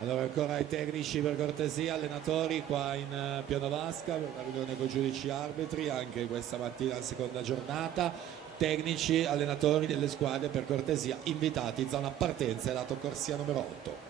Allora ancora ai tecnici per cortesia, allenatori qua in Piano Vasca, una riunione con giudici arbitri anche questa mattina, seconda giornata. Tecnici, allenatori delle squadre per cortesia invitati, zona partenza, lato corsia numero 8.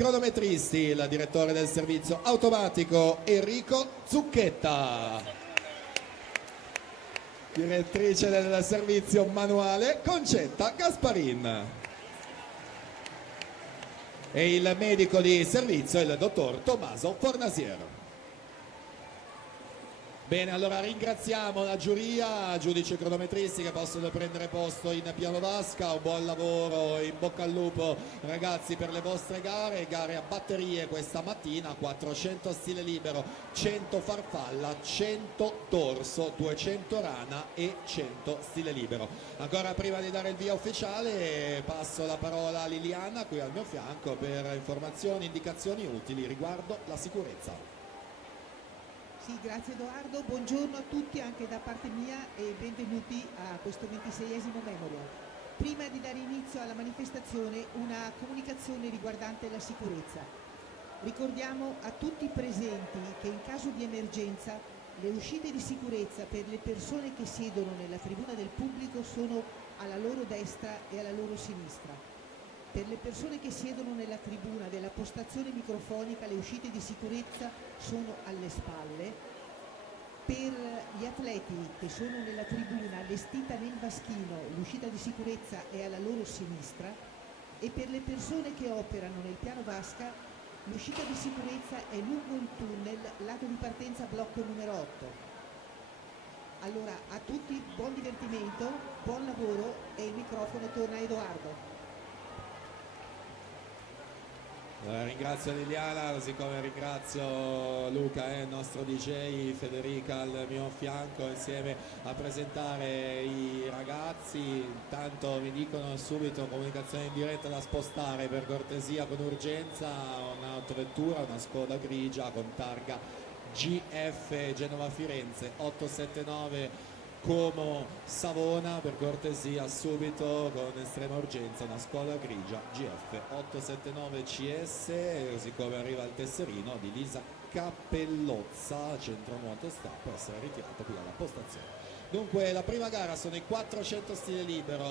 cronometristi il direttore del servizio automatico Enrico Zucchetta, direttrice del servizio manuale Concetta Gasparin e il medico di servizio il dottor Tommaso Fornasiero. Bene, allora ringraziamo la giuria, giudici cronometristi che possono prendere posto in piano vasca. Un buon lavoro, in bocca al lupo ragazzi per le vostre gare a batterie questa mattina, 400 stile libero, 100 farfalla, 100 dorso, 200 rana e 100 stile libero. Ancora prima di dare il via ufficiale passo la parola a Liliana qui al mio fianco per informazioni, indicazioni utili riguardo la sicurezza. Sì, grazie Edoardo, buongiorno a tutti anche da parte mia e benvenuti a questo 26esimo Memorial. Prima di dare inizio alla manifestazione una comunicazione riguardante la sicurezza. Ricordiamo a tutti i presenti che in caso di emergenza le uscite di sicurezza per le persone che siedono nella tribuna del pubblico sono alla loro destra e alla loro sinistra. Per le persone che siedono nella tribuna della postazione microfonica le uscite di sicurezza sono alle spalle. Per gli atleti che sono nella tribuna allestita nel vaschino l'uscita di sicurezza è alla loro sinistra e per le persone che operano nel piano vasca l'uscita di sicurezza è lungo il tunnel lato di partenza blocco numero 8. Allora a tutti buon divertimento, buon lavoro e il microfono torna a Edoardo. Ringrazio Liliana, così come ringrazio Luca, il nostro DJ, Federica al mio fianco insieme a presentare i ragazzi. Intanto mi dicono subito comunicazione in diretta da spostare per cortesia con urgenza un'autovettura, una Skoda grigia con targa GF Genova Firenze 879 Como Savona, per cortesia subito con estrema urgenza una Skoda grigia GF 879 CS, così come arriva il tesserino di Lisa Cappellozza, centro nuoto sta per essere ritirato qui dalla postazione. Dunque la prima gara sono i 400 stile libero,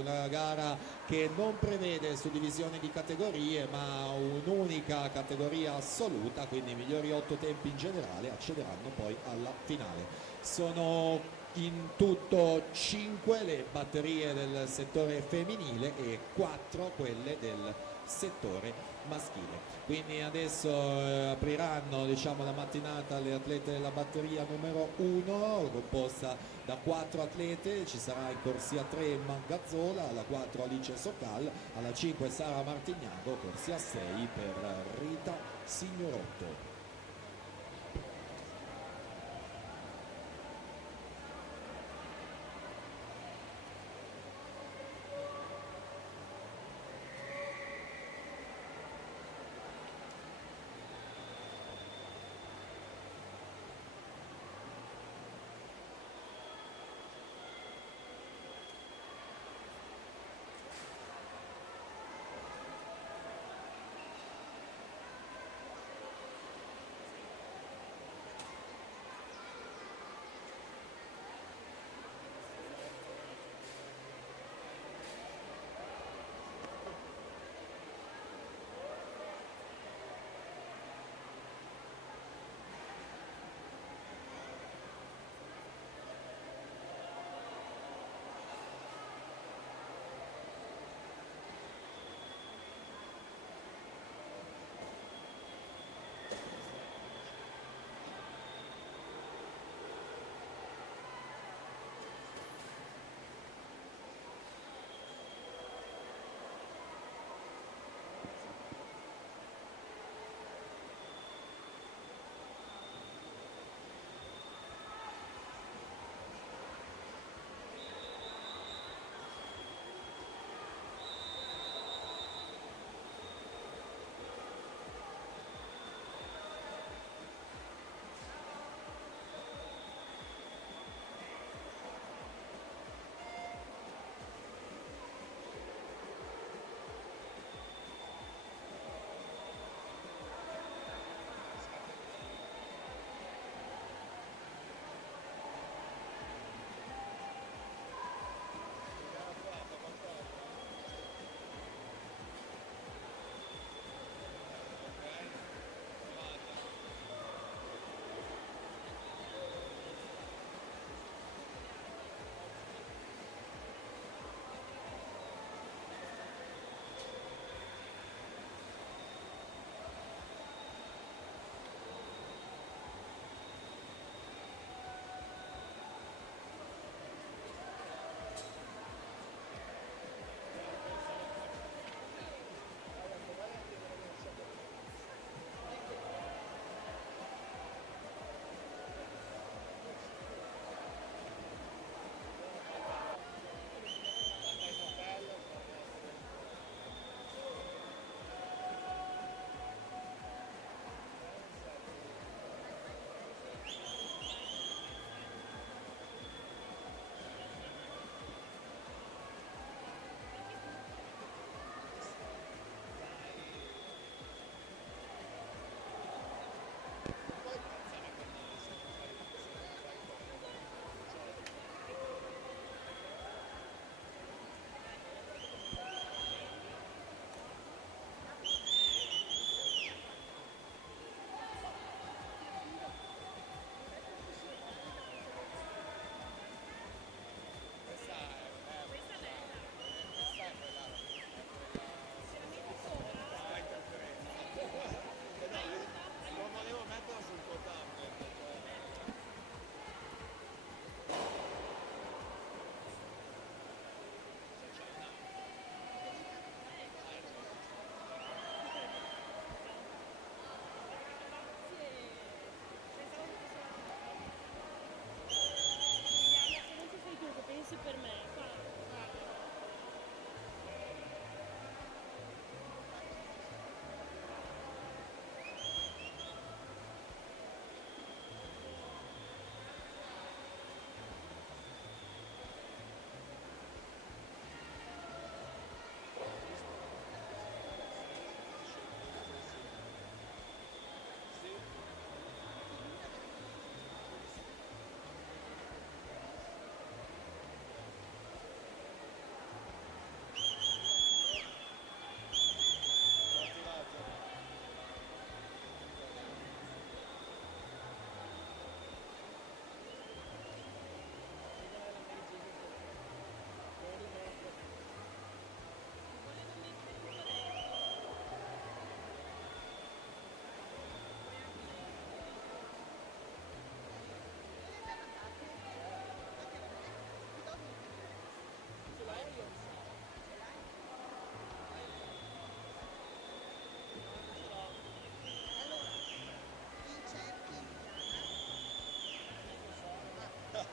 una gara che non prevede suddivisioni di categorie ma un'unica categoria assoluta, quindi i migliori 8 tempi in generale accederanno poi alla finale. Sono in tutto 5 le batterie del settore femminile e 4 quelle del settore maschile. Quindi adesso apriranno la mattinata le atlete della batteria numero 1 composta da 4 atlete. Ci sarà in corsia 3 Emma Gazzola, alla 4 Alice Socal, alla 5 Sara Martignago, corsia 6 per Rita Signorotto.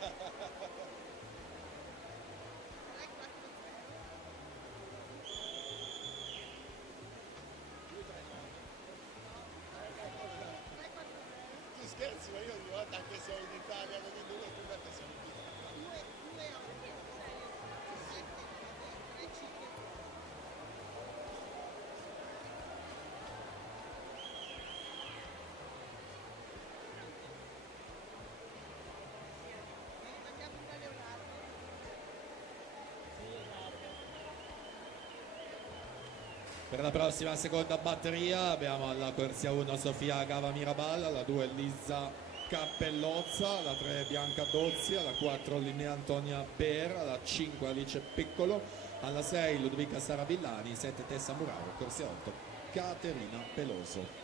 Tu scherzi, ma io ogni volta anche se in Italia non vedo uno più perché siamo in Italia. 2, Per la prossima seconda batteria abbiamo alla corsia 1 Sofia Gava Mirabal, alla 2 Lisa Cappellozza, alla 3 Bianca Dozzi, alla 4 Linnea Antonia Ber, alla 5 Alice Piccolo, alla 6 Ludovica Sara Villani, 7 Tessa Muraro, corsia 8 Caterina Peloso.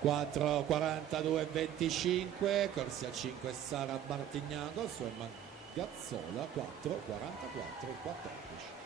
Quattro 42-25, corsia 5 Sara Martignago, su Emma Gazzola, 4 44-14.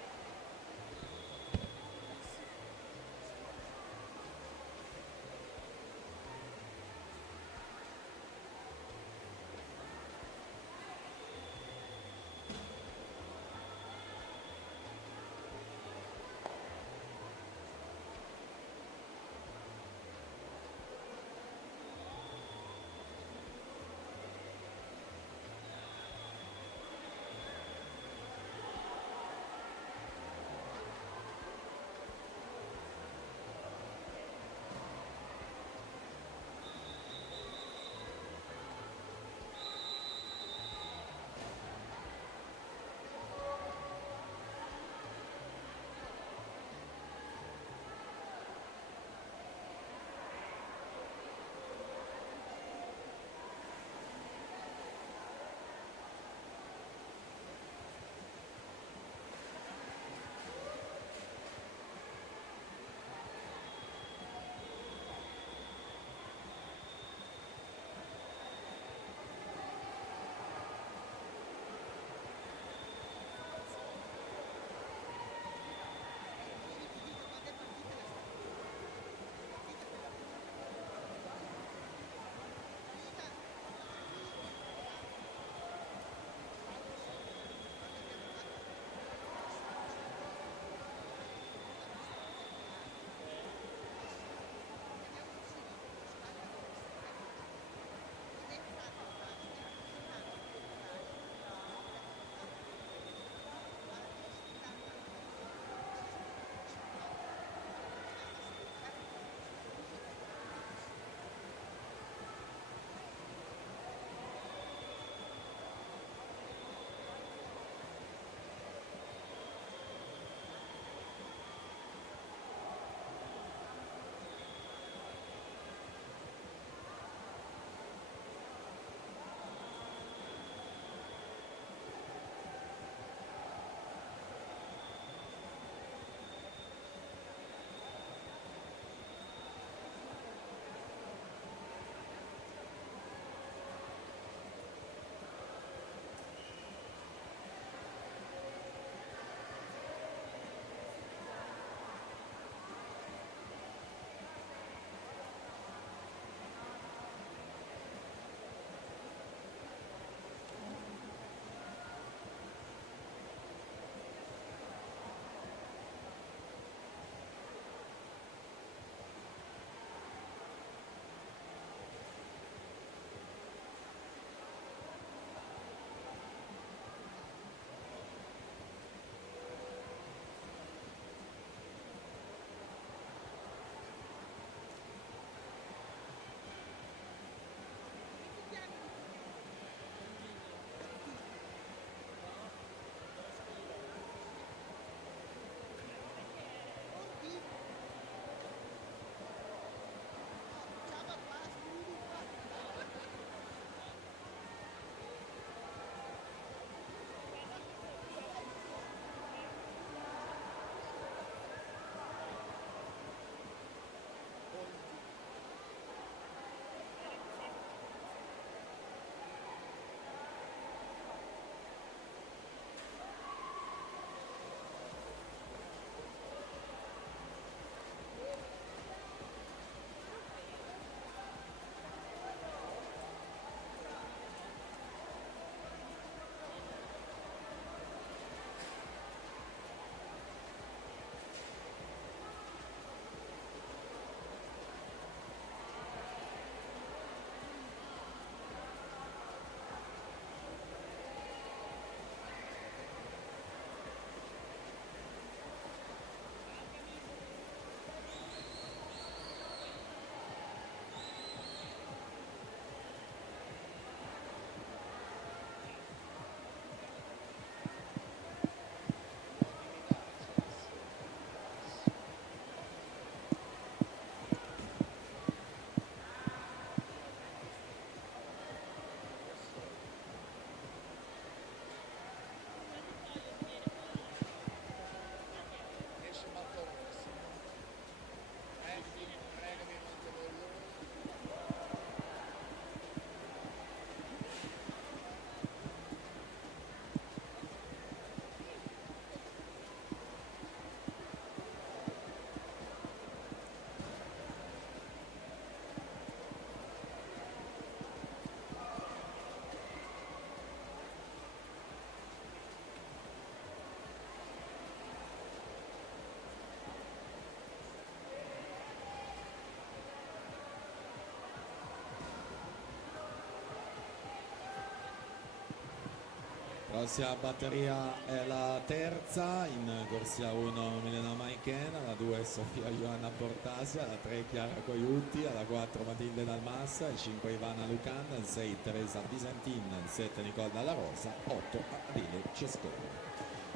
Corsia batteria è la terza, in corsia 1 Milena Maichena, la 2 Sofia Ioanna Portasia, la 3 Chiara Coiutti, la 4 Matilde Dalmassa, il 5 Ivana Lucan, il 6 Teresa Visentin, il 7 Nicole Dalla Rosa, 8 Adele Cesconi.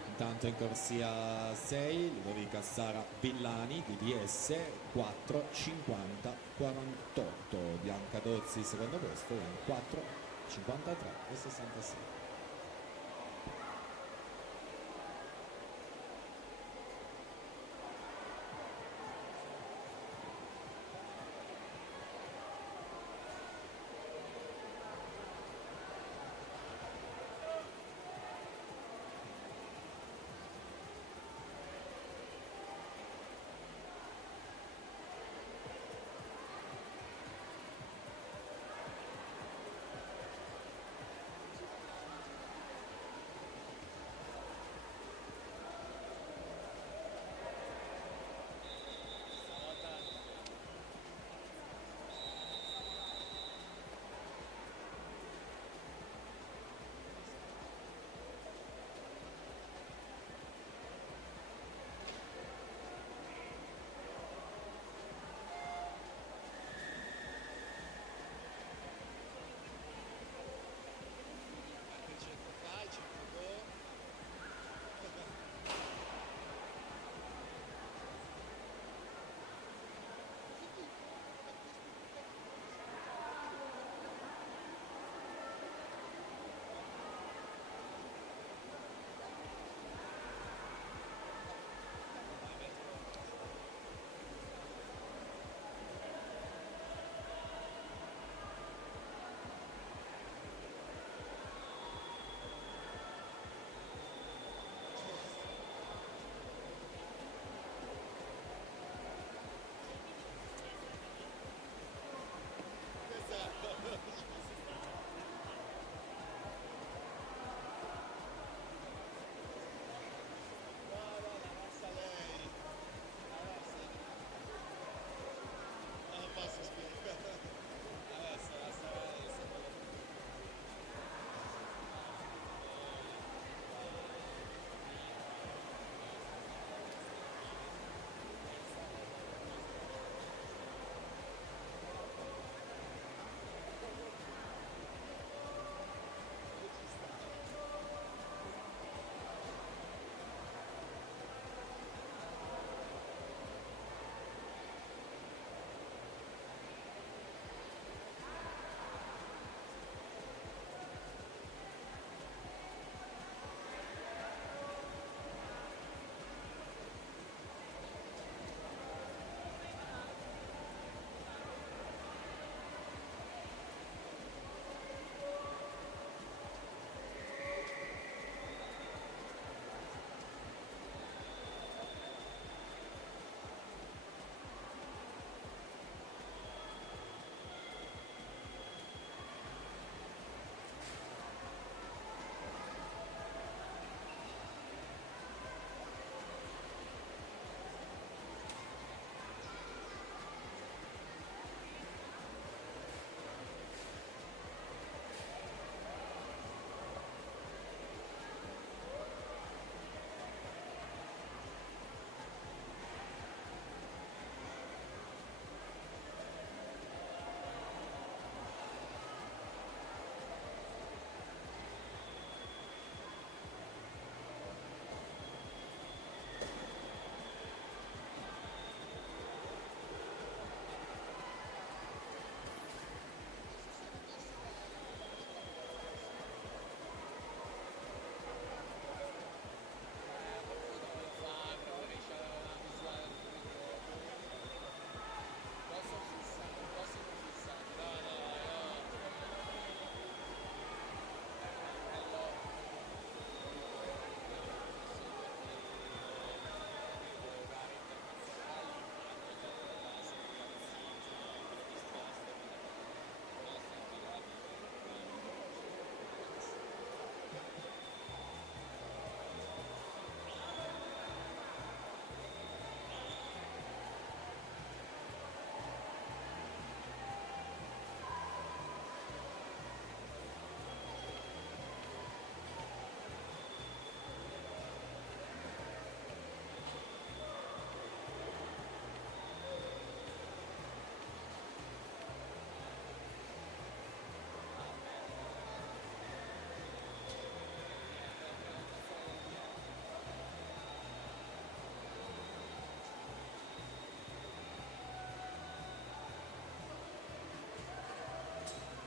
Intanto in corsia 6 Ludovica Sara Villani, DDS 4 50 48, Bianca Dozzi secondo posto, 4 53 e 66.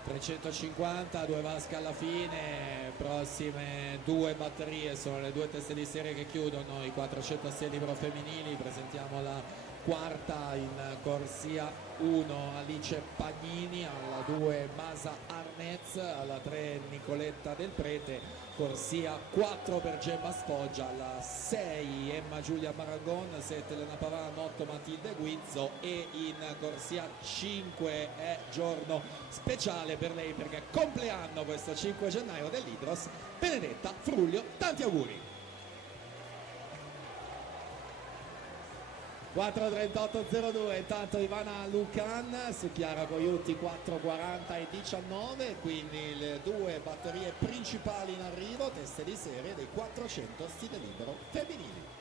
350, 2 vasche alla fine, prossime 2 batterie sono le 2 teste di serie che chiudono i 400 assegni libero femminili. Presentiamo la quarta in corsia 1 Alice Pagnini, alla 2 Masa Arnez, alla 3 Nicoletta Del Prete, corsia 4 per Gemma Sfoggia, alla 6 Emma Giulia Marangon, 7 Elena Pavan, 8 Matilde Guizzo, e in corsia 5 è giorno speciale per lei perché è compleanno questo 5 gennaio dell'Hydros, Benedetta Fruglio, tanti auguri. 4:38:02, intanto Ivana Lucan su Chiara Coiutti 4:40 e 19, quindi le 2 batterie principali in arrivo, teste di serie dei 400 stile libero femminili.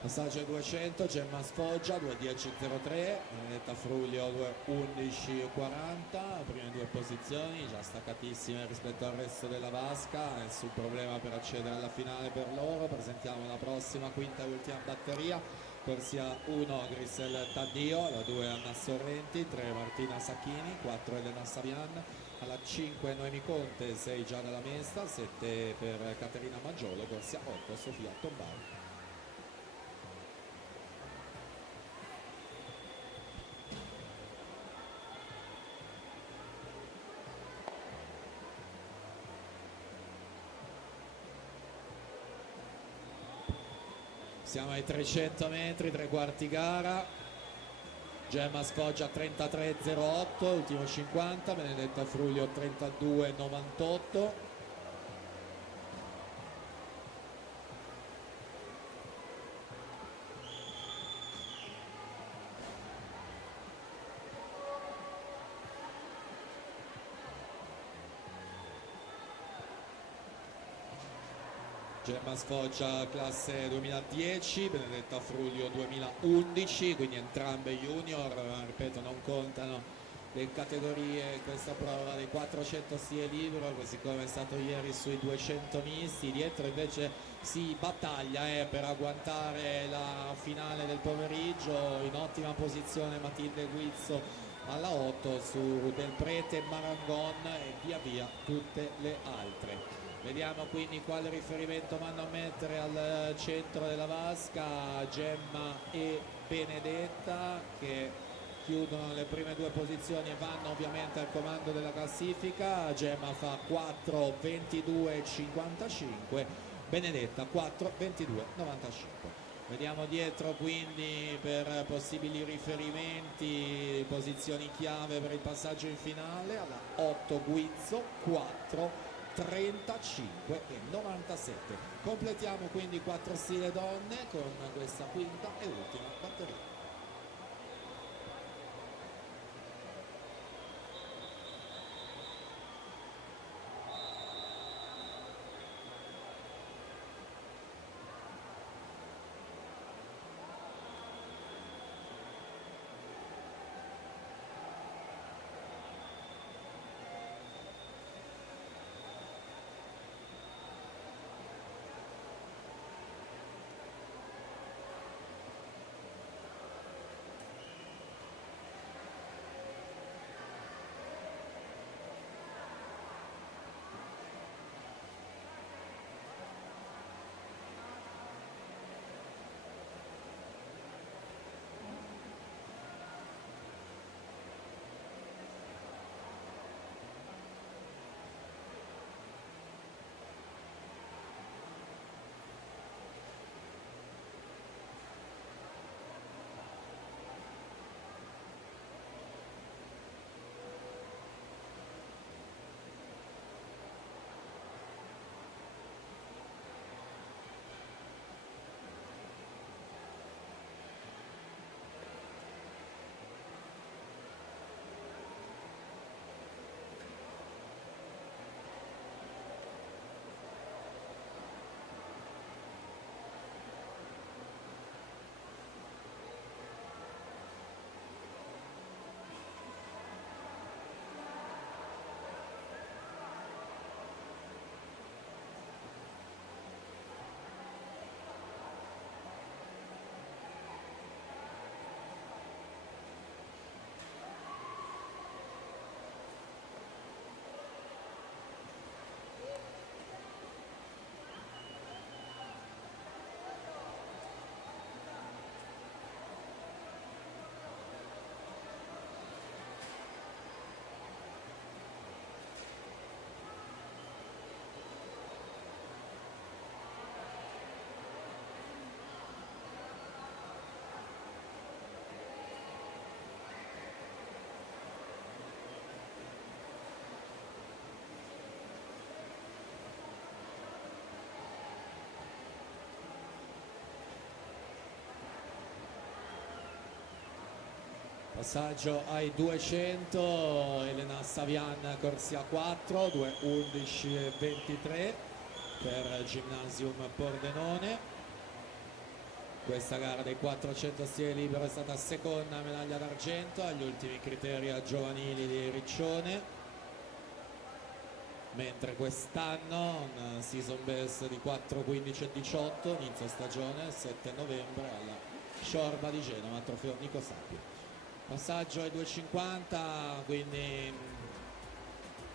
Passaggio ai 200, Gemma Sfoggia 2:10:03, Benedetta Fruglio 2:11:40, prime 2 posizioni già staccatissime rispetto al resto della vasca, nessun problema per accedere alla finale per loro. Presentiamo la prossima, quinta e ultima batteria, corsia 1 Grisel Taddio, alla 2 Anna Sorrenti, 3 Martina Sacchini, 4 Elena Savian, alla 5 Noemi Conte, 6 Giada Lamesta, 7 per Caterina Maggiolo, corsia 8 Sofia Tombaro. Siamo ai 300 metri, 3 quarti gara. Gemma Sfoggia 33:08, ultimo 50, Benedetta Fruglio 32:98. Gemma Sfoggia classe 2010, Benedetta Fruglio 2011, quindi entrambe junior, ripeto non contano le categorie in questa prova dei 400 stile libero, così come è stato ieri sui 200 misti. Dietro invece si battaglia per agguantare la finale del pomeriggio, in ottima posizione Matilde Guizzo alla 8 su Del Prete, Marangon e via via tutte le altre. Vediamo quindi quale riferimento vanno a mettere al centro della vasca Gemma e Benedetta, che chiudono le prime due posizioni e vanno ovviamente al comando della classifica. Gemma fa 4:22:55, Benedetta 4:22:95. Vediamo dietro quindi per possibili riferimenti, posizioni chiave per il passaggio in finale. Alla 8 Guizzo, 4:35:97. Completiamo quindi 4 stile donne con questa quinta e ultima batteria. Passaggio ai 200, Elena Savian corsia 4, 2:11:23 per Gymnasium Pordenone. Questa gara dei 400 stile libero è stata seconda medaglia d'argento agli ultimi criteri a giovanili di Riccione, mentre quest'anno un season best di 4:15:18, inizio stagione 7 novembre alla Sciorba di Genova, trofeo Nico Sappi. Passaggio ai 2:50, quindi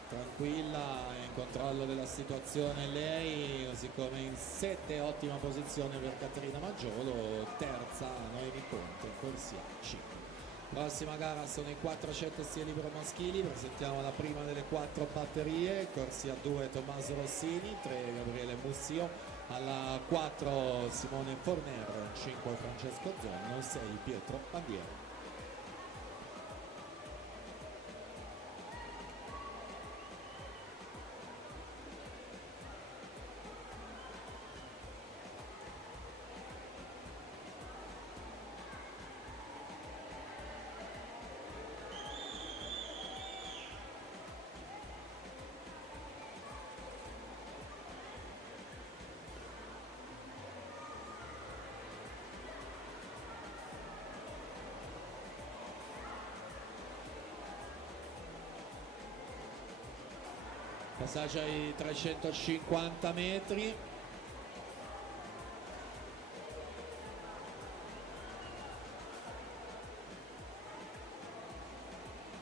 tranquilla, in controllo della situazione lei, così come in 7 ottima posizione per Caterina Maggiolo, terza Noemi Conte, corsia 5. Prossima gara sono i 400 stile libero maschili, presentiamo la prima delle 4 batterie, corsia 2 Tommaso Rossini, 3 Gabriele Mussio, alla 4 Simone Forner, 5 Francesco Zonno, 6 Pietro Bandiera. Passaggio ai 350 metri.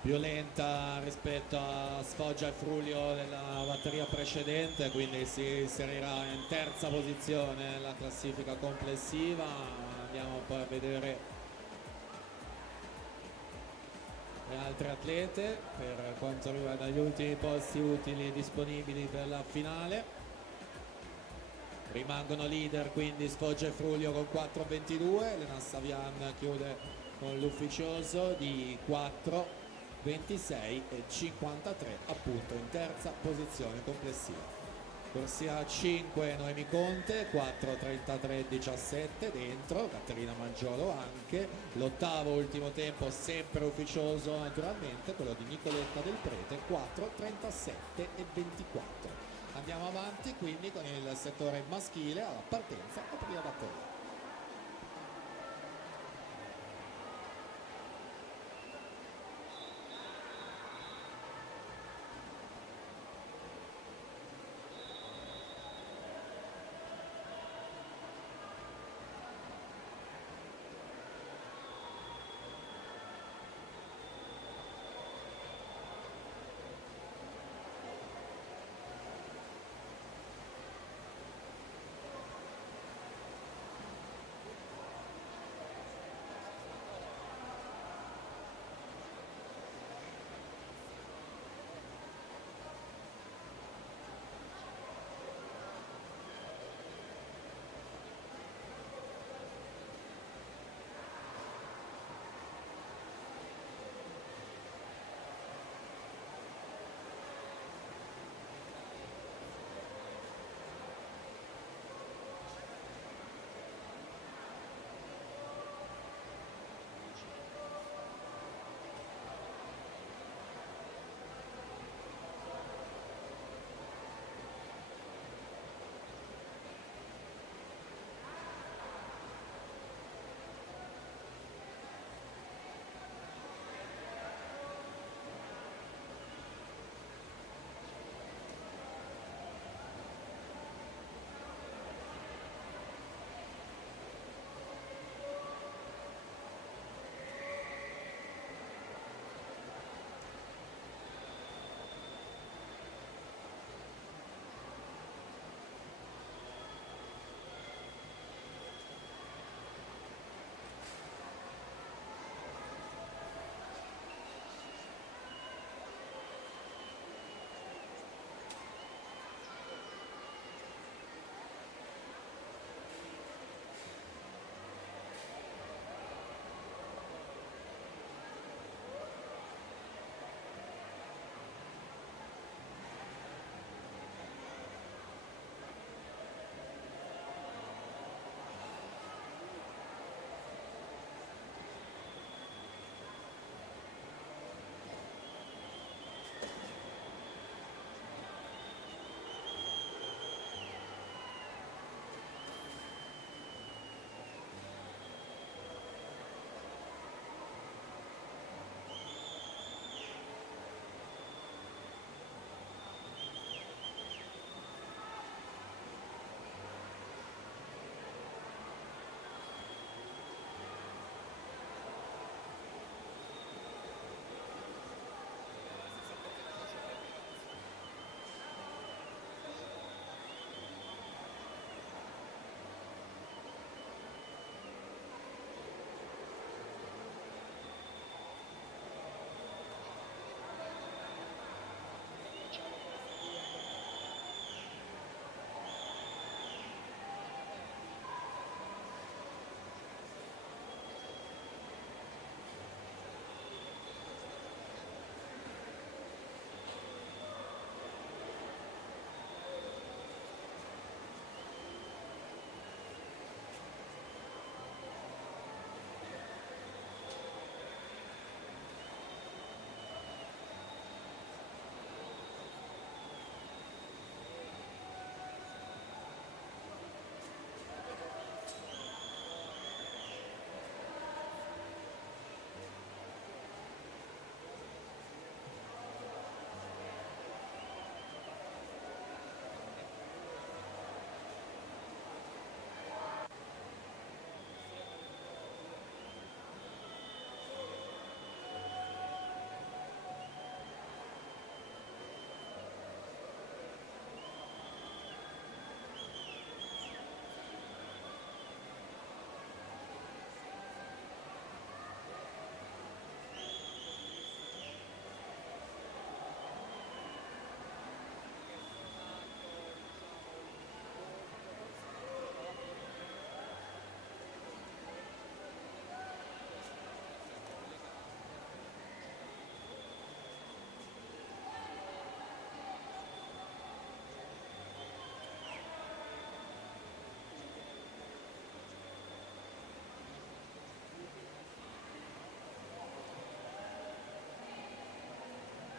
Più lenta rispetto a Sfoggia e Frulio nella batteria precedente, quindi si inserirà in terza posizione nella classifica complessiva. Andiamo poi a vedere le altre atlete per quanto riguarda gli ultimi posti utili disponibili per la finale. Rimangono leader quindi Sfoggia e Frulio con 4.22, Elena Savian chiude con l'ufficioso di 4.26 e 53 appunto in terza posizione complessiva. Corsia 5 Noemi Conte, 4.33.17 dentro, Caterina Mangiolo anche, l'ottavo ultimo tempo sempre ufficioso naturalmente, quello di Nicoletta Del Prete, 4.37.24. Andiamo avanti quindi con il settore maschile alla partenza a prima batteria.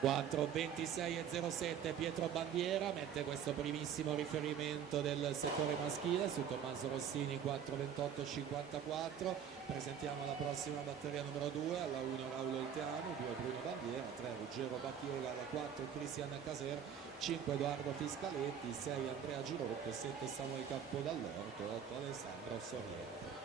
4:26:07 Pietro Bandiera mette questo primissimo riferimento del settore maschile su Tommaso Rossini 4:28:54. Presentiamo la prossima batteria numero 2, alla 1 Raulo Olteano, 2 Bruno Bandiera, 3 Ruggero Bacchiera, alla 4 Cristian Caser, 5 Edoardo Fiscaletti, 6 Andrea Girotto, 7 Samuele Cappodall'Orto, 8 Alessandro Sorrento.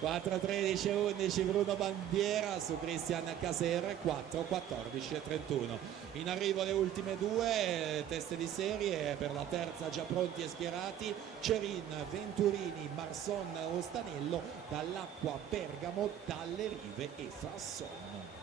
4-13-11 Bruno Bandiera su Cristian Caser, 4-14-31. In arrivo le ultime due teste di serie, per la terza già pronti e schierati Cerin, Venturini, Marson, Ostanello, dall'Acqua, Bergamo, Dalle Rive e Frasson.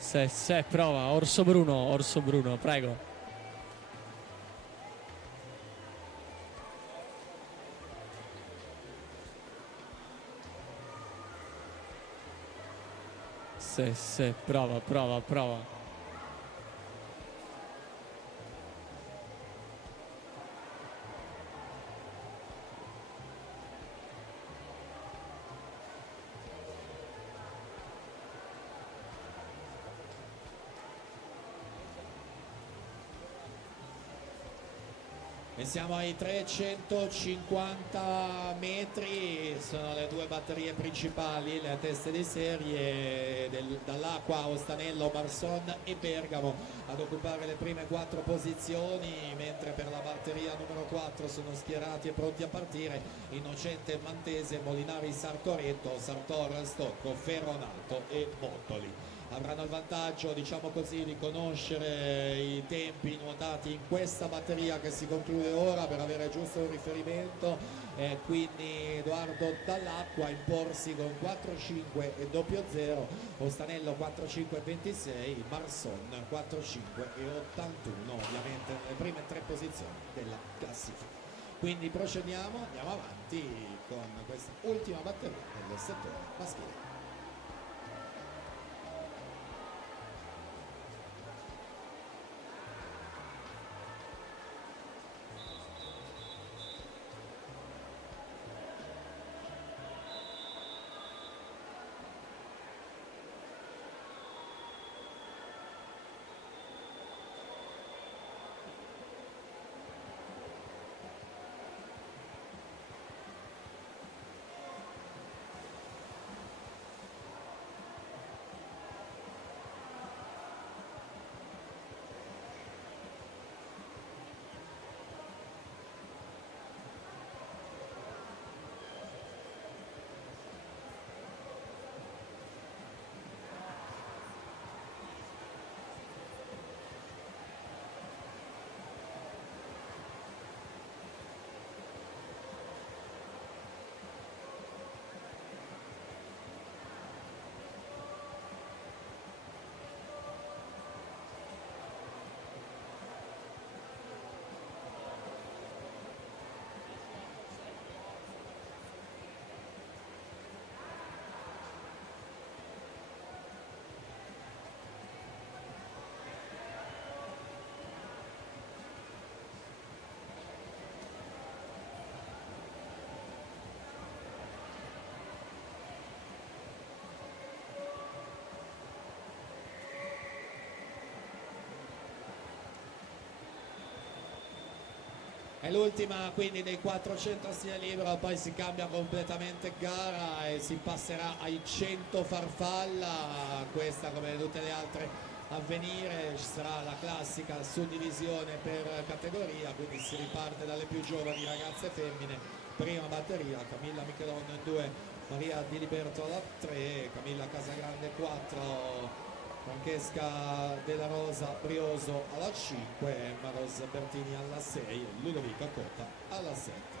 Se prova, Orso Bruno, prego. Se prova. E siamo ai 350 metri, sono le due batterie principali, le teste di serie dall'Acqua, Ostanello, Marson e Bergamo ad occupare le prime 4 posizioni, mentre per la batteria numero 4 sono schierati e pronti a partire Innocente Mantese, Molinari Sartoretto, Sartor Stocco, Ferronato e Mottoli. avranno il vantaggio, diciamo così, di conoscere i tempi nuotati in questa batteria che si conclude ora per avere giusto un riferimento. Quindi Edoardo Dall'Acqua imporsi con 4-5 e 00, Ostanello 4-5 e 26, Marson 4-5 e 81, ovviamente nelle prime tre posizioni della classifica. Quindi procediamo, andiamo avanti con questa ultima batteria del settore maschile. È l'ultima quindi dei 400 a stile libero, poi si cambia completamente gara e si passerà ai 100 farfalla. Questa, come tutte le altre a venire, ci sarà la classica suddivisione per categoria, quindi si riparte dalle più giovani ragazze femmine. Prima batteria Camilla Michelon 2, Maria Di Liberto alla 3, Camilla Casagrande 4, Francesca Della Rosa Brioso alla 5, Emma Rosa Bertini alla 6 e Ludovica Cotta alla 7.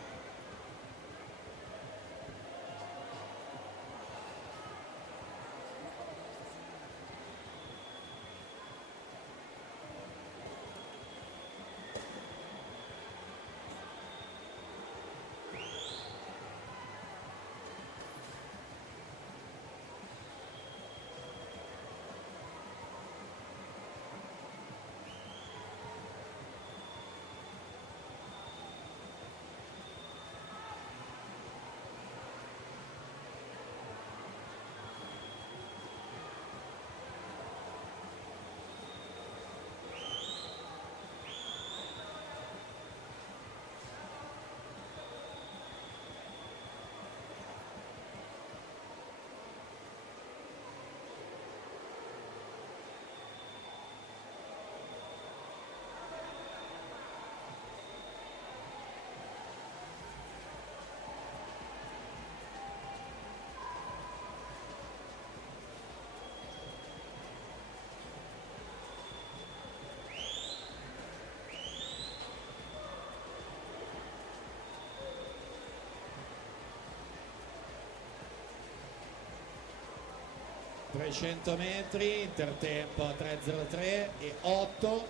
...300 metri, intertempo a 3.03 e 8.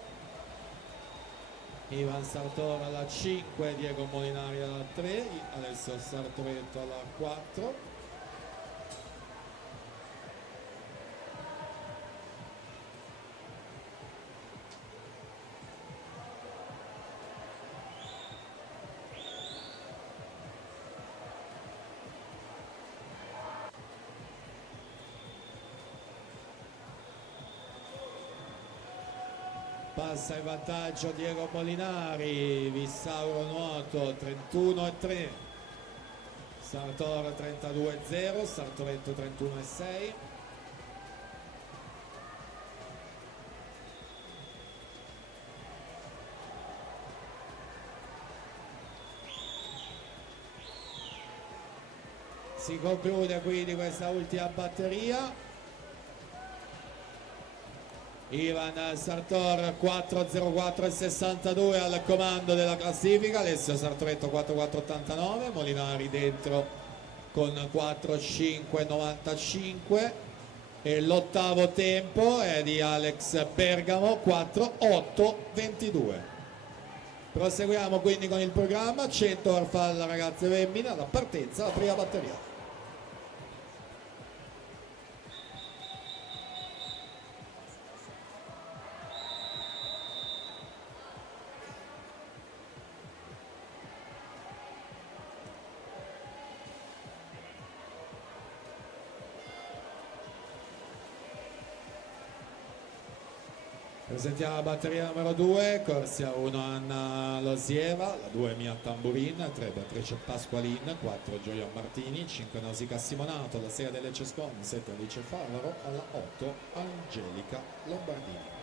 Ivan Sartor alla 5, Diego Molinari alla 3, Alessio Sartoretto alla 4. Passa in vantaggio Diego Molinari, Vissauro Nuoto 31,3, Sartor 32,0, Sartoretto 31,6. Si conclude quindi questa ultima batteria. Ivan Sartor 4.04.62 al comando della classifica, Alessio Sartoretto 4.4.89, Molinari dentro con 4.5.95 e l'ottavo tempo è di Alex Bergamo 4.8.22. Proseguiamo quindi con il programma, 100 farfalla ragazze e femmine, alla partenza la prima batteria. Presentiamo la batteria numero 2, corsia 1 Anna Losieva, la 2 Mia Tamburin, 3 Beatrice Pasqualin, 4 Gioia Martini, 5 Nausicaa Simonato, la 6 Adele Cescon, 7 Alice Favaro, alla 8 Angelica Lombardini.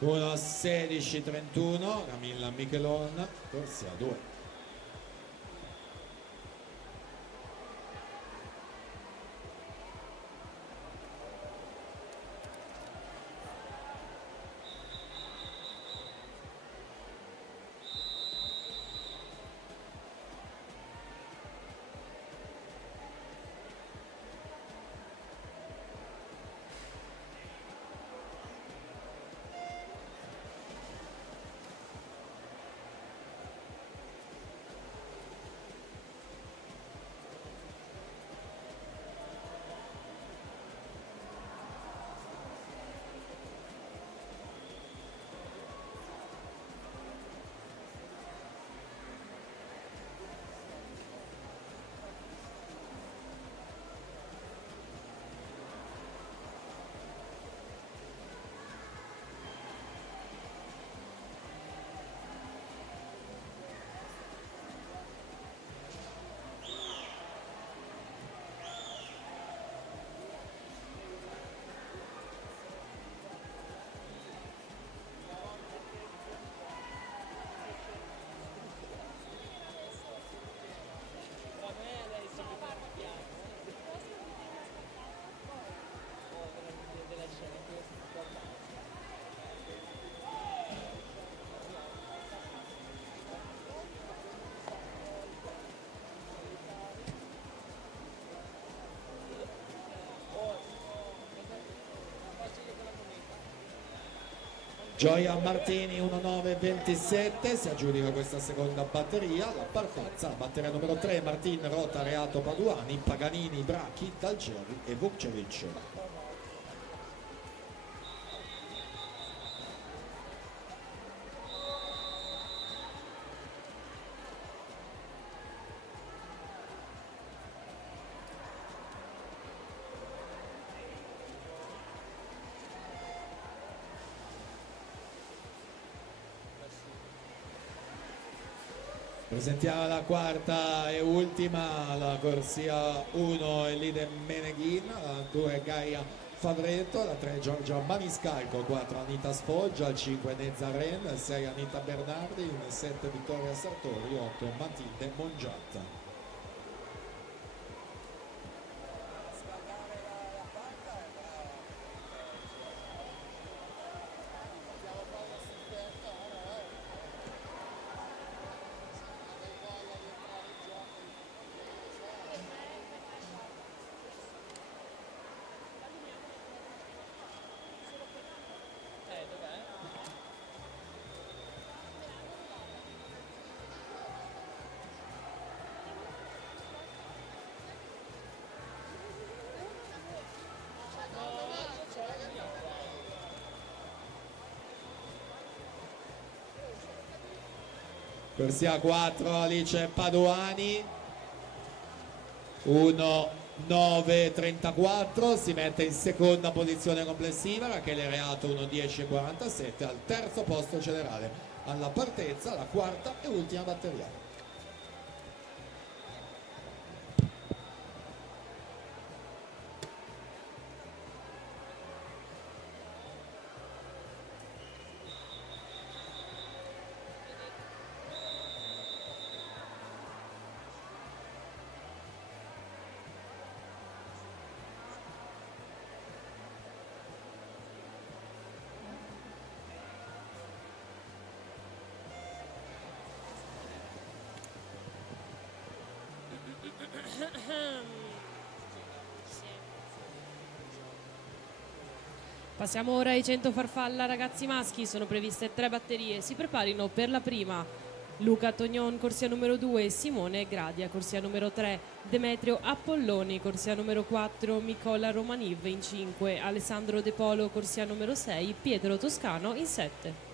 Uno 16.31, Camilla Michelon, corsia 2. Gioia Martini 1.9.27 si aggiudica questa seconda batteria, la partenza, la batteria numero 3 Martin, Rota, Reato, Paduani, Paganini, Bracchi, Dalgeri e Vukcevic. Presentiamo la quarta e ultima, la corsia 1 Elide Meneghin, la 2 Gaia Favretto, la 3 Giorgia Maniscalco, 4 Anita Sfoggia, 5 Nezza Ren, 6 Anita Bernardi, 7 Vittoria Sartori, 8 Matilde Mongiatta. corsia 4 Alice Paduani 1:9:34, si mette in seconda posizione complessiva. Rachele Reato 1:10:47 al terzo posto generale. Alla partenza la quarta e ultima batteria. Passiamo ora ai 100 farfalla ragazzi maschi, sono previste 3 batterie, si preparino per la prima Luca Tognon, corsia numero 2, Simone Gradia, corsia numero 3, Demetrio Appolloni, corsia numero 4, Nicola Romaniv in 5, Alessandro De Polo, corsia numero 6, Pietro Toscano in 7.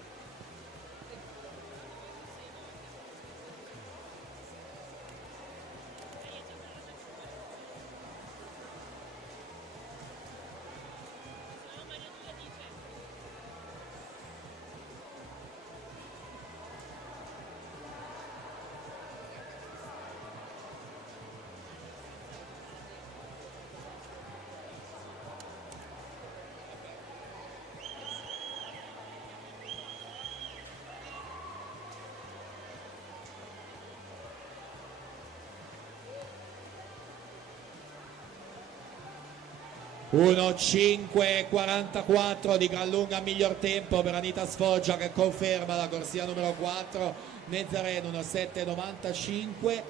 Uno 5:44 di gran lunga miglior tempo per Anita Sfoggia, che conferma la corsia numero 4. Nezzareno 1:7:95.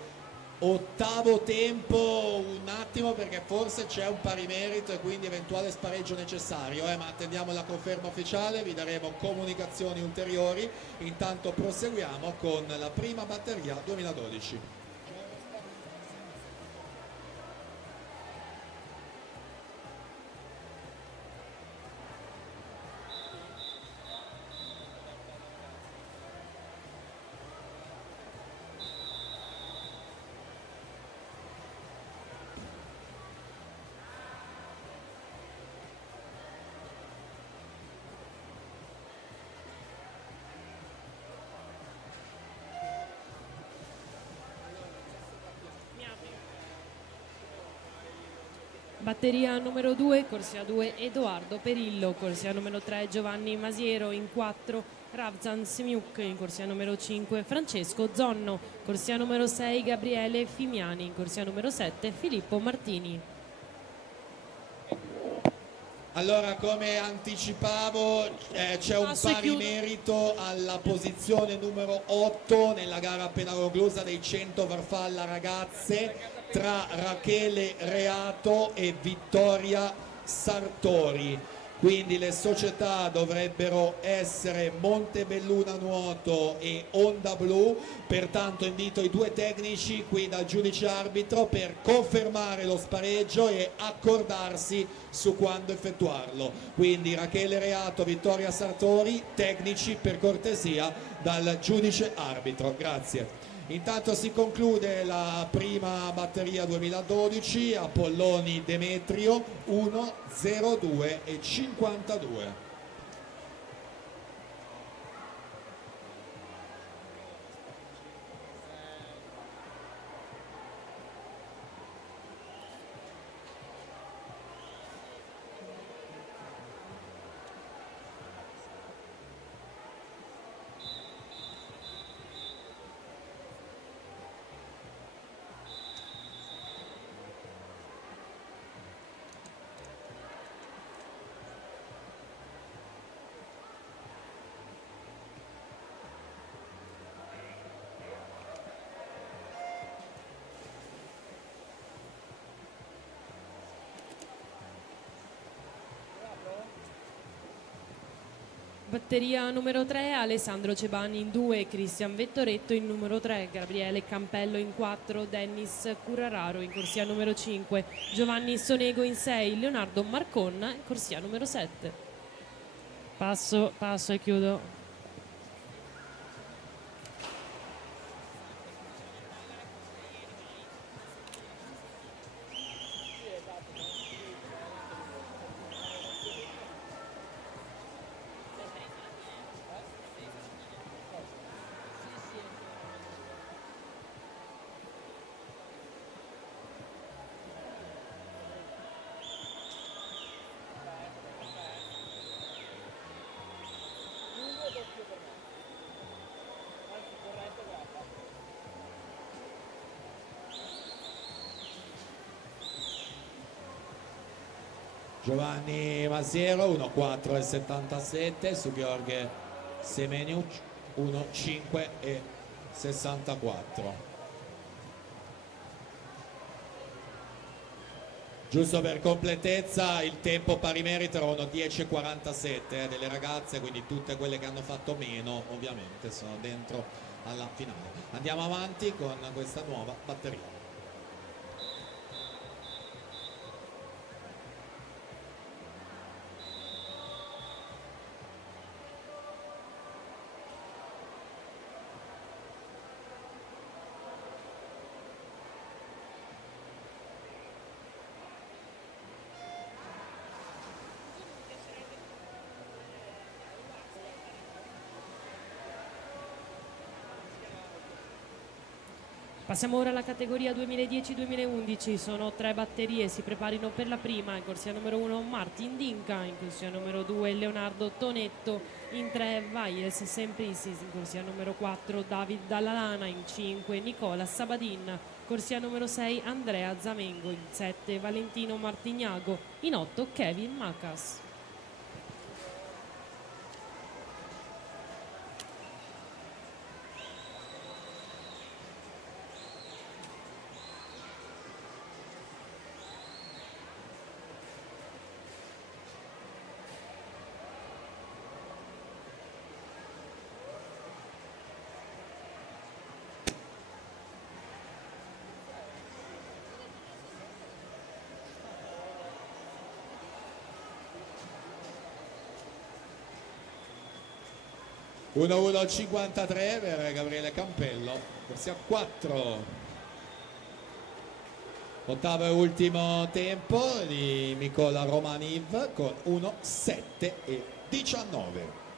Ottavo tempo, un attimo perché forse c'è un pari merito e quindi eventuale spareggio necessario, ma attendiamo la conferma ufficiale, vi daremo comunicazioni ulteriori. Intanto proseguiamo con la prima batteria 2012. Batteria numero 2, corsia 2 Edoardo Perillo, corsia numero 3 Giovanni Masiero, in 4 Ravzan Semiuk, in corsia numero 5 Francesco Zonno, corsia numero 6 Gabriele Fimiani, in corsia numero 7 Filippo Martini. Allora, come anticipavo, c'è un pari merito alla posizione numero 8 nella gara appena conclusa dei 100 farfalla ragazze tra Rachele Reato e Vittoria Sartori. Quindi le società dovrebbero essere Montebelluna Nuoto e Onda Blu, pertanto invito i due tecnici qui dal giudice arbitro per confermare lo spareggio e accordarsi su quando effettuarlo. Quindi Rachele Reato, Vittoria Sartori, tecnici per cortesia dal giudice arbitro. Grazie. Intanto si conclude la prima batteria 2012, Apolloni Demetrio 1:02:52. Batteria numero 3, Alessandro Cebani in 2, Cristian Vettoretto in numero 3, Gabriele Campello in 4, Dennis Curararo in corsia numero 5, Giovanni Sonego in 6, Leonardo Marconna in corsia numero 7. Passo e chiudo. Giovanni Masiero 1,4,77 su Gheorghe Semeniuc 1,5,64. Giusto per completezza, il tempo pari merito era 1,10,47 delle ragazze, quindi tutte quelle che hanno fatto meno ovviamente sono dentro alla finale. Andiamo avanti con questa nuova batteria. Passiamo ora alla categoria 2010-2011, sono 3 batterie, si preparino per la prima, in corsia numero 1 Martin Dinka, in corsia numero 2 Leonardo Tonetto, in 3 Vaies Semprisis, in corsia numero 4 David Dallalana, in 5 Nicola Sabadin, corsia numero 6 Andrea Zamengo, in 7 Valentino Martignago, in 8 Kevin Macas. Uno 1,53 per Gabriele Campello, corsia 4. Ottavo e ultimo tempo di Mikola Romaniv con 1,7,19.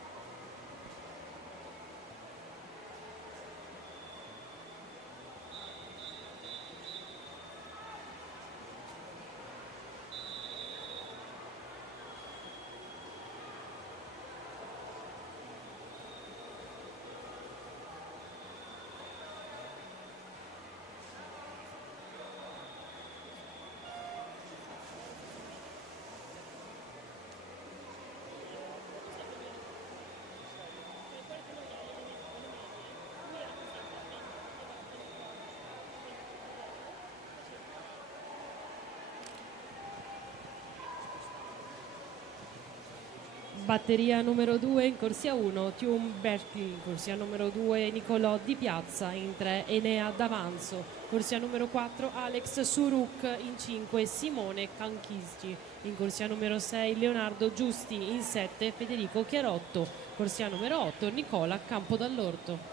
Batteria numero 2 in corsia 1 Tium Berti, in corsia numero 2 Nicolò Di Piazza, in 3 Enea D'Avanzo, corsia numero 4 Alex Suruk, in 5 Simone Canchisci, in corsia numero 6 Leonardo Giusti, in 7 Federico Chiarotto, corsia numero 8 Nicola Campodall'Orto.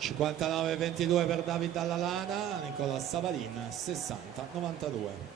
(59-22) per David Dallalana, Nicola Sabadin 60-92.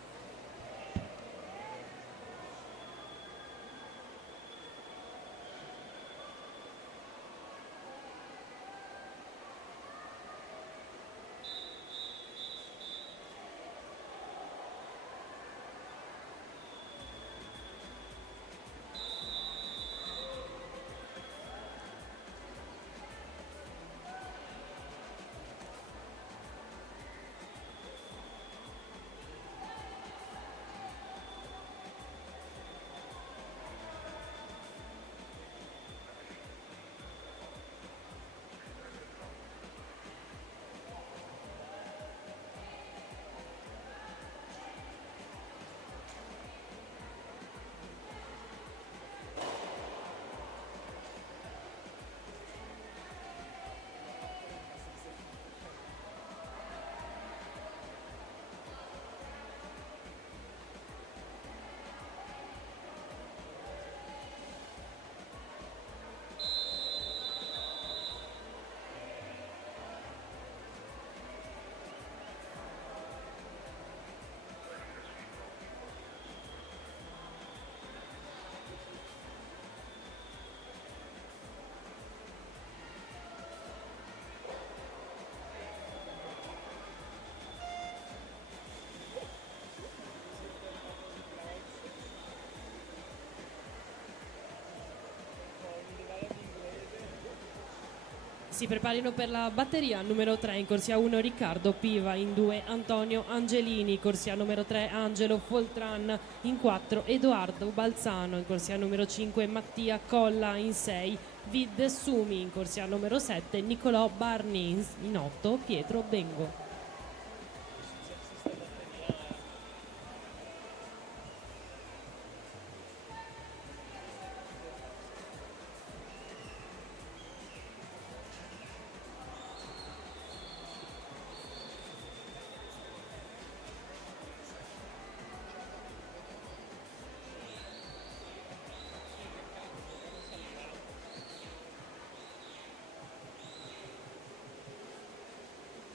Si preparino per la batteria numero 3 in corsia 1 Riccardo Piva, in 2 Antonio Angelini, corsia numero 3 Angelo Foltran, in 4 Edoardo Balzano, in corsia numero 5 Mattia Colla, in 6 Vid Sumi, in corsia numero 7 Nicolò Barni, in 8 Pietro Bengo.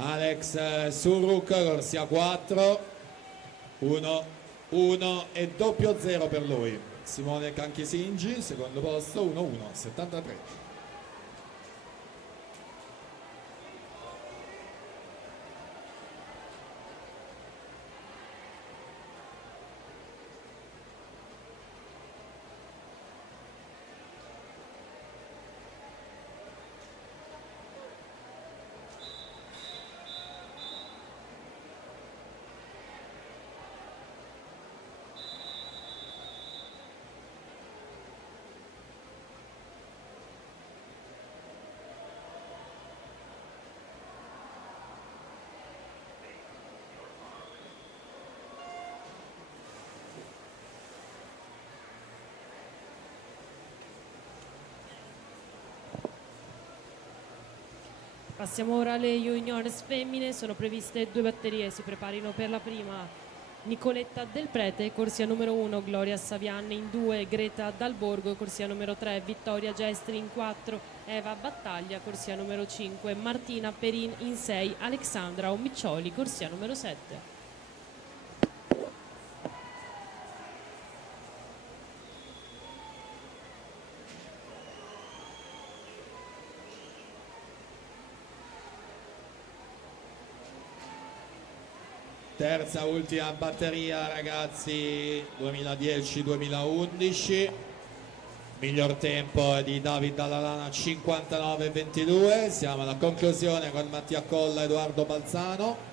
Alex Suruk, corsia 4, 1, 1 e doppio 0 per lui. Simone Canchisingi, secondo posto, 1, 1, 73. Passiamo ora alle juniores femmine, sono previste 2 batterie, si preparino per la prima Nicoletta Del Prete, corsia numero 1 Gloria Savian, in 2 Greta Dalborgo, corsia numero 3 Vittoria Gestri, in 4 Eva Battaglia, corsia numero 5 Martina Perin, in 6 Alexandra Omiccioli, corsia numero 7. Terza ultima batteria, ragazzi, 2010-2011. Miglior tempo è di David Dallalana, 59-22. Siamo alla conclusione con Mattia Colla e Edoardo Balzano.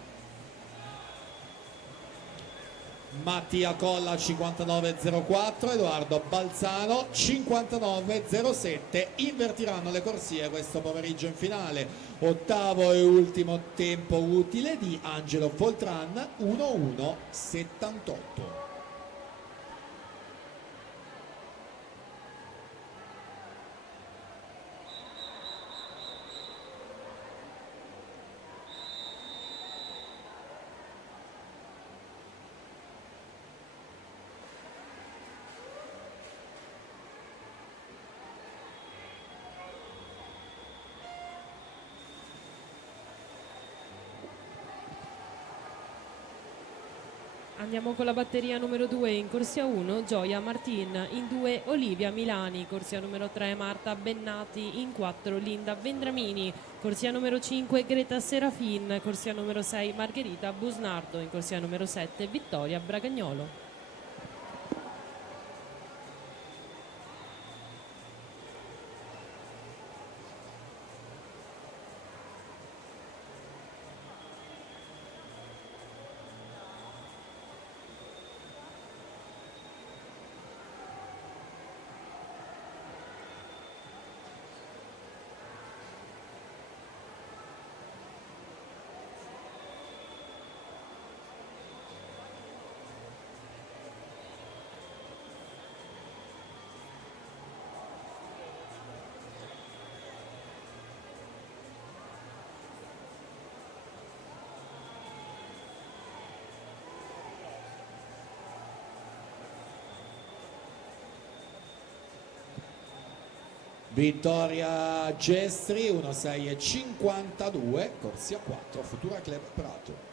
Mattia Colla 59.04, Edoardo Balzano 59.07. Invertiranno le corsie questo pomeriggio in finale. Ottavo e ultimo tempo utile di Angelo Foltran, 1.1.78. Andiamo con la batteria numero 2 in corsia 1 Gioia Martin, in 2 Olivia Milani, corsia numero 3 Marta Bennati, in 4 Linda Vendramini, corsia numero 5 Greta Serafin, corsia numero 6 Margherita Busnardo, in corsia numero 7 Vittoria Bragagnolo. Vittoria Gestri 1.6.52, corsia 4, Futura Club Prato.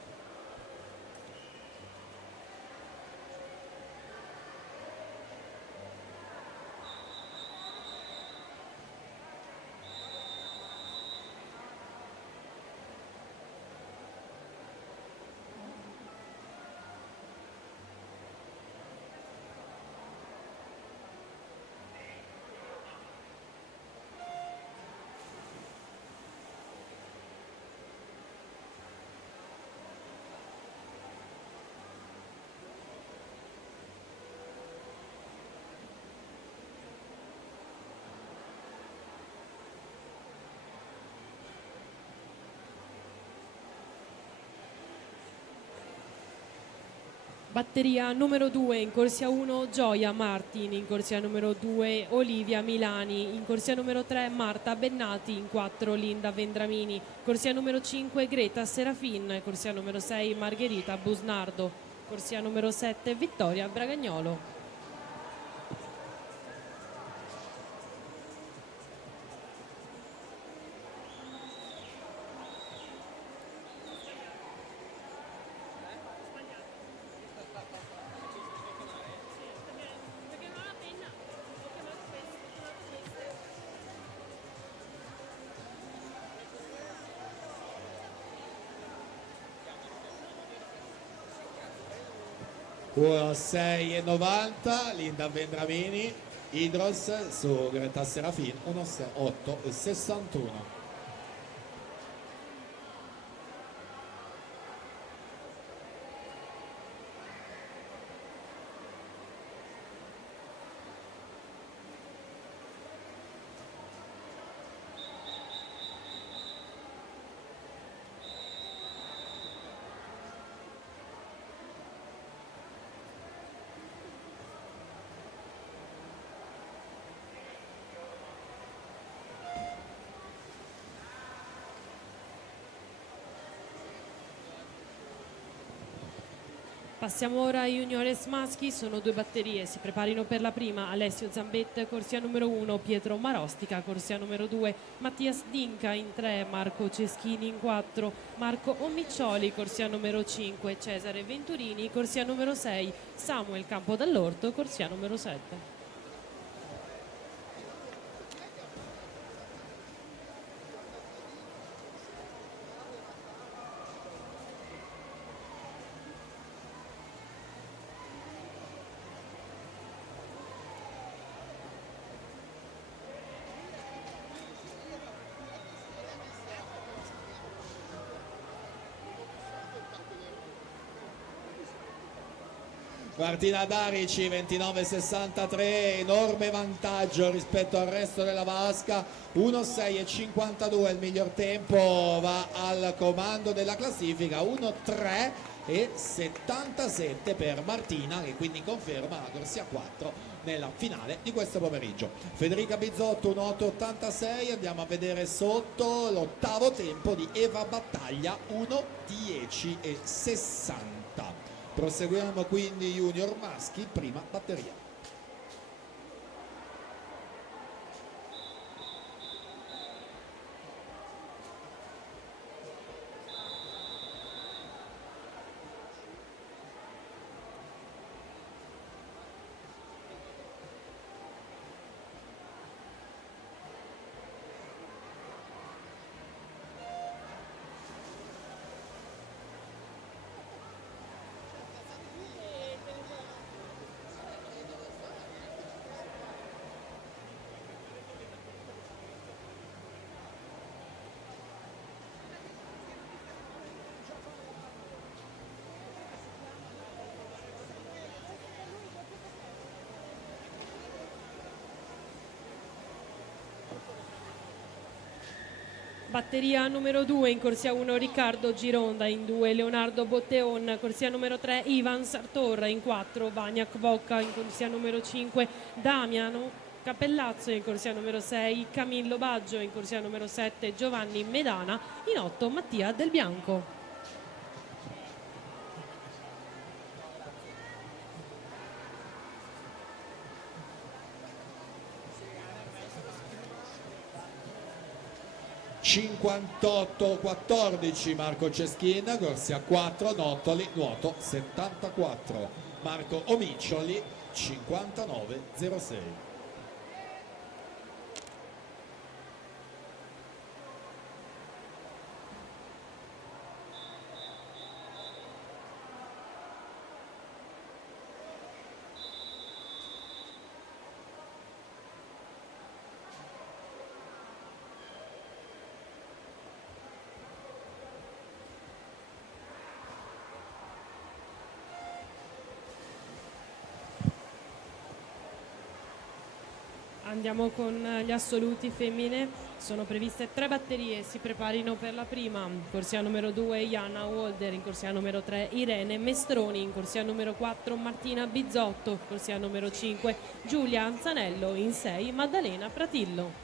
Batteria numero 2 in corsia 1 Gioia Martin, in corsia numero 2 Olivia Milani, in corsia numero 3 Marta Bennati, in 4 Linda Vendramini, corsia numero 5 Greta Serafin, corsia numero 6 Margherita Busnardo, corsia numero 7 Vittoria Bragagnolo. Ora 6,90 Linda Vendramini, Idros su Greta Serafin 1,8,61. Passiamo ora ai juniores maschi, sono 2 batterie, si preparino per la prima Alessio Zambet, corsia numero 1 Pietro Marostica, corsia numero 2 Mattias Dinca, in 3 Marco Ceschini, in 4 Marco Omiccioli, corsia numero 5 Cesare Venturini, corsia numero 6 Samuel Campodall'Orto, corsia numero 7. Martina Darici 29,63, enorme vantaggio rispetto al resto della vasca, 1,6,52 il miglior tempo, va al comando della classifica, 1,3,77 per Martina, che quindi conferma la corsia 4 nella finale di questo pomeriggio. Federica Bizzotto 1,8,86, andiamo a vedere sotto l'ottavo tempo di Eva Battaglia 1,10,60. Proseguiamo quindi junior maschi, prima batteria. Batteria numero 2 in corsia 1 Riccardo Gironda, in 2 Leonardo Botteon, corsia numero 3 Ivan Sartor, in 4 Vaniak Vocca, in corsia numero 5 Damiano Cappellazzo, in corsia numero 6 Camillo Baggio, in corsia numero 7 Giovanni Medana, in 8 Mattia Del Bianco. (58-14) Marco Ceschin, corsia 4 Nottoli, nuoto 74, Marco Omiccioli 59,06. Andiamo con gli assoluti femmine, sono previste 3 batterie, si preparino per la prima, corsia numero 2 Iana Walder, in corsia numero 3 Irene Mestroni, in corsia numero 4 Martina Bizzotto, corsia numero 5 Giulia Anzanello, in 6 Maddalena Pratillo.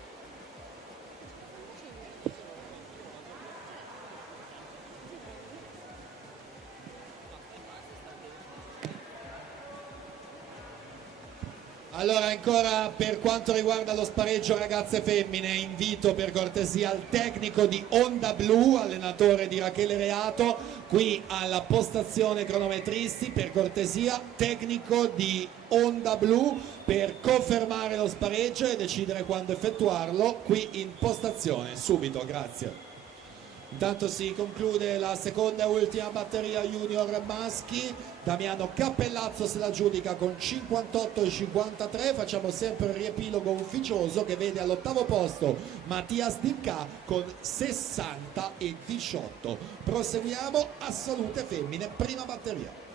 Allora, ancora per quanto riguarda lo spareggio ragazze femmine, invito per cortesia il tecnico di Onda Blu, allenatore di Rachele Reato, qui alla postazione cronometristi, per cortesia, tecnico di Onda Blu, per confermare lo spareggio e decidere quando effettuarlo qui in postazione, subito, grazie. Intanto si conclude la seconda e ultima batteria junior maschi. Damiano Cappellazzo se la giudica con 58,53. Facciamo sempre il riepilogo ufficioso che vede all'8° posto Mattias Dinca con 60,18. Proseguiamo a salute femmine, prima batteria.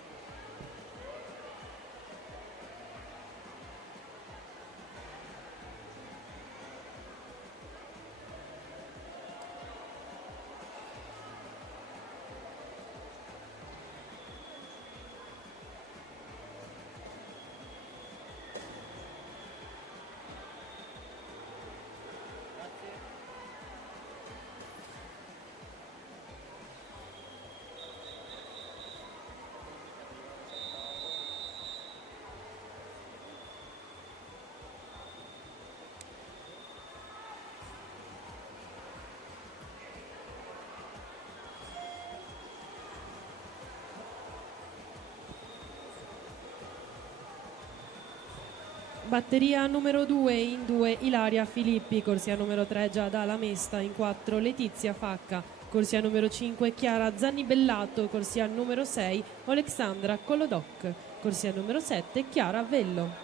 Batteria numero 2, in 2 Ilaria Filippi, corsia numero 3 Giada Lamesta, in 4 Letizia Facca, corsia numero 5 Chiara Zannibellato, corsia numero 6 Alexandra Colodoc, corsia numero 7 Chiara Vello.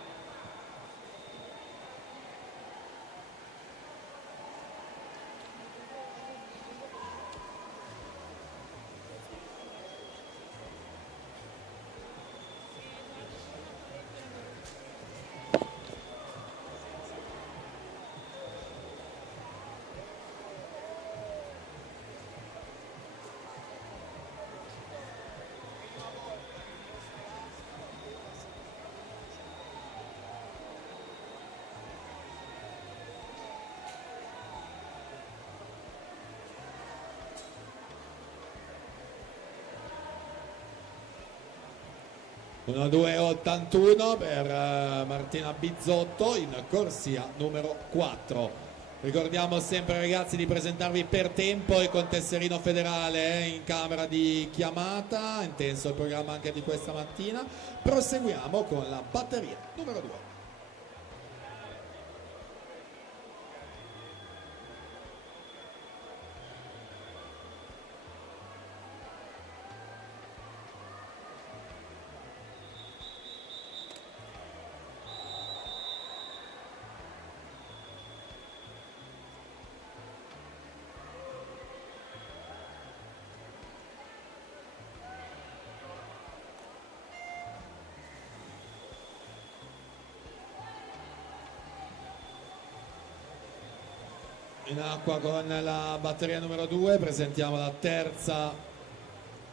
Una 2,81 per Martina Bizzotto in corsia numero 4. Ricordiamo sempre ragazzi di presentarvi per tempo e con tesserino federale in camera di chiamata, intenso il programma anche di questa mattina. Proseguiamo con la batteria numero 2. In acqua con la batteria numero 2 presentiamo la terza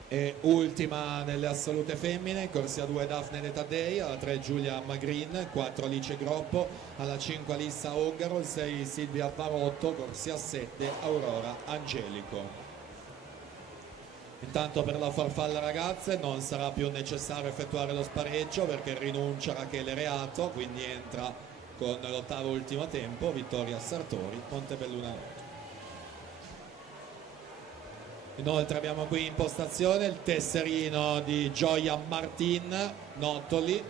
e ultima nelle assolute femmine, corsia 2 Daphne De Taddei, alla 3 Giulia Magrin, 4 Alice Groppo, alla 5 Alissa Ongaro, il 6 Silvia Parotto, corsia 7 Aurora Angelico. Intanto per la farfalla ragazze non sarà più necessario effettuare lo spareggio perché rinuncia Rachele Reato, quindi entra con l'8° ultimo tempo Vittoria Sartori, Montebelluna. Inoltre abbiamo qui in postazione il tesserino di Gioia Martin Nottoli,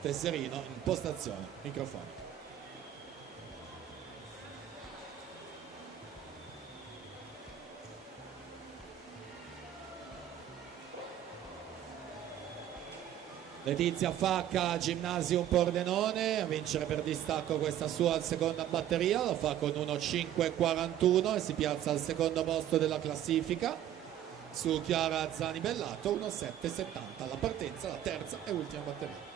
tesserino in postazione, microfono. Letizia Facca, Gymnasium Pordenone, a vincere per distacco questa sua seconda batteria, lo fa con 1,5,41 e si piazza al secondo posto della classifica su Chiara Zanibellato, 1,7,70 alla partenza, la terza e ultima batteria.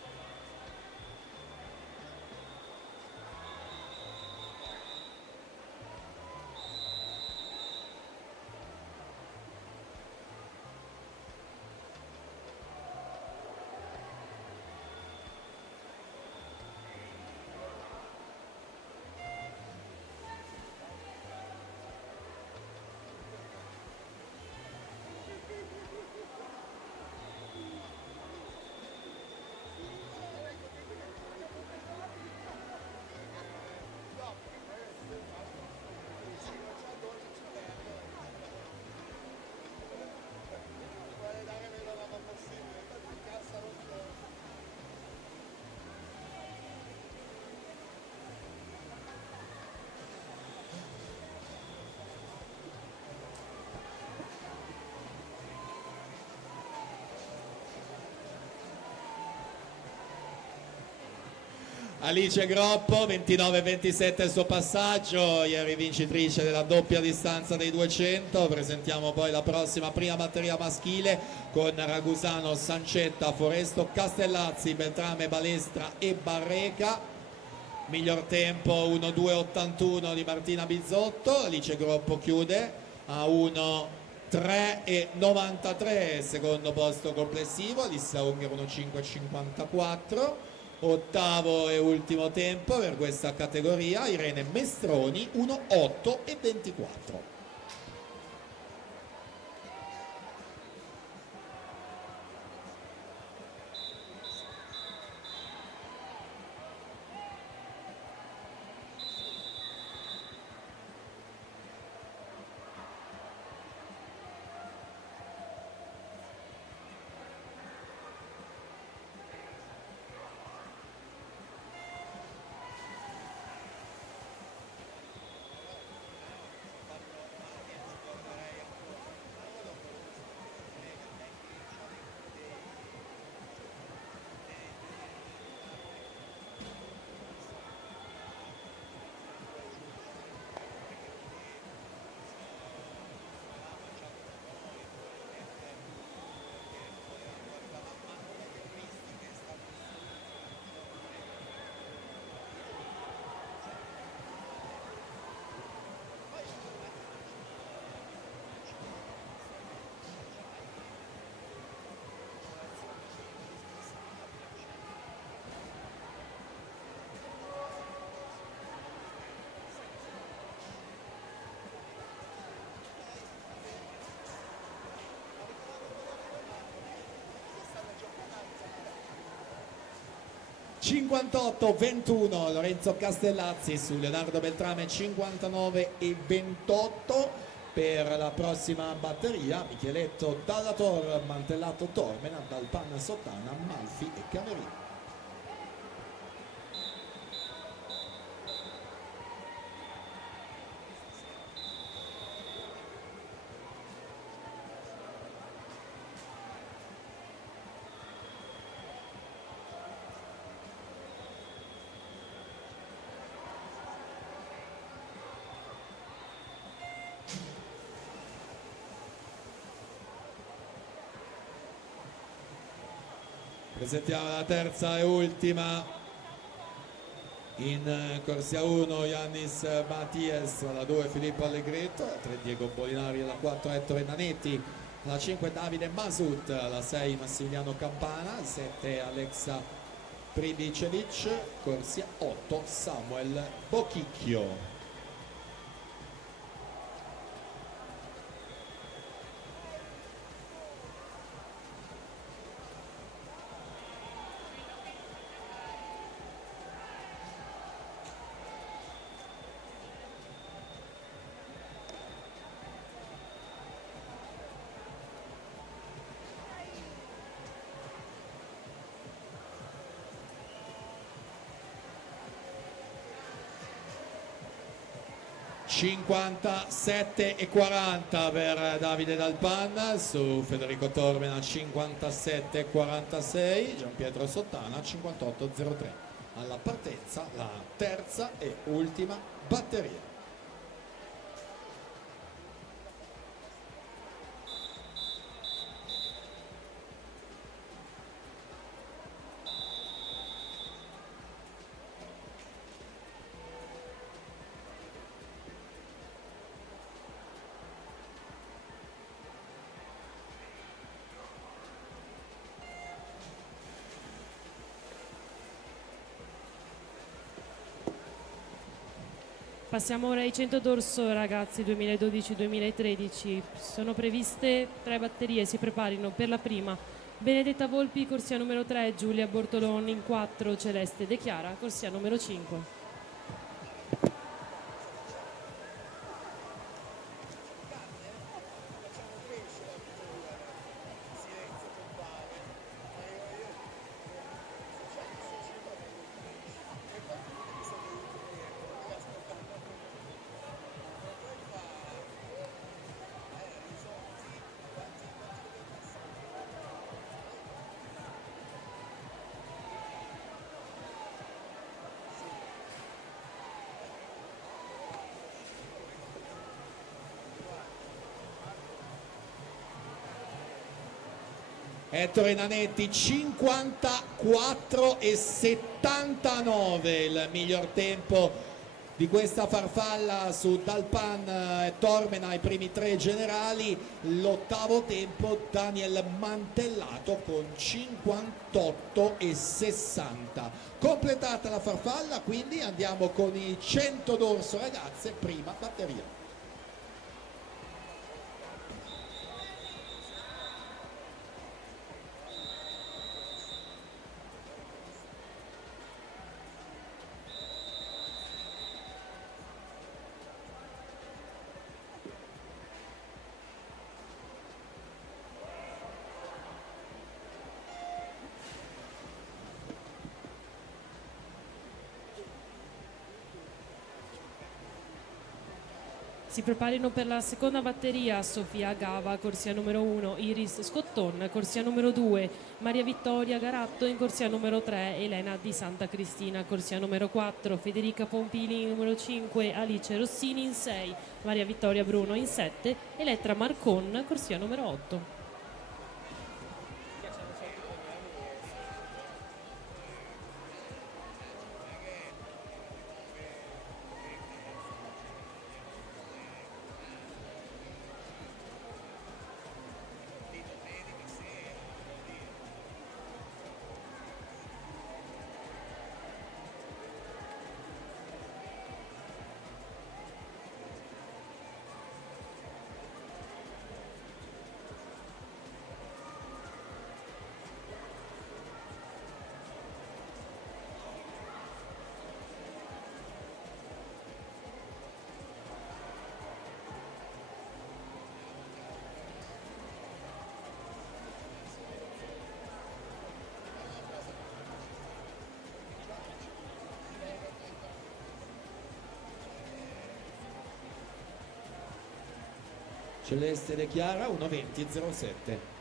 Alice Groppo 29-27 il suo passaggio, ieri vincitrice della doppia distanza dei 200. Presentiamo poi la prossima prima batteria maschile con Ragusano, Sancetta, Foresto, Castellazzi, Beltrame, Balestra e Barreca. Miglior tempo 1:2:81 di Martina Bizzotto. Alice Groppo chiude a 1:3:93, secondo posto complessivo. Alissa Unger 1:5:54. Ottavo e ultimo tempo per questa categoria Irene Mestroni 1:8:24. 58-21 Lorenzo Castellazzi su Leonardo Beltrame, 59-28 per la prossima batteria. Micheletto, Dallator, Mantellato, Tormena, Dalpan, Sottana, Malfi e Camerino. Presentiamo la terza e ultima in corsia 1 Yannis Matties, alla 2 Filippo Allegretto, alla 3 Diego Bolinari, alla 4 Ettore Nanetti, alla 5 Davide Masut, alla 6 Massimiliano Campana, alla 7 Alexa Pridicevic, corsia 8 Samuel Bochicchio. 57-40 per Davide Dalpan, su Federico Tormena 57-46, Gianpietro Sottana 58-03. Alla partenza la terza e ultima batteria. Passiamo ora ai 100 d'orso ragazzi 2012-2013. Sono previste 3 batterie, si preparino per la prima Benedetta Volpi, corsia numero 3, Giulia Bortolon in 4, Celeste De Chiara, corsia numero 5. Ettore Nanetti 54,79 il miglior tempo di questa farfalla su Dalpan e Tormen ai primi 3 generali. L'ottavo tempo Daniel Mantellato con 58,60. Completata la farfalla, quindi andiamo con i 100 d'orso ragazze, prima batteria. Si preparino per la seconda batteria Sofia Gava, corsia numero 1, Iris Scotton, corsia numero 2, Maria Vittoria Garatto in corsia numero 3, Elena Di Santa Cristina, corsia numero 4, Federica Pompili in numero 5, Alice Rossini in 6, Maria Vittoria Bruno in 7, Elettra Marcon, corsia numero 8. Celeste De Chiara 1:20,07.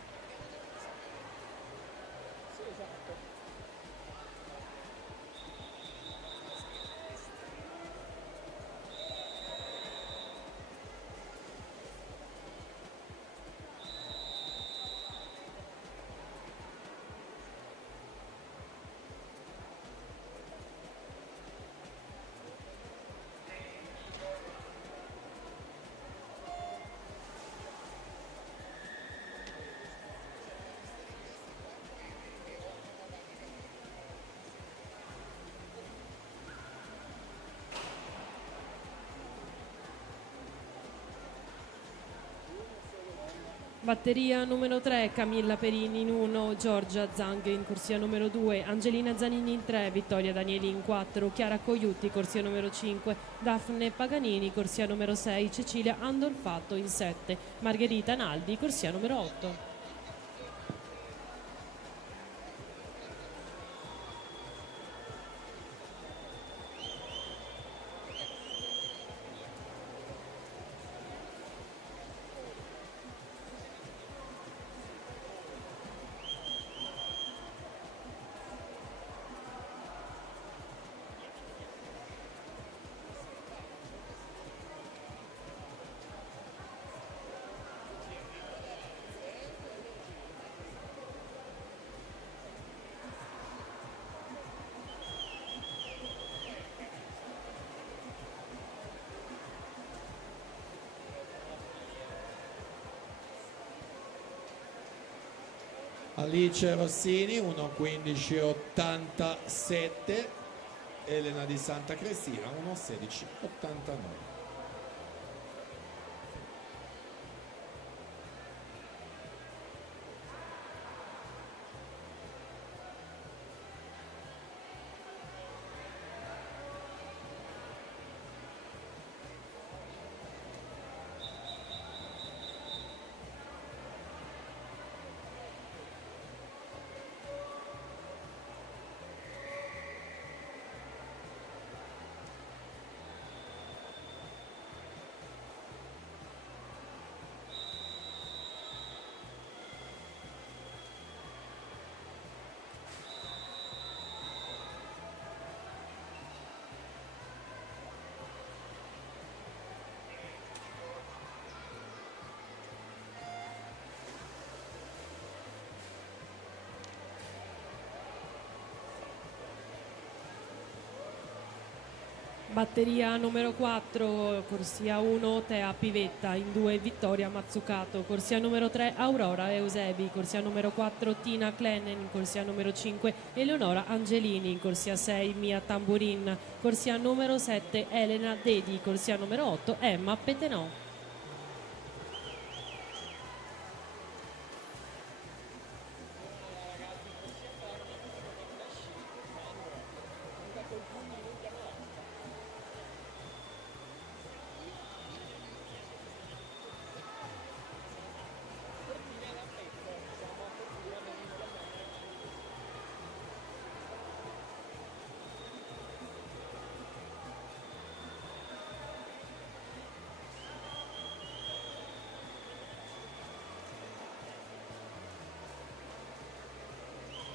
Batteria numero 3, Camilla Perini in 1, Giorgia Zang in corsia numero 2, Angelina Zanini in 3, Vittoria Danieli in 4, Chiara Coiutti corsia numero 5, Daphne Paganini corsia numero 6, Cecilia Andolfatto in 7, Margherita Naldi corsia numero 8. Alice Rossini 1:15,87. Elena Di Santa Cristina 1:16,89. Batteria numero 4, corsia 1 Tea Pivetta, in 2 Vittoria Mazzucato, corsia numero 3 Aurora Eusebi, corsia numero 4 Tina Clennen, corsia numero 5 Eleonora Angelini, corsia 6 Mia Tamburin, corsia numero 7 Elena Dedi, corsia numero 8 Emma Petenò.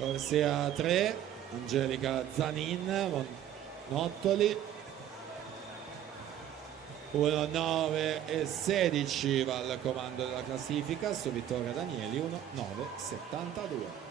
Corsia 3 Angelica Zanin, Monottoli, 1, 9 e 16 va al comando della classifica su Vittoria Danieli, 1, 9, 72.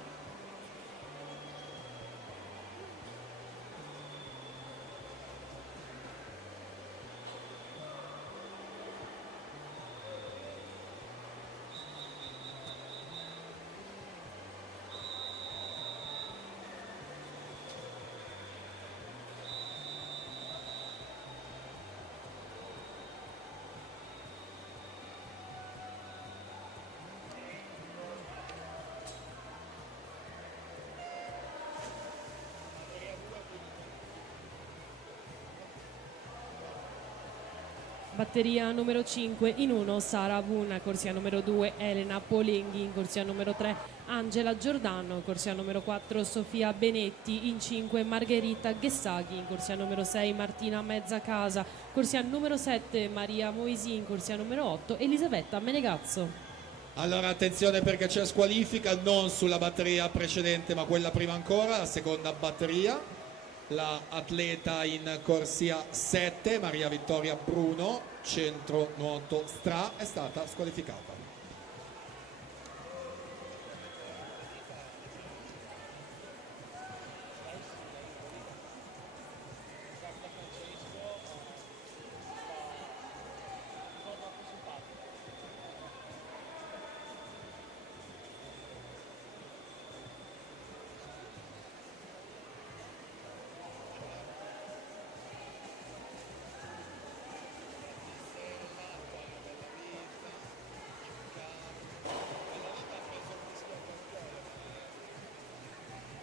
Batteria numero 5 in 1 Sara Buna, corsia numero 2 Elena Polenghi, in corsia numero 3 Angela Giordano, corsia numero 4 Sofia Benetti, in 5 Margherita Ghessaghi, in corsia numero 6 Martina Mezzacasa, corsia numero 7 Maria Moisi, in corsia numero 8 Elisabetta Menegazzo. Allora attenzione perché c'è squalifica non sulla batteria precedente ma quella prima ancora, la seconda batteria. La atleta in corsia 7, Maria Vittoria Bruno, centro nuoto Stra, è stata squalificata.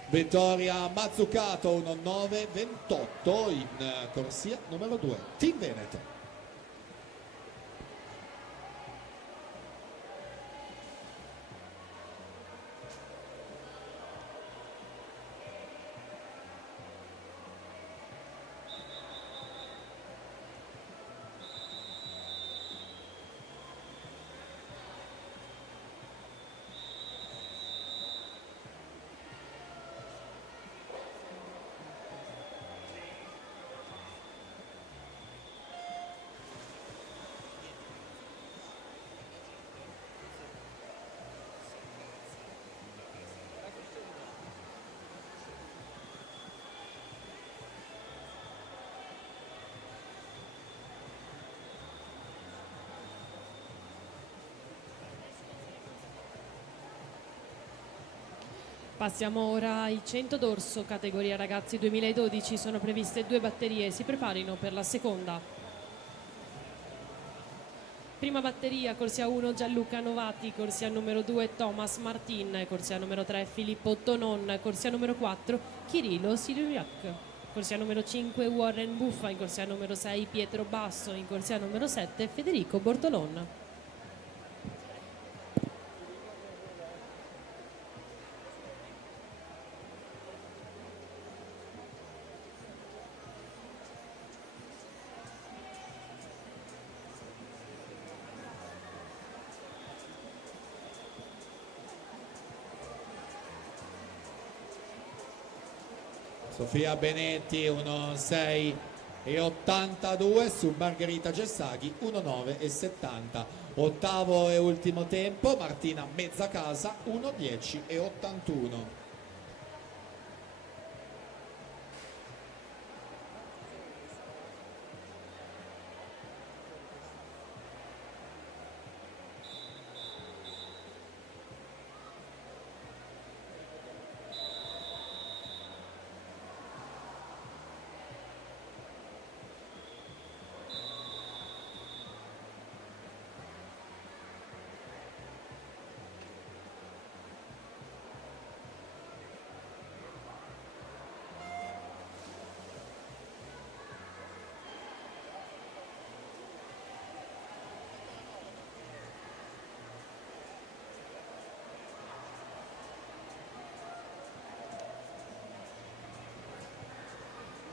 Vittoria Mazzucato 1.9.28 in corsia numero 2, Team Veneto. Passiamo ora ai 100 d'orso, categoria ragazzi 2012, sono previste 2 batterie, si preparino per la seconda. Prima batteria, corsia 1 Gianluca Novati, corsia numero 2 Thomas Martin, corsia numero 3 Filippo Tonon, corsia numero 4 Kirilo Siluriak, corsia numero 5 Warren Buffa, in corsia numero 6 Pietro Basso, in corsia numero 7 Federico Bortolon. Sofia Benetti 1.6.82 su Margherita Gessaghi 1.9.70. Ottavo e ultimo tempo Martina Mezzacasa 1.10.81.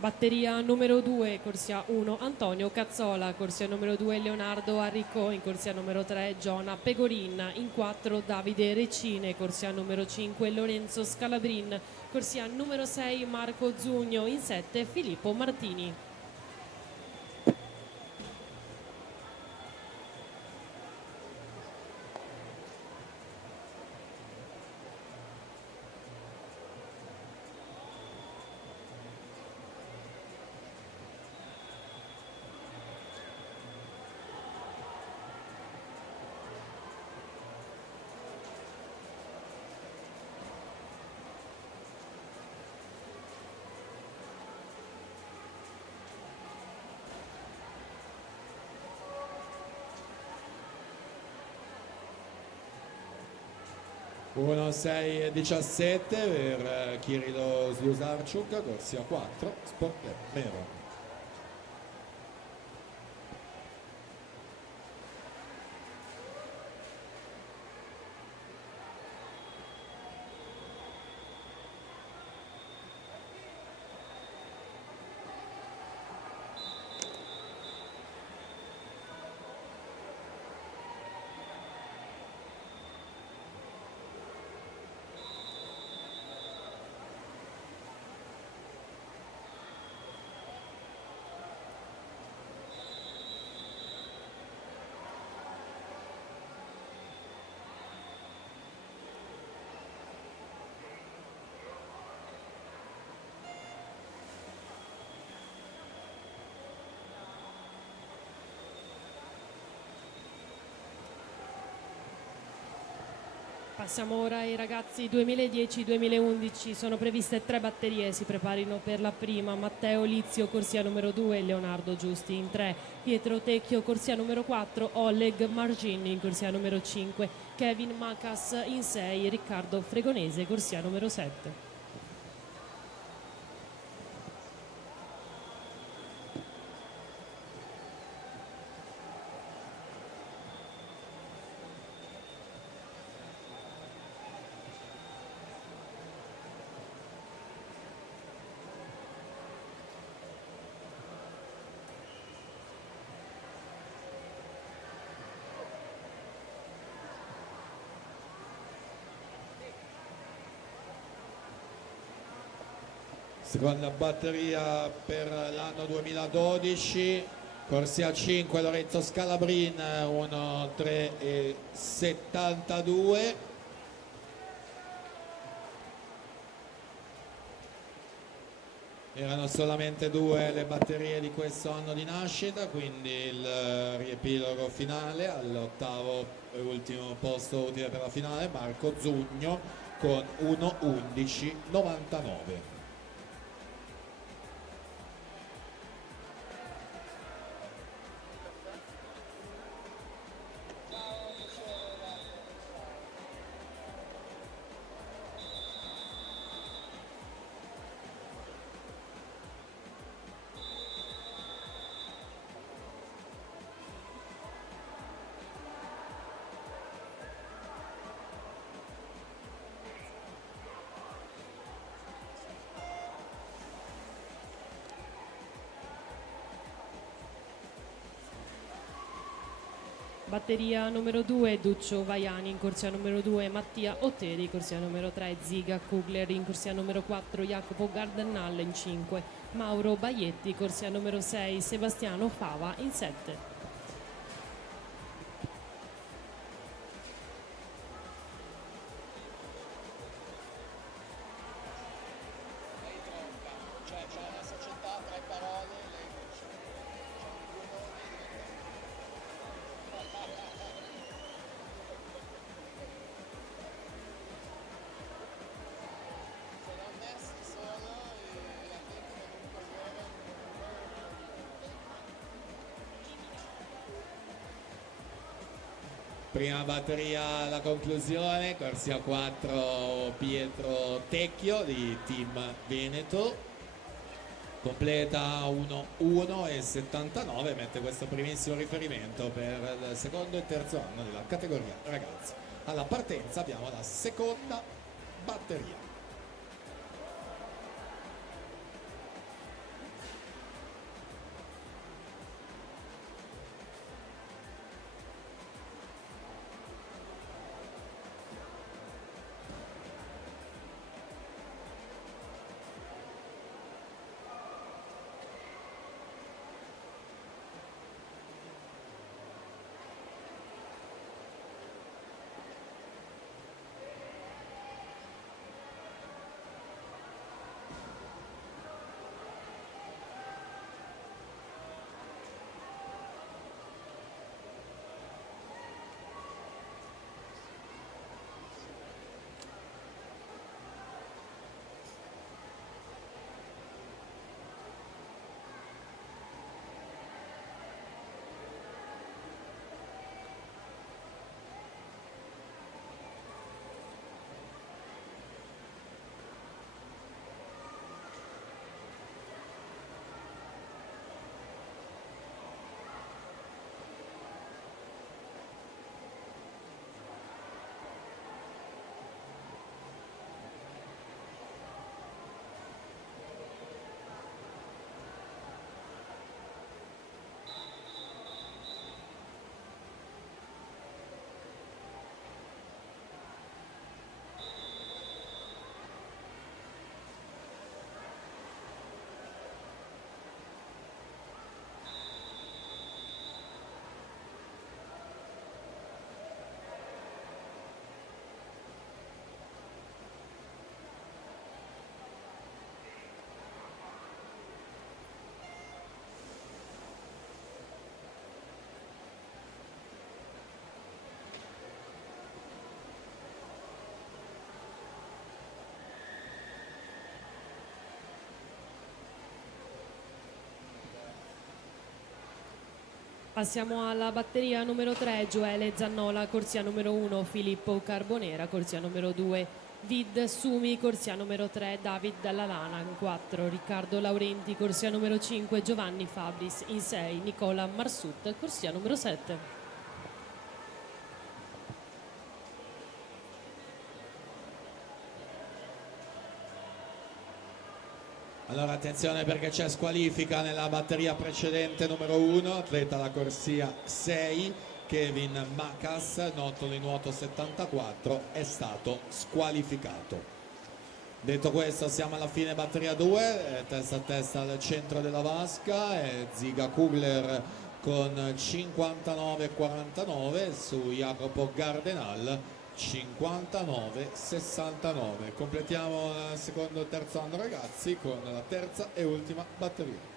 Batteria numero 2, corsia 1 Antonio Cazzola, corsia numero 2 Leonardo Arricò, in corsia numero 3 Giona Pegorin, in 4 Davide Recine, corsia numero 5 Lorenzo Scalabrin, corsia numero 6 Marco Zugno, in 7 Filippo Martini. Uno 6-17 per Kirilo Sliusarchuk, corsia 4, Sport Nero. Passiamo ora ai ragazzi 2010-2011, sono previste 3 batterie, si preparino per la prima Matteo Lizio, corsia numero 2, Leonardo Giusti in 3, Pietro Tecchio, corsia numero 4, Oleg Margin in corsia numero 5, Kevin Macas in 6, Riccardo Fregonese, corsia numero 7. Seconda batteria per l'anno 2012, corsia 5 Lorenzo Scalabrin, 1-3-72. Erano solamente 2 le batterie di questo anno di nascita, quindi il riepilogo finale all'8° e ultimo posto utile per la finale, Marco Zugno con 1-11-99. Batteria numero 2 Duccio Vaiani, in corsia numero 2 Mattia Otteri, corsia numero 3 Ziga Kugler, in corsia numero 4 Jacopo Gardernal, in 5 Mauro Baietti, corsia numero 6 Sebastiano Fava, in 7. Prima batteria alla conclusione, corsia 4 Pietro Tecchio di Team Veneto, completa 1-1-79, mette questo primissimo riferimento per il secondo e terzo anno della categoria ragazzi. Alla partenza abbiamo la seconda batteria. Passiamo alla batteria numero 3, Gioele Zannola, corsia numero 1, Filippo Carbonera, corsia numero 2, Vid Sumi, corsia numero 3, David Dallalana in 4, Riccardo Laurenti, corsia numero 5, Giovanni Fabris in 6, Nicola Marsut, corsia numero 7. Allora attenzione perché c'è squalifica nella batteria precedente numero 1, atleta alla corsia 6, Kevin Macas, noto di nuoto 74, è stato squalificato. Detto questo siamo alla fine batteria 2, testa a testa al centro della vasca, Ziga Kugler con 59-49 su Jacopo Gardenal 59-69. Completiamo il secondo e terzo anno ragazzi con la terza e ultima batteria.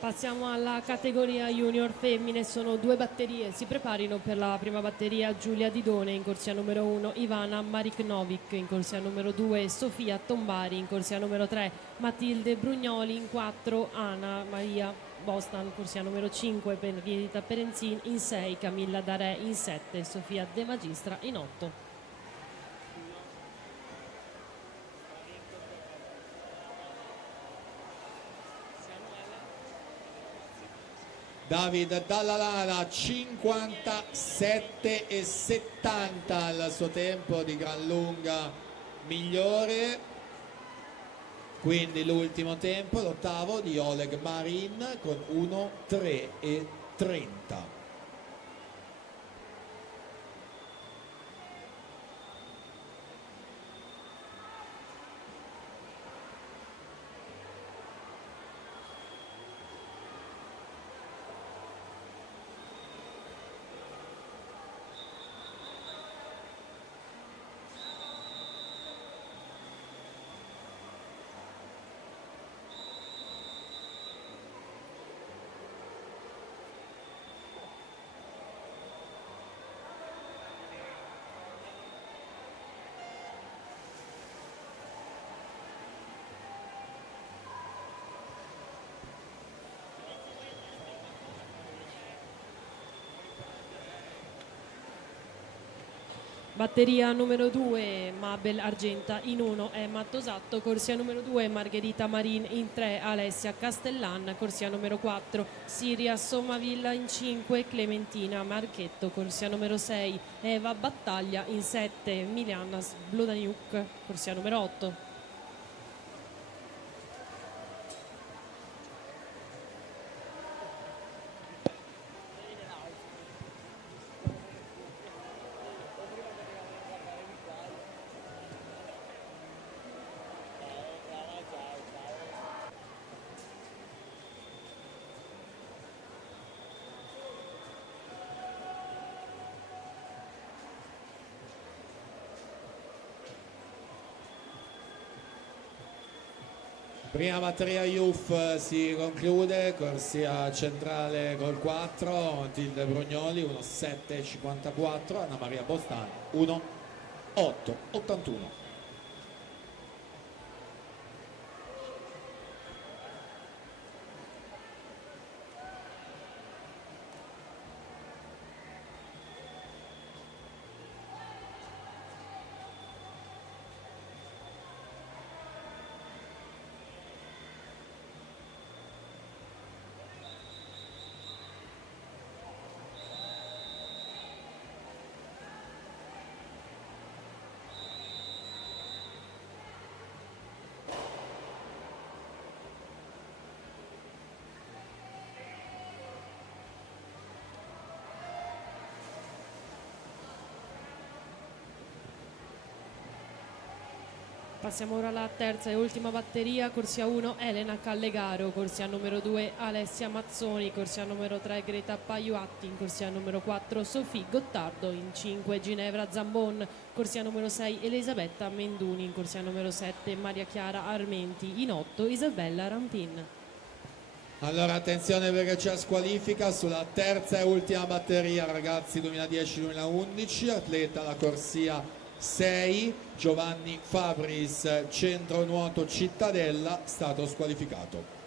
Passiamo alla categoria junior femmine, sono 2 batterie, si preparino per la prima batteria Giulia Didone in corsia numero 1, Ivana Mariknovic in corsia numero 2, Sofia Tombari in corsia numero 3, Matilde Brugnoli in 4, Anna Maria Bostan in corsia numero 5, Benedetta Perenzin in 6, Camilla Darè in 7, Sofia De Magistra in 8. David Dallalana 57,70 il suo tempo di gran lunga migliore, quindi l'ultimo tempo, l'ottavo di Oleg Marin con 1,3,30. Batteria numero 2, Mabel Argenta in 1, Emma Tosatto, corsia numero 2, Margherita Marin in 3, Alessia Castellan, corsia numero 4, Siria Sommavilla in 5, Clementina Marchetto, corsia numero 6, Eva Battaglia in 7, Miliana Blodaniuk, corsia numero 8. Prima batteria Youth si conclude, corsia centrale col 4, Matilde Brugnoli 1,7,54, Anna Maria Bostan 1,8,81. Passiamo ora alla terza e ultima batteria, corsia 1 Elena Callegaro, corsia numero 2 Alessia Mazzoni, corsia numero 3 Greta Paiuatti, in corsia numero 4 Sofì Gottardo, in 5 Ginevra Zambon, corsia numero 6 Elisabetta Menduni, in corsia numero 7 Maria Chiara Armenti, in 8 Isabella Rampin. Allora attenzione perché c'è squalifica sulla terza e ultima batteria, ragazzi, 2010-2011, atleta alla corsia 6, Giovanni Fabris, centro nuoto Cittadella, stato squalificato.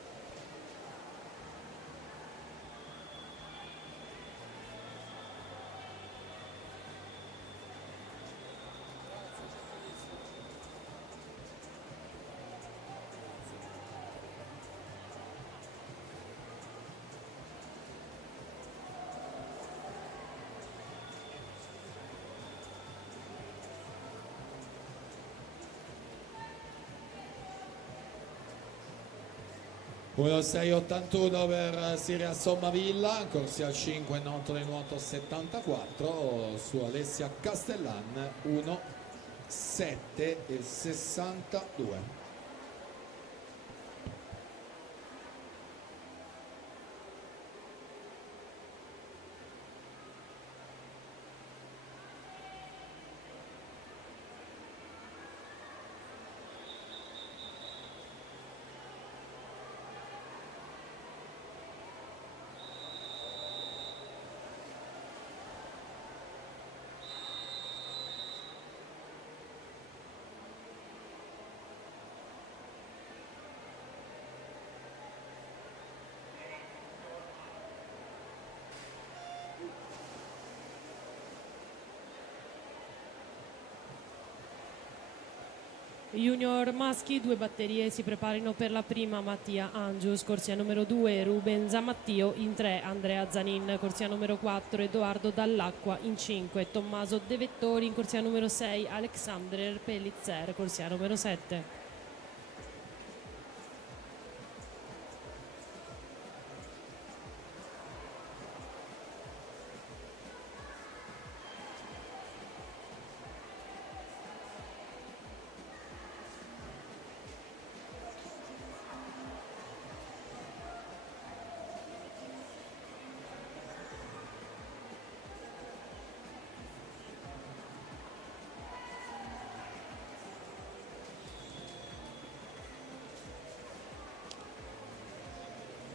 Uno 6,81 per Siria Sommavilla, corsia 5 noto del nuoto 74, su Alessia Castellan 1,7,62. Junior maschi, 2 batterie, si preparino per la prima Mattia Angius, corsia numero 2 Ruben Zamattio, in 3 Andrea Zanin, corsia numero 4 Edoardo Dall'Acqua, in 5 Tommaso De Vettori, in corsia numero 6 Alexander Pellizer, corsia numero 7.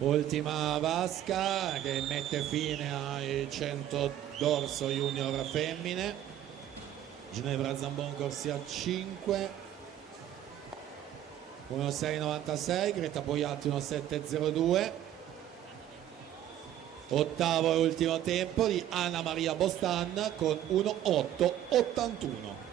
Ultima vasca che mette fine ai 100 dorso junior femmine. Ginevra Zambon corsia 5, 1,696, Greta Poiatti 1,702. Ottavo e ultimo tempo di Anna Maria Bostan con 1,881.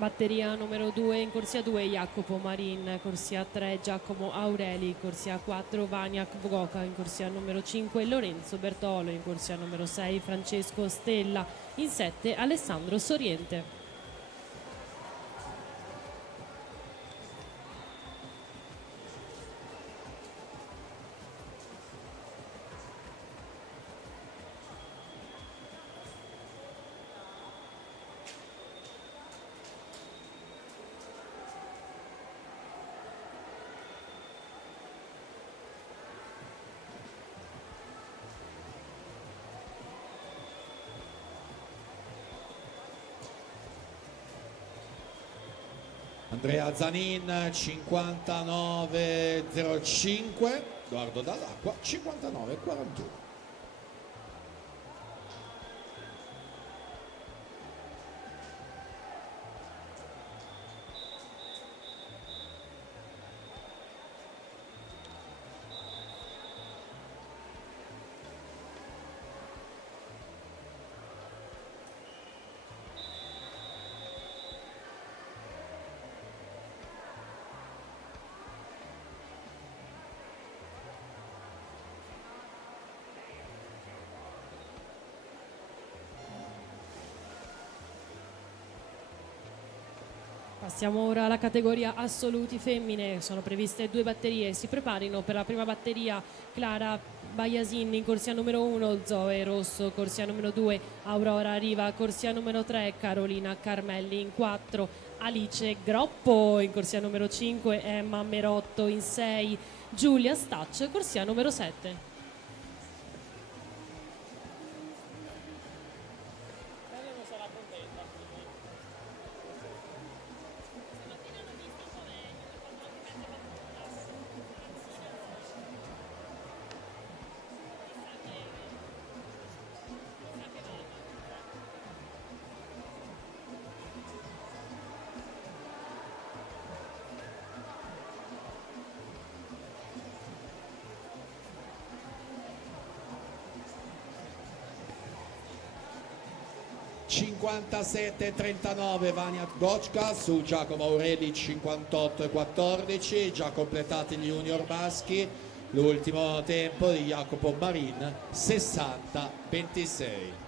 Batteria numero 2 in corsia 2 Jacopo Marin, corsia 3 Giacomo Aureli, corsia 4 Vaniak Vogoka, in corsia numero 5 Lorenzo Bertolo, in corsia numero 6 Francesco Stella, in 7 Alessandro Soriente. Andrea Zanin 59,05, Edoardo Dall'Acqua 59,41. Passiamo ora alla categoria assoluti femmine, sono previste 2 batterie, si preparino per la prima batteria Clara Bajasin in corsia numero 1, Zoe Rosso corsia numero 2, Aurora Riva corsia numero 3, Carolina Carmelli in 4, Alice Groppo in corsia numero 5, Emma Merotto in 6, Giulia Stacc corsia numero 7. (57-39) Vania Gocca su Giacomo Aureli 58-14, già completati gli junior maschi, l'ultimo tempo di Jacopo Marin 60-26.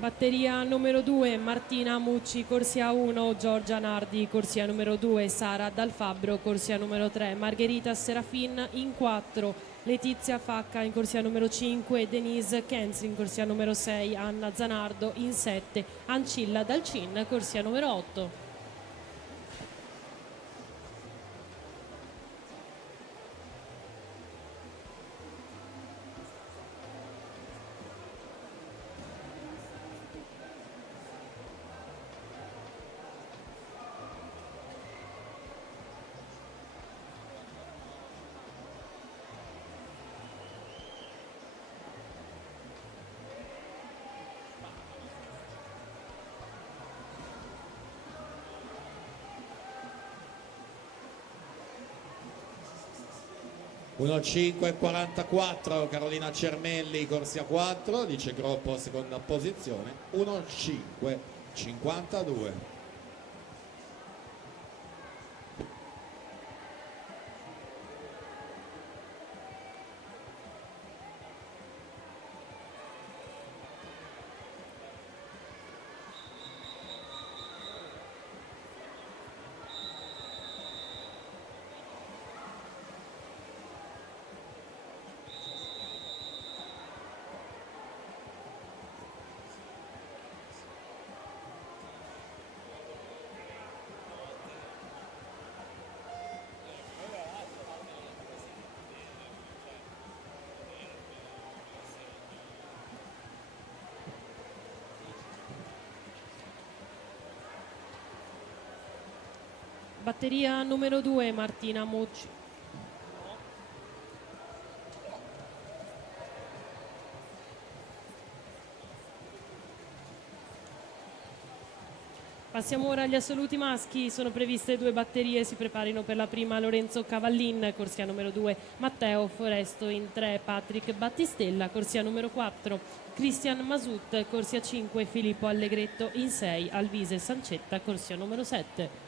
Batteria numero 2, Martina Mucci, corsia 1, Giorgia Nardi, corsia numero 2, Sara Dal Fabbro, corsia numero 3, Margherita Serafin in 4, Letizia Facca in corsia numero 5, Denise Kenz in corsia numero 6, Anna Zanardo in 7, Ancilla Dalcin, corsia numero 8. Uno 5-44 Carolina Cermelli corsia 4, Alice Groppo seconda posizione, 1-5-52. Batteria numero 2, Martina Mucci. Passiamo ora agli assoluti maschi, sono previste 2 batterie, si preparino per la prima Lorenzo Cavallin, corsia numero 2, Matteo Foresto in 3, Patrick Battistella, corsia numero 4, Christian Masut, corsia 5, Filippo Allegretto in 6, Alvise Sancetta, corsia numero 7.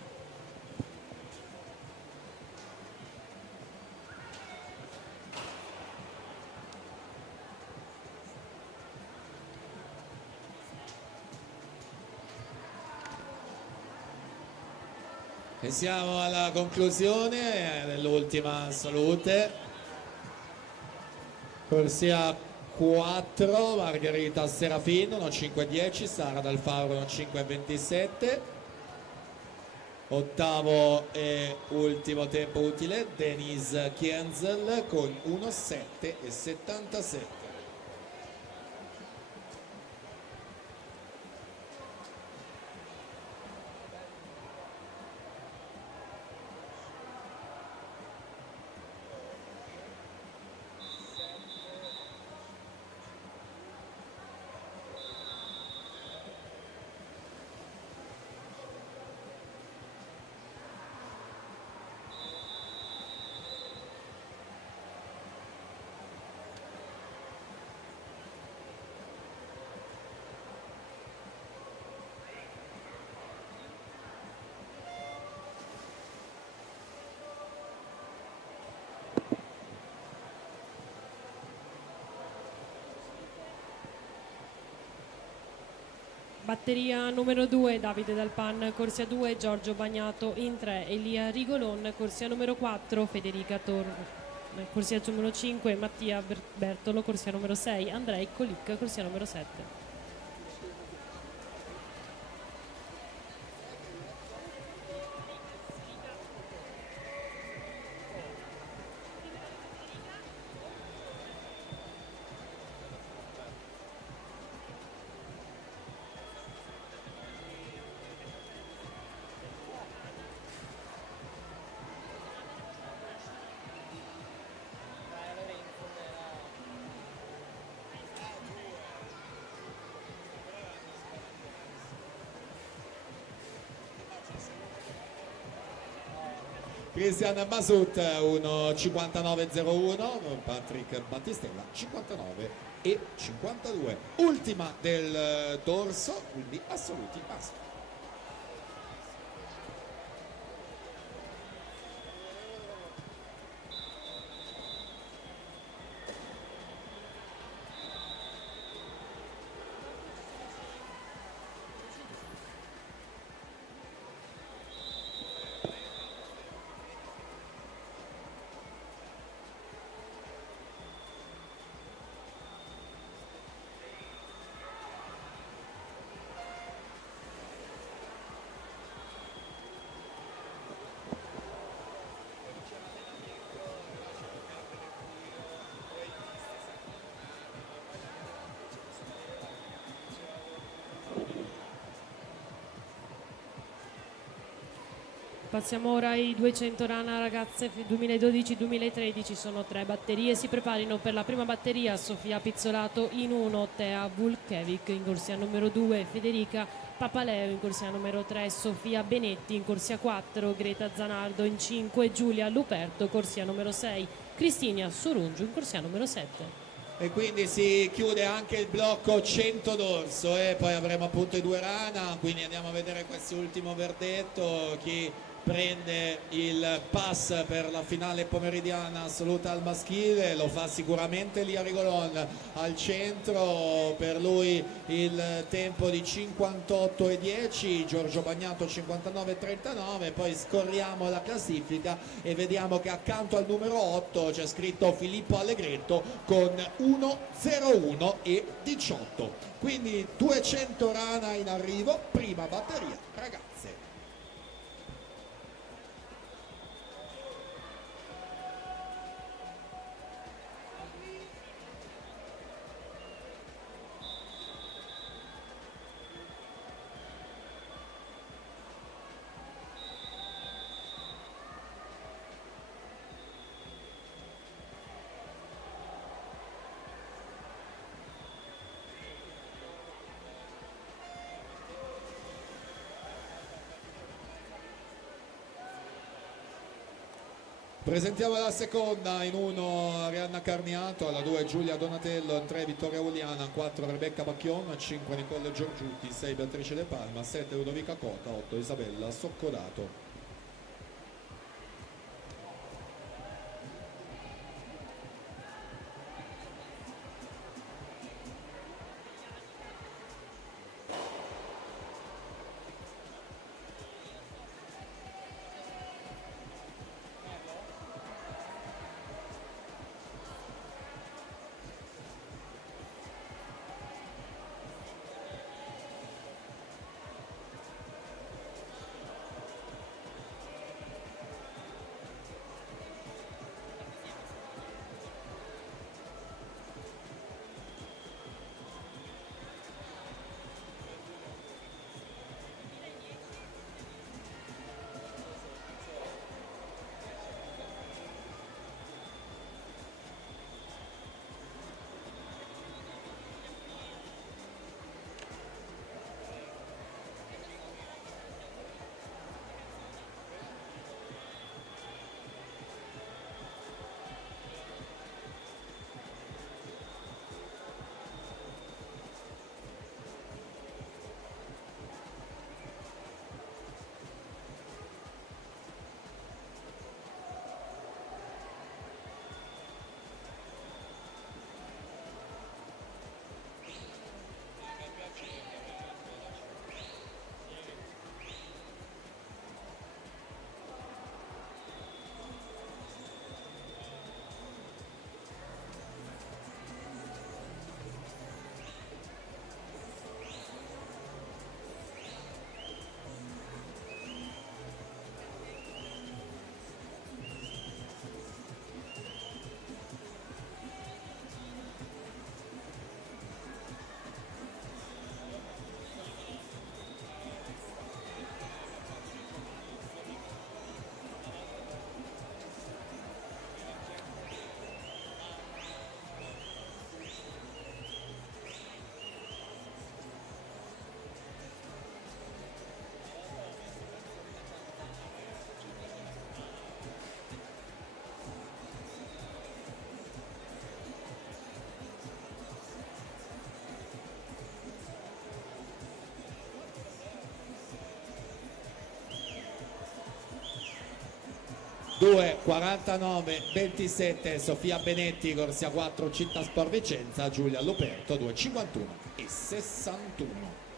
E siamo alla conclusione dell'ultima salute. Corsia 4 Margherita Serafin 1.5.10, Sara Dal Fauro 1.5.27. Ottavo e ultimo tempo utile Denise Kienzel con 1.7.77. Batteria numero 2 Davide Dalpan, corsia 2 Giorgio Bagnato, in 3 Elia Rigolon, corsia numero 4 Federica corsia numero 5 Mattia Bertolo, corsia numero 6 Andrei Colic, corsia numero 7. Cristian Masut 1.59.01, Patrick Battistella 59 e 52. Ultima del dorso, quindi assoluti maschi. Passiamo ora ai 200 rana ragazze 2012-2013, sono 3 batterie, si preparino per la prima batteria Sofia Pizzolato in 1, Tea Vulkevic in corsia numero 2, Federica Papaleo in corsia numero 3, Sofia Benetti in corsia 4, Greta Zanardo in 5, Giulia Luperto corsia numero 6, Cristina Sorungiu in corsia numero 7. E quindi si chiude anche il blocco 100 dorso e poi avremo appunto i 2 rana, quindi andiamo a vedere questo ultimo verdetto, chi prende il pass per la finale pomeridiana assoluta al maschile, lo fa sicuramente Lia Rigolon al centro, per lui il tempo di 58,10, Giorgio Bagnato 59,39, poi scorriamo la classifica e vediamo che accanto al numero 8 c'è scritto Filippo Allegretto con 1,01 e 18, quindi 200 rana in arrivo, prima batteria ragazze. Presentiamo la seconda, in 1 Arianna Carniato, alla 2 Giulia Donatello, in 3 Vittoria Uliana, 4 Rebecca Bacchion, 5 Nicole Giorgiuti, 6 Beatrice De Palma, 7 Ludovica Cota, 8 Isabella Soccodato. 2:49:27 Sofia Benetti, corsia 4 Città Sport Vicenza, Giulia Luperto 2:51:61.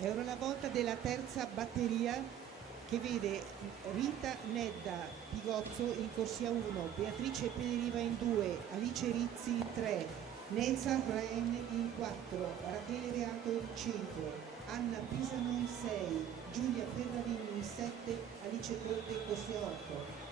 È ora la volta della terza batteria che vede Rita Nedda Pigozzo in corsia 1, Beatrice Peneriva in 2, Alice Rizzi in 3, Nezza Raen in 4, Rachele Reato in 5, Anna Pisano in 6, Giulia Ferrarini in 7, Alice Conte in corsia 8.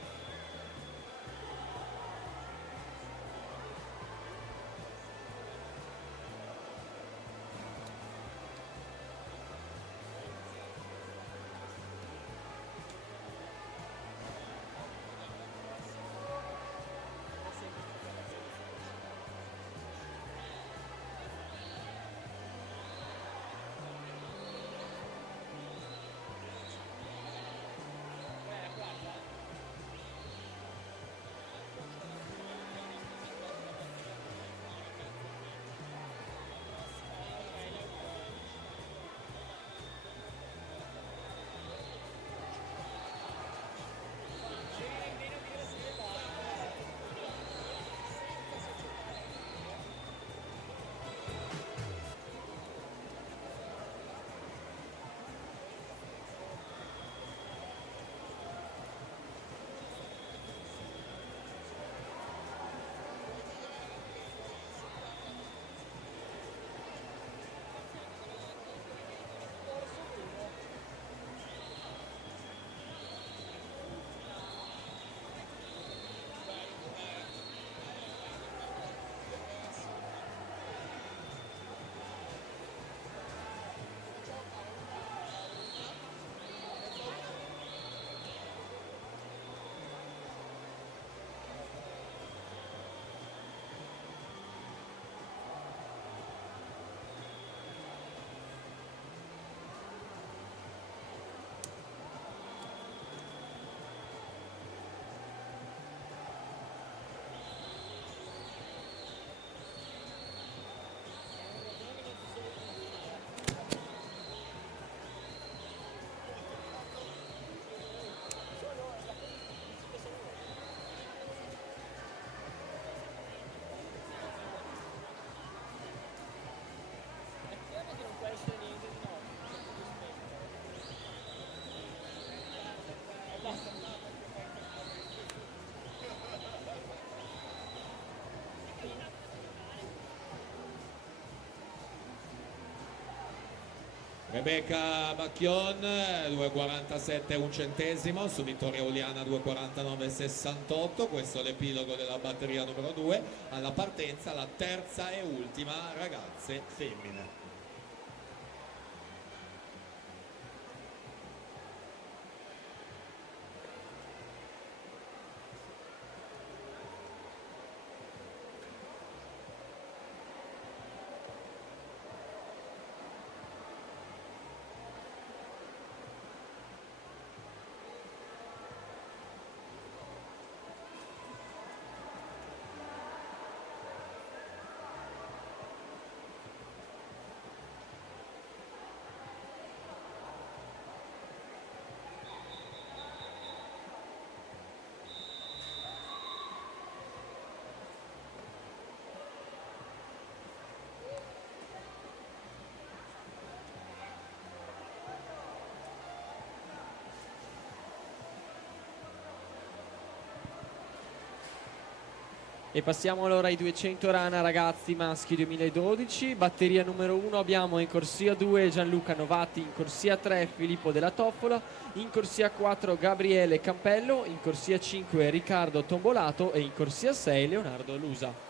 Rebecca Bacchion 2:47:1 su Vittoria Uliana 2:49:68. Questo è l'epilogo della batteria numero 2. Alla partenza la terza e ultima ragazze femmine. E passiamo allora ai 200 rana ragazzi maschi 2012. Batteria numero 1 abbiamo in corsia 2 Gianluca Novati, in corsia 3 Filippo Della Toffola, in corsia 4 Gabriele Campello, in corsia 5 Riccardo Tombolato e in corsia 6 Leonardo Lusa.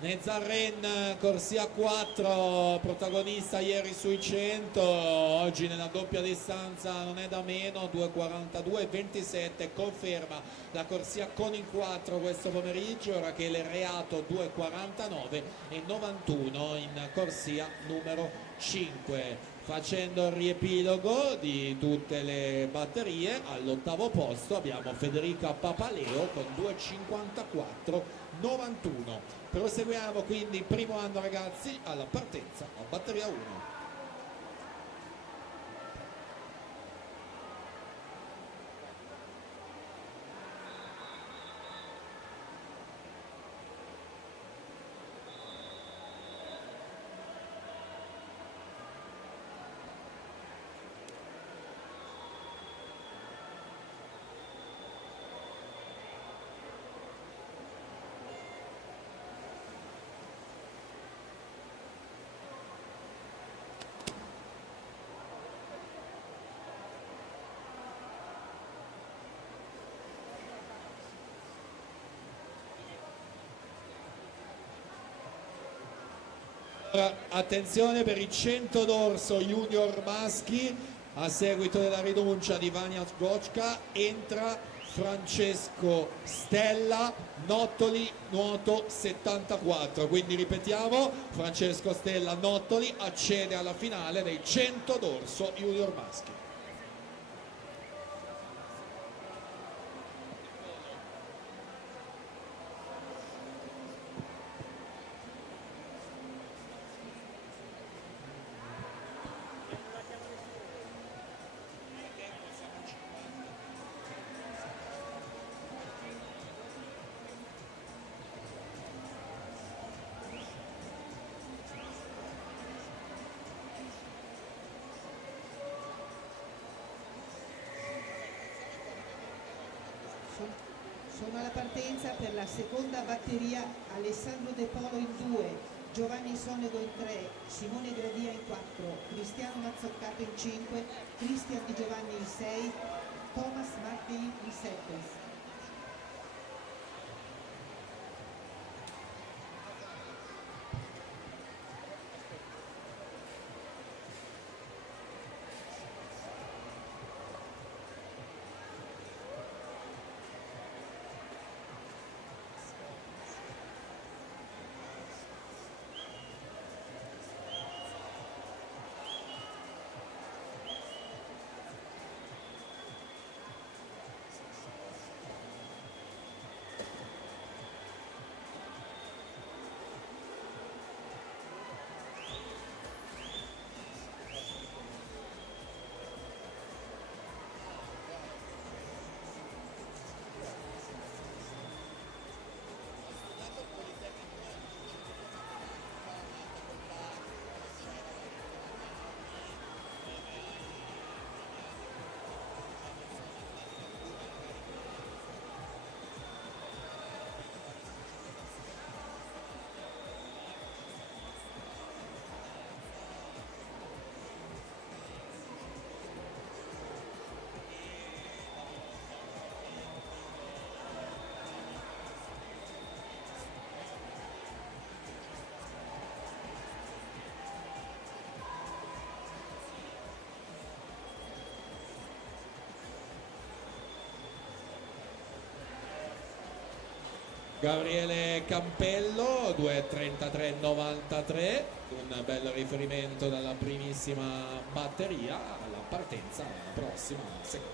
Nezzarren, corsia 4, protagonista ieri sui 100, oggi nella doppia distanza non è da meno, 2:42,27, conferma la corsia con il 4 questo pomeriggio. Rachele Reato 2:49,91 in corsia numero 5. Facendo il riepilogo di tutte le batterie, all'ottavo posto abbiamo Federica Papaleo con 2:54,91. Proseguiamo quindi il primo anno ragazzi alla partenza a batteria 1. Attenzione per i 100 d'orso junior maschi, a seguito della rinuncia di Vania Zgocka entra Francesco Stella, Nottoli, nuoto 74. Quindi ripetiamo, Francesco Stella Nottoli accede alla finale dei 100 d'orso junior maschi. Sono alla partenza per la seconda batteria Alessandro De Polo in 2, Giovanni Sonego in 3, Simone Gradia in 4, Cristiano Mazzoccato in 5, Cristian Di Giovanni in 6, Thomas Martin in 7. Gabriele Campello 2:33,93, un bel riferimento dalla primissima batteria alla partenza alla prossima seconda.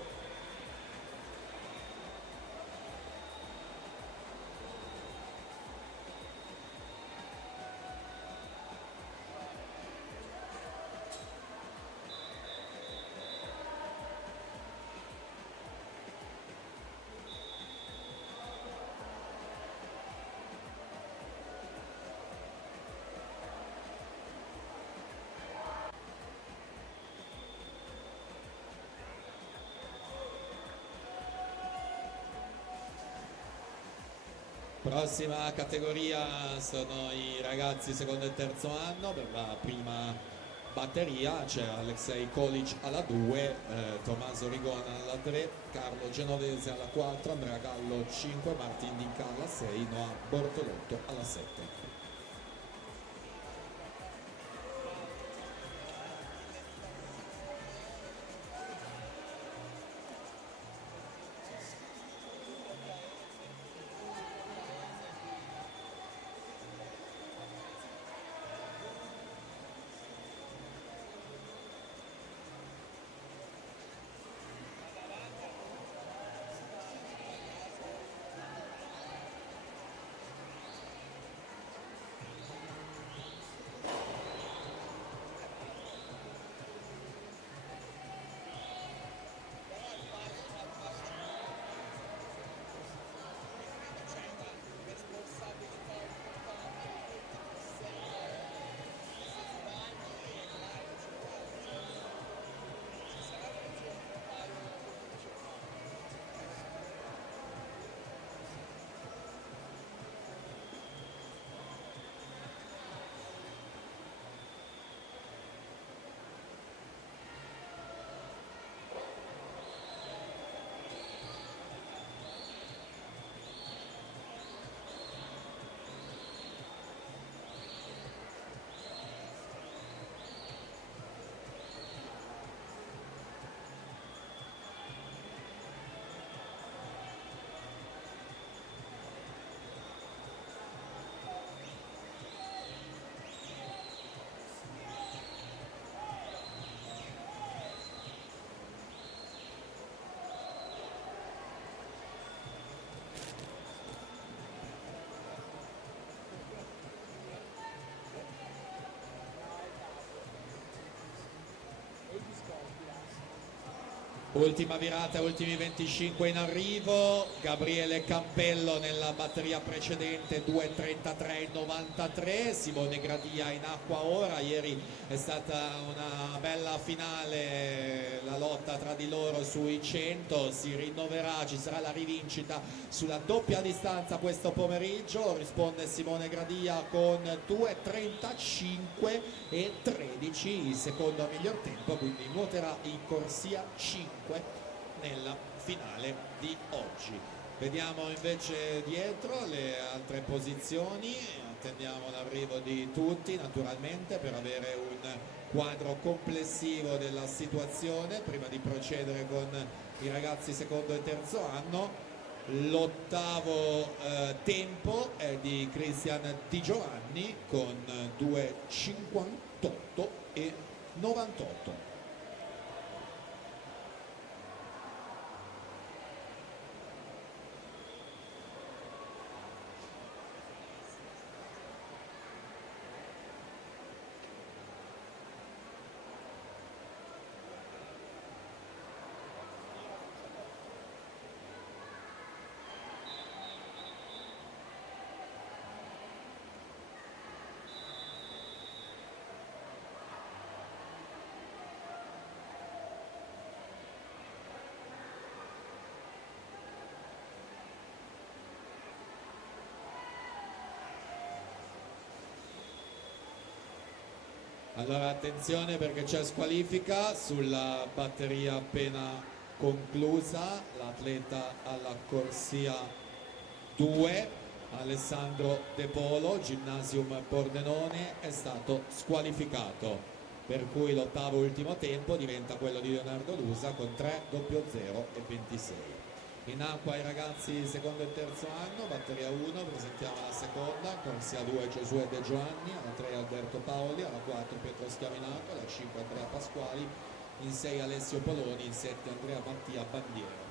Prossima categoria sono i ragazzi secondo e terzo anno. Per la prima batteria c'è Alexei Kolic alla 2, Tommaso Rigona alla 3, Carlo Genovese alla 4, Andrea Gallo 5, Martin Dinca alla 6, Noah Bortolotto alla 7. Ultima virata, ultimi 25 in arrivo. Gabriele Campello nella batteria precedente 2:33,93. Simone Gradia in acqua ora. Ieri è stata una bella finale, la lotta tra di loro sui 100. Si rinnoverà, ci sarà la rivincita sulla doppia distanza questo pomeriggio. Risponde Simone Gradia con 2:35,13, il secondo miglior tempo, quindi nuoterà in corsia 5 nella finale di oggi. Vediamo invece dietro le altre posizioni, attendiamo l'arrivo di tutti naturalmente per avere un quadro complessivo della situazione prima di procedere con i ragazzi secondo e terzo anno. L'ottavo tempo è di Cristian Di Giovanni con 2:58,98. Allora attenzione perché c'è squalifica sulla batteria appena conclusa. L'atleta alla corsia 2, Alessandro De Polo, Gymnasium Pordenone, è stato squalificato, per cui l'ottavo ultimo tempo diventa quello di Leonardo Lusa con 3:00,26. In acqua i ragazzi secondo e terzo anno, batteria 1, presentiamo la seconda, corsia 2 Giosuè De Giovanni, alla 3 Alberto Paoli, alla 4 Pietro Schiavinato, alla 5 Andrea Pasquali, in 6 Alessio Poloni, in 7 Andrea Mattia Bandiera.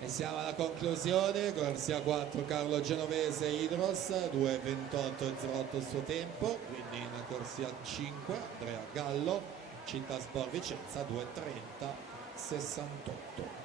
E siamo alla conclusione, corsia 4 Carlo Genovese Idros, 2:28,08 il suo tempo, quindi in corsia 5 Andrea Gallo, Città Sport Vicenza, 2:30,68.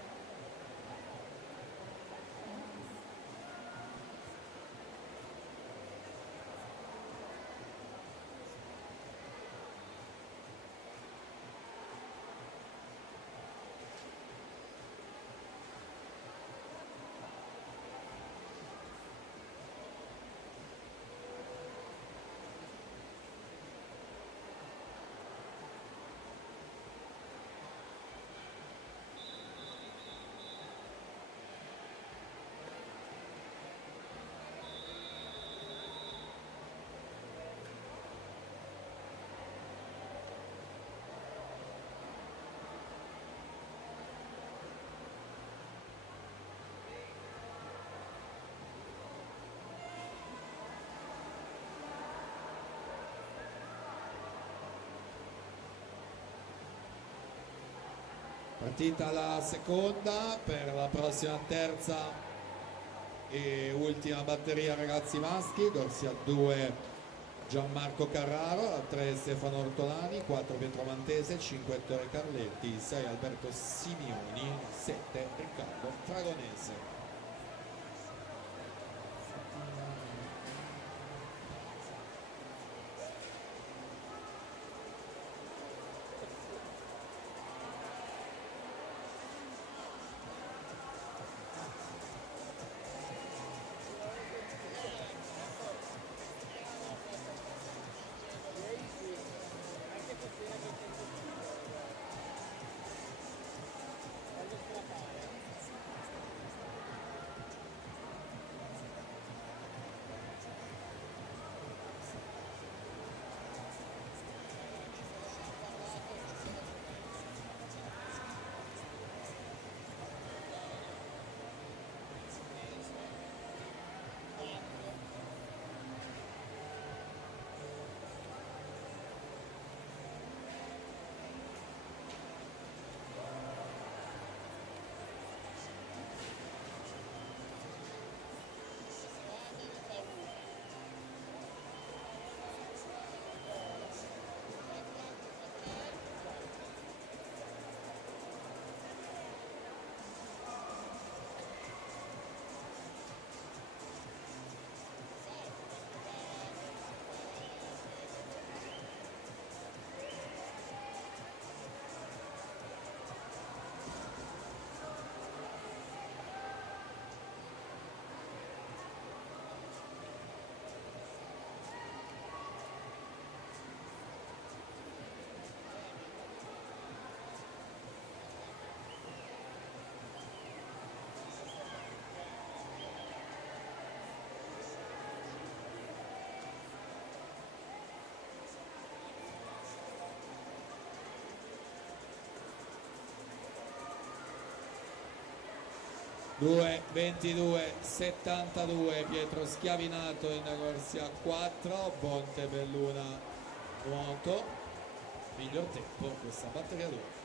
Partita la seconda per la prossima terza e ultima batteria ragazzi maschi, corsia 2 Gianmarco Carraro, 3 Stefano Ortolani, 4 Pietro Mantese, 5 Ettore Carletti, 6 Alberto Simioni, 7 Riccardo Fragonese. 2:22:72 Pietro Schiavinato in corsia 4, Montebelluna nuoto, miglior tempo questa batteria 2.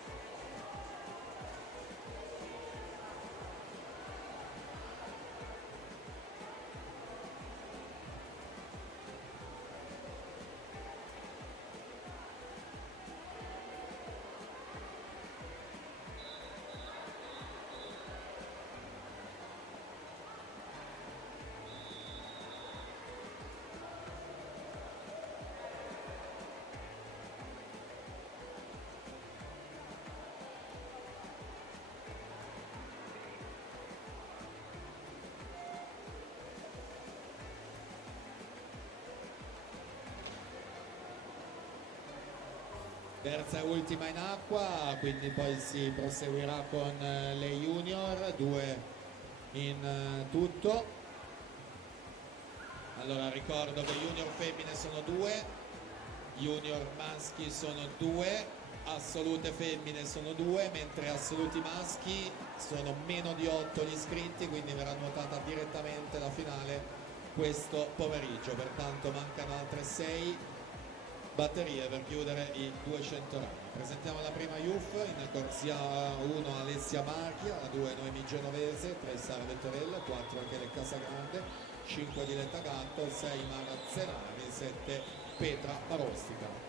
Terza e ultima in acqua, quindi poi si proseguirà con le junior, 2 in tutto. Allora ricordo che junior femmine sono 2, junior maschi sono 2, assolute femmine sono 2, mentre assoluti maschi sono meno di 8 gli iscritti, quindi verrà nuotata direttamente la finale questo pomeriggio, pertanto mancano altre 6 batterie per chiudere i 200 rami. Presentiamo la prima IUF in corsia 1 Alessia Marchia, la 2 Noemi Genovese, 3 Sara del Torello, 4 Rachele Casagrande, 5 Diletta Gatto, 6 Mara Zenari, 7 Petra Marostica.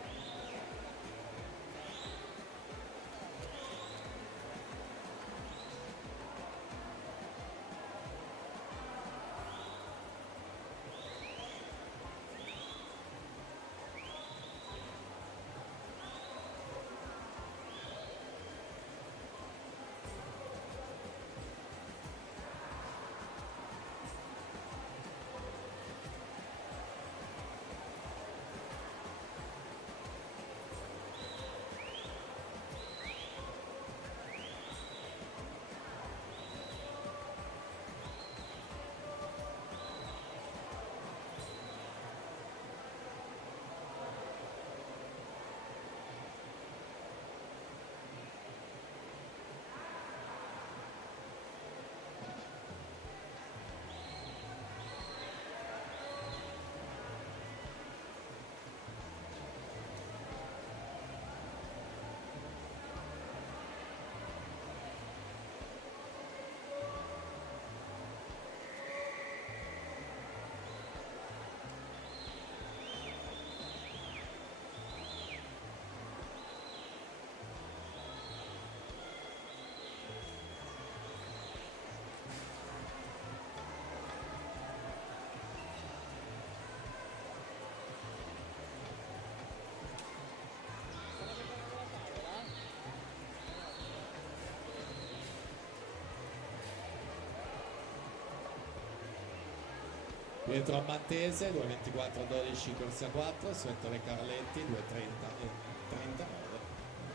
Pietro Ammantese 2:24:12 corsia 4, Svettore Carletti 2:30:39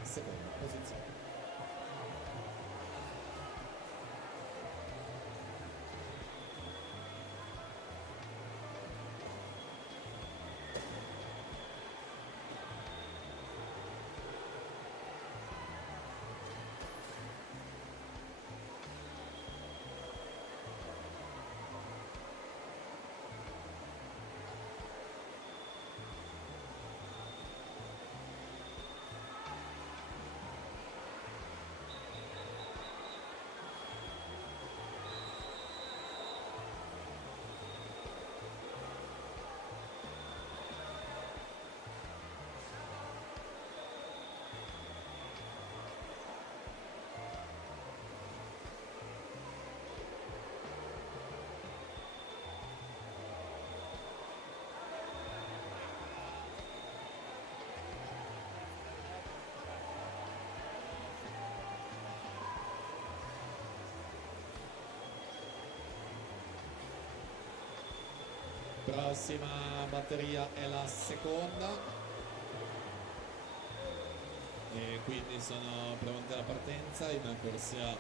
seconda posizione. Prossima batteria è la seconda e quindi sono pronte alla partenza in corsia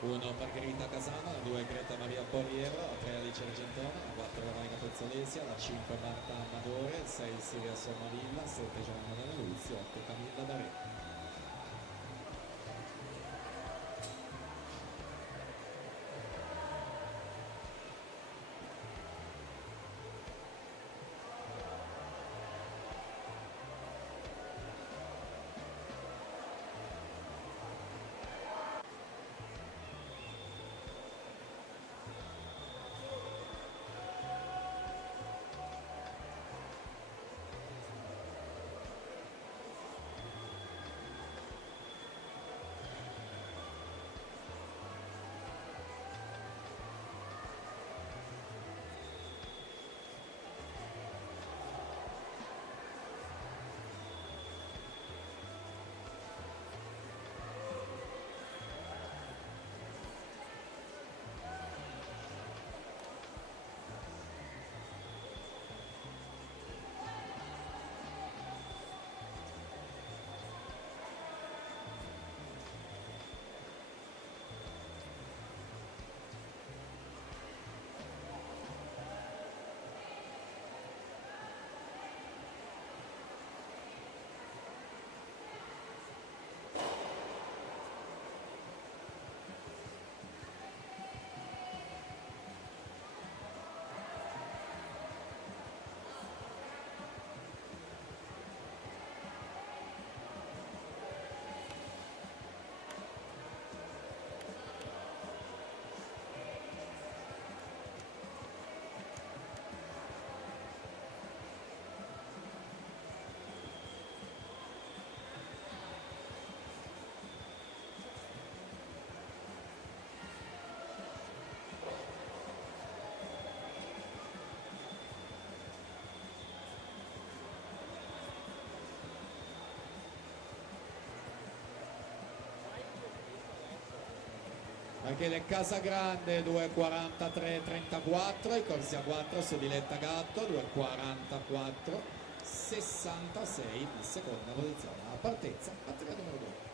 1 Margherita Casano, la 2 Greta Maria Borriero, la 3 Alice Argentona, la 4 Veronica Pezzolesi, la 5 Marta Amadore, 6 Silvia Somavilla, 7 Giovanna Danneluzzi, 8 Camilla D'Are. Rachele Casagrande 2:43,34, i corsi a 4 su Diletta Gatto 2:44,66 in seconda posizione. A partenza, batteria numero 2.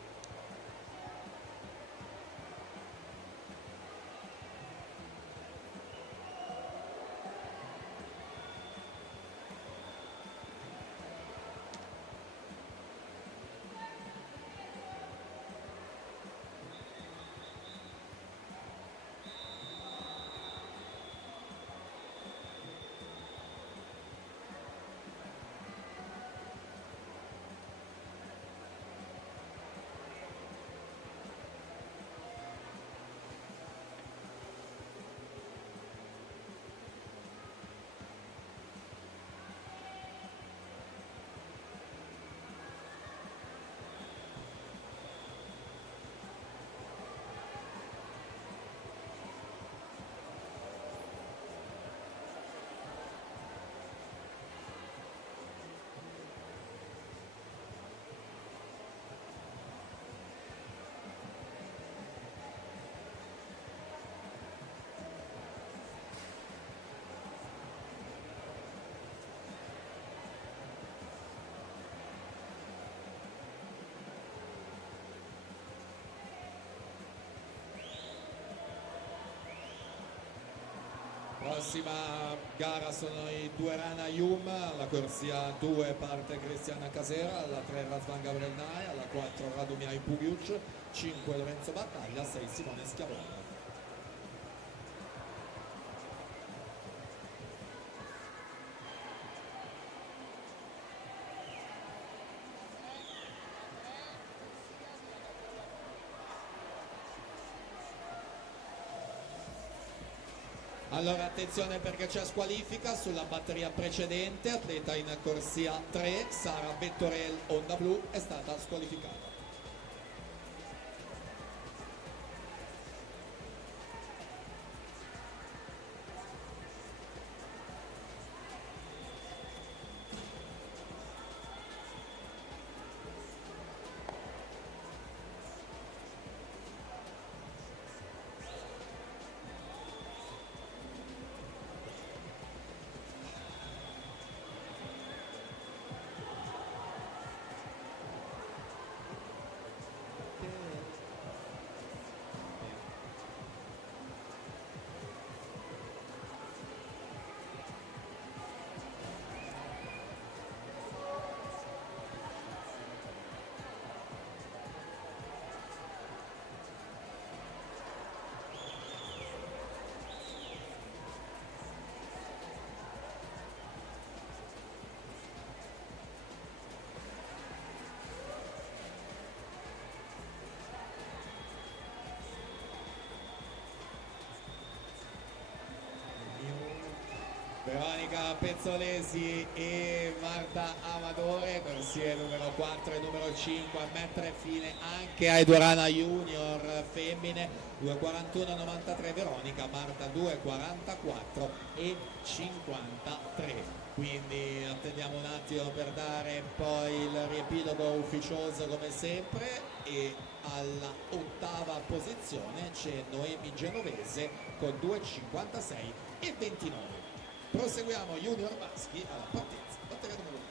Prossima gara sono i due Rana Yum, alla corsia 2 parte Cristiana Casera, alla 3 Razvan Gabriel Nai, alla 4 Radomir Pugiuc, 5 Lorenzo Battaglia, 6 Simone Schiavone. Allora attenzione perché c'è squalifica sulla batteria precedente, atleta in corsia 3, Sara Vettorel Onda Blu è stata squalificata. Veronica Pezzolesi e Marta Amadore, corsie numero 4 e numero 5 a mettere fine anche ai Durana Junior femmine, 2:41,93 Veronica, Marta 2:44 e 53. Quindi attendiamo un attimo per dare poi il riepilogo ufficioso come sempre, e alla ottava posizione c'è Noemi Genovese con 2:56 e 29. Proseguiamo junior maschi alla partenza, batteria numero 1.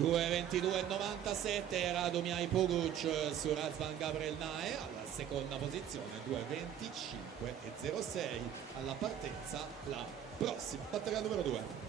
2:22,97 Radomir Poguc su Razvan Gabriel Nae alla seconda posizione, 2:25,06 alla partenza la prossima batteria numero 2.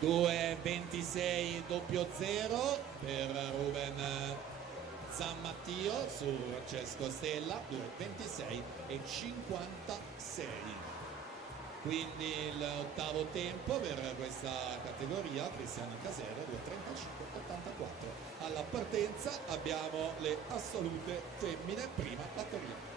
(2:26,00 per Ruben Zammattio su Francesco Stella, 2:26,56. Quindi l'ottavo tempo per questa categoria, Cristiano Casero, 2:35,84. Alla partenza abbiamo le assolute femmine, prima batteria.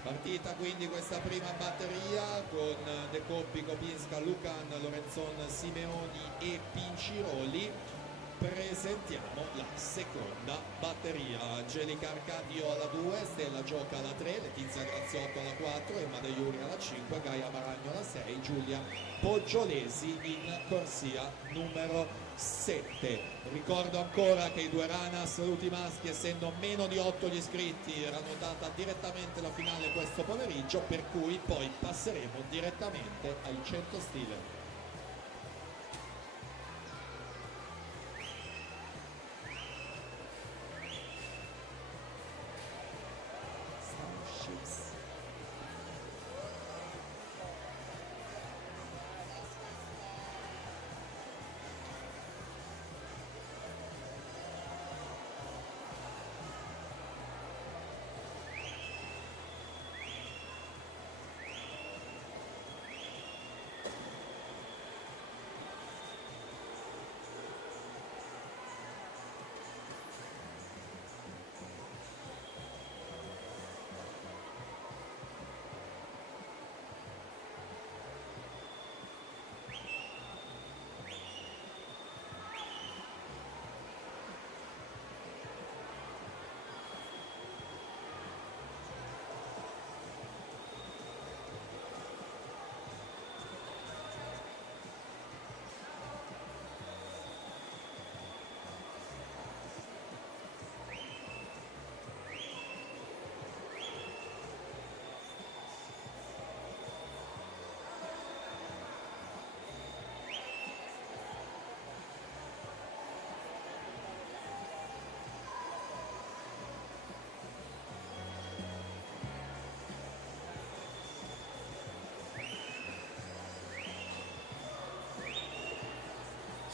Partita quindi questa prima batteria con De Coppi, Kopinska, Lucan, Lorenzon, Simeoni e Pinciroli. Presentiamo la seconda batteria. Angelica Arcadio alla 2, Stella Gioca alla 3, Letizia Graziotto alla 4, Emma De Iuri alla 5, Gaia Maragno alla 6, Giulia Poggiolesi in corsia numero 7. Ricordo ancora che i due rana assoluti maschi, essendo meno di 8 gli iscritti, era annotata direttamente la finale questo pomeriggio, per cui poi passeremo direttamente ai 100 stile.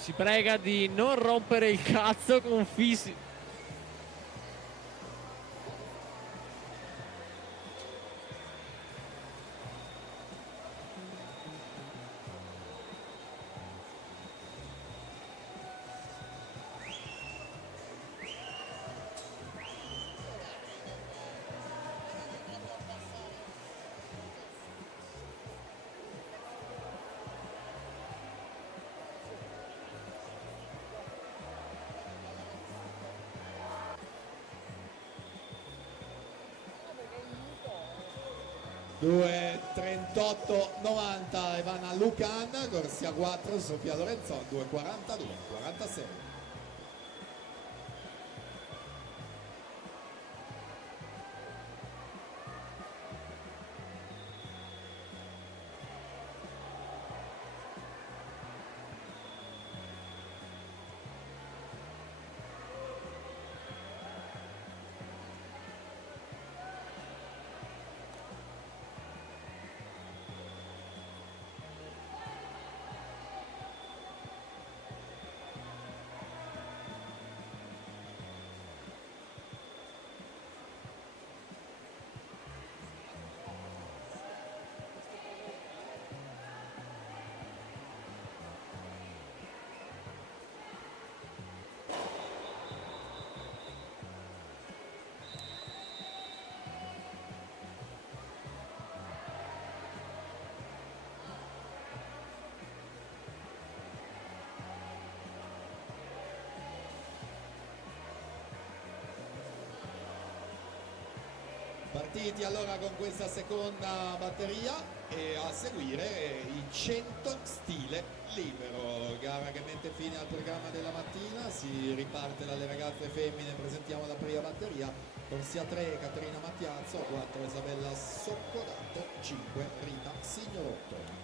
Si prega di non rompere il cazzo con fissi. Due 38,90 Ivana Lucan, corsia 4 Sofia Lorenzon 2,42 46. Partiti allora con questa seconda batteria e a seguire i 100 stile libero, gara che mette fine al programma della mattina. Si riparte dalle ragazze femmine, presentiamo la prima batteria, corsia 3 Caterina Mattiazzo, 4 Isabella Soccodato, 5 Rita Signorotto.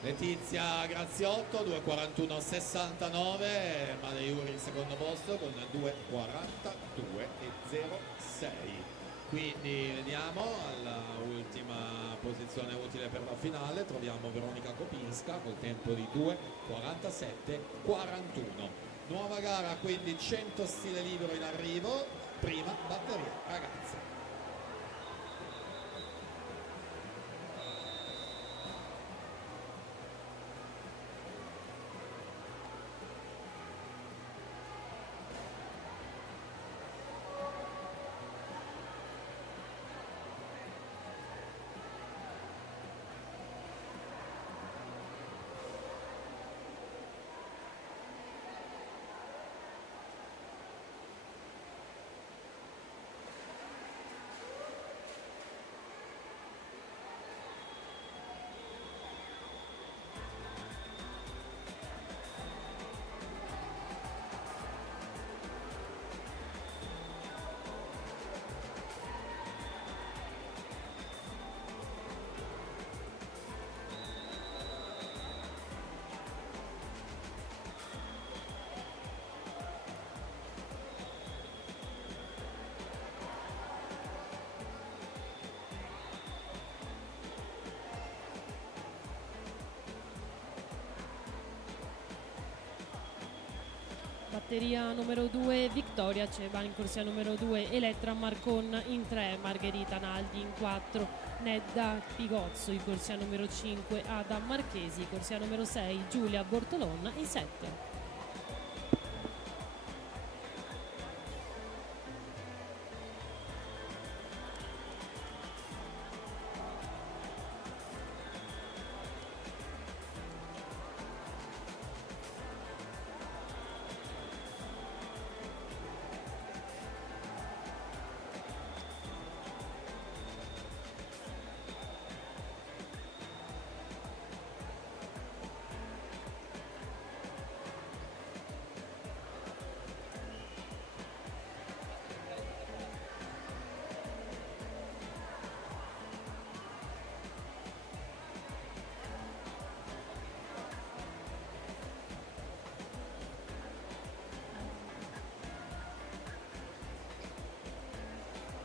Letizia Graziotto 2:41,69, Male Iuri il secondo posto con 2:42,06. Quindi vediamo alla ultima posizione utile per la finale, troviamo Veronica Kopinska col tempo di 2:47,41. Nuova gara, quindi 100 stile libero in arrivo, prima batteria ragazze. Batteria numero 2 Vittoria Ceba in corsia numero 2, Elettra Marcon in 3, Margherita Naldi in 4, Nedda Pigozzo in corsia numero 5, Adam Marchesi in corsia numero 6, Giulia Bortolon in 7.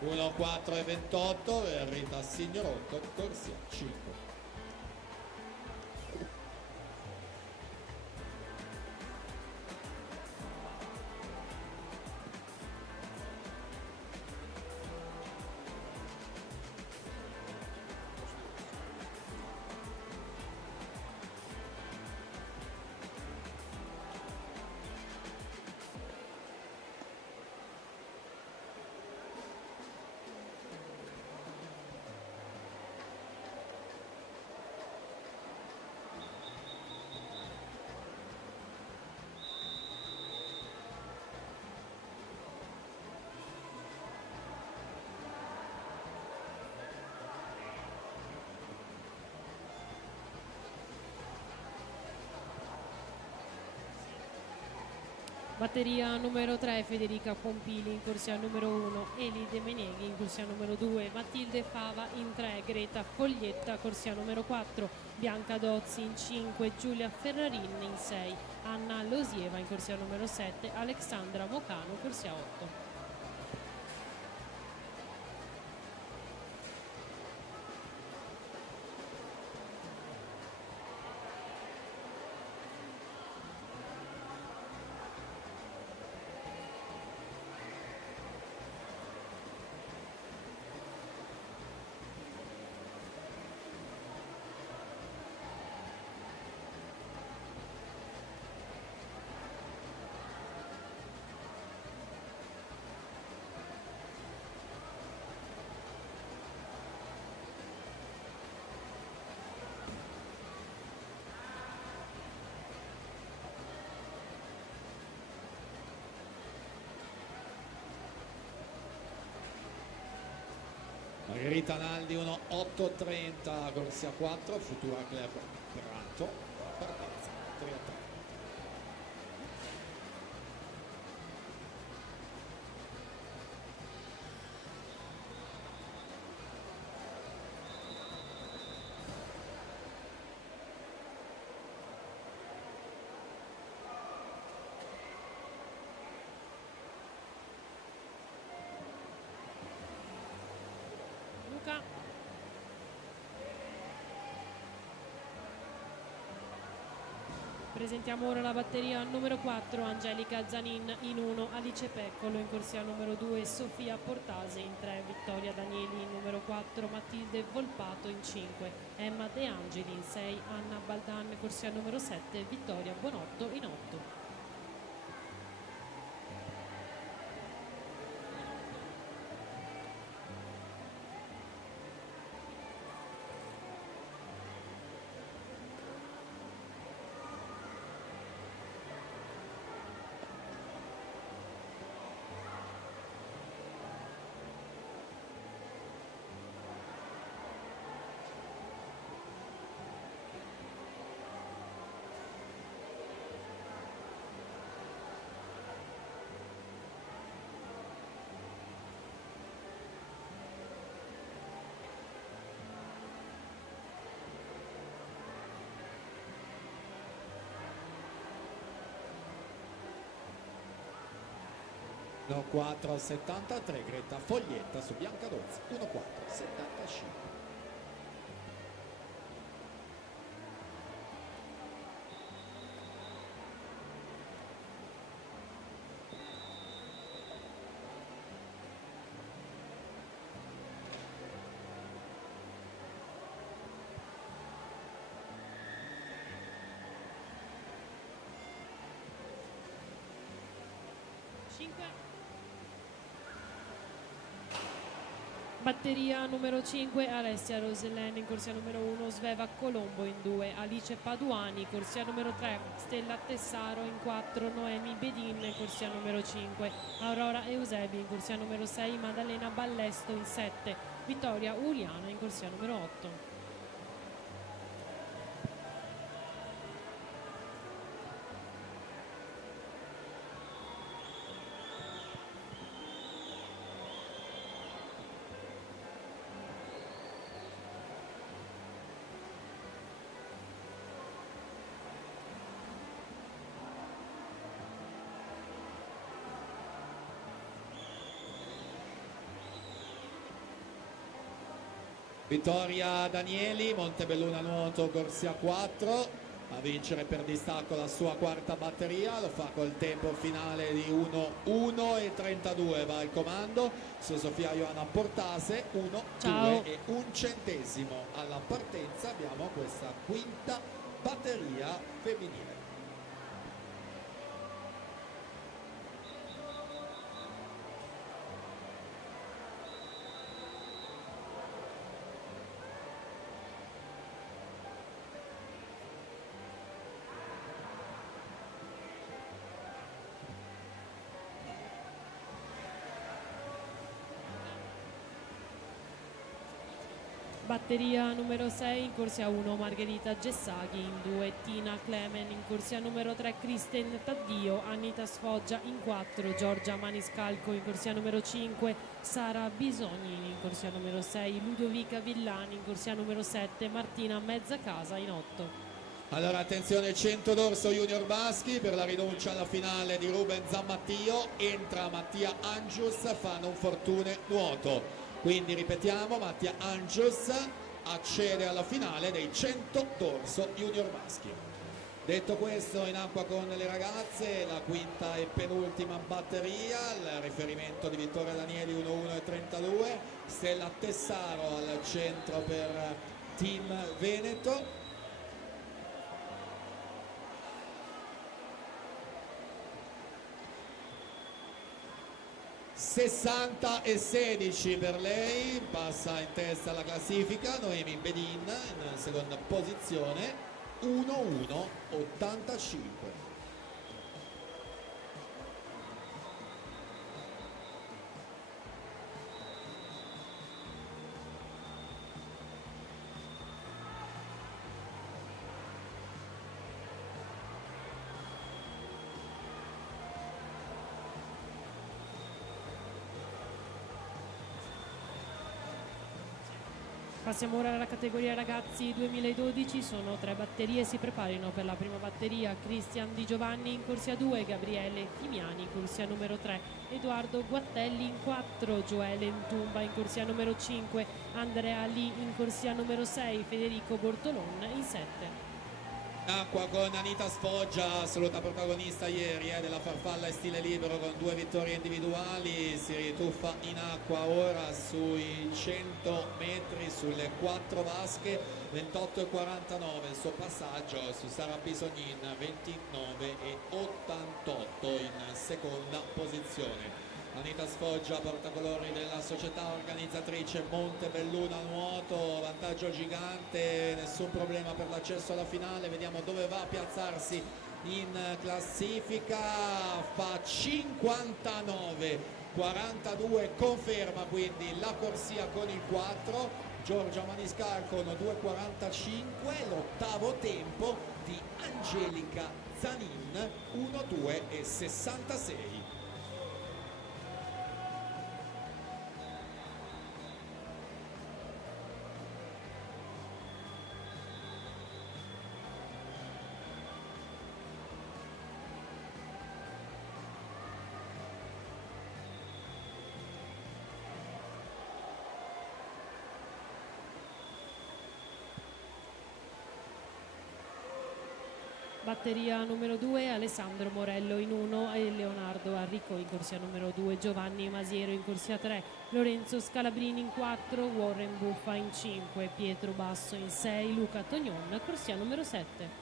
Uno 4 e 28, Rita Signorotto, corsia 5. Batteria numero 3 Federica Pompili in corsia numero 1, Eli De Meneghi in corsia numero 2, Matilde Fava in 3, Greta Foglietta corsia numero 4, Bianca Dozzi in 5, Giulia Ferrarin in 6, Anna Losieva in corsia numero 7, Alexandra Mocano corsia 8. Margherita Naldi 1 8:30, corsia 4, Futura Club Prato, partenza 3 a 3. Luca. Presentiamo ora la batteria numero 4, Angelica Zanin in 1, Alice Peccolo in corsia numero 2, Sofia Portase in 3, Vittoria Danieli in numero 4, Matilde Volpato in 5, Emma De Angeli in 6, Anna Baldan corsia numero 7, Vittoria Bonotto in 8. No 4 73, Greta Foglietta su Bianca Dozzi 1 4 75. Batteria numero 5, Alessia Rosellen in corsia numero 1, Sveva Colombo in 2, Alice Paduani, corsia numero 3, Stella Tessaro in 4, Noemi Bedin in corsia numero 5, Aurora Eusebi in corsia numero 6, Maddalena Ballesto in 7, Vittoria Uliana in corsia numero 8. Vittoria Danieli, Montebelluna Nuoto, corsia 4, a vincere per distacco la sua quarta batteria, lo fa col tempo finale di 1:1:32, va al comando su Sofia Ioana Portase, 1, Ciao. 2 e 1 centesimo alla partenza. Abbiamo questa quinta batteria femminile. Batteria numero 6 in corsia 1, Margherita Gessaghi in 2, Tina Clemen in corsia numero 3, Kristen Taddio, Anita Sfoggia in 4, Giorgia Maniscalco in corsia numero 5, Sara Bisognini in corsia numero 6, Ludovica Villani in corsia numero 7, Martina Mezzacasa in 8. Allora attenzione, 100 d'orso junior maschi per la rinuncia alla finale di Ruben Zammattio, entra Mattia Angius, fanno un fortune nuoto. Quindi ripetiamo, Mattia Angius accede alla finale dei 100 d'orso junior maschi. Detto questo, in acqua con le ragazze, la quinta e penultima batteria, il riferimento di Vittoria Danieli 1:1:32, Stella Tessaro al centro per Team Veneto. 60:16 per lei, passa in testa alla classifica. Noemi Bedin in seconda posizione, 1:1:85. Passiamo ora alla categoria ragazzi 2012, sono 3 batterie, si preparino per la prima batteria Cristian Di Giovanni in corsia 2, Gabriele Timiani in corsia numero 3, Edoardo Guattelli in 4, Gioele Ntumba in corsia numero 5, Andrea Li in corsia numero 6, Federico Bortolon in 7. Acqua con Anita Sfoggia, assoluta protagonista ieri della farfalla in stile libero con 2 vittorie individuali, si rituffa in acqua ora sui 100 metri sulle 4 vasche, 28:49 il suo passaggio su Sara Bisognin, 29:88 in seconda posizione. Anita Sfoggia, portacolori della società organizzatrice Montebelluna Nuoto, vantaggio gigante, nessun problema per l'accesso alla finale. Vediamo dove va a piazzarsi in classifica, fa 59:42, conferma quindi la corsia con il 4. Giorgia Maniscalco 2:45, l'ottavo tempo di Angelica Zanin 1:2:66. Batteria numero 2, Alessandro Morello in 1 e Leonardo Arrico in corsia numero 2, Giovanni Masiero in corsia 3, Lorenzo Scalabrini in 4, Warren Buffa in 5, Pietro Basso in 6, Luca Tognon, corsia numero 7.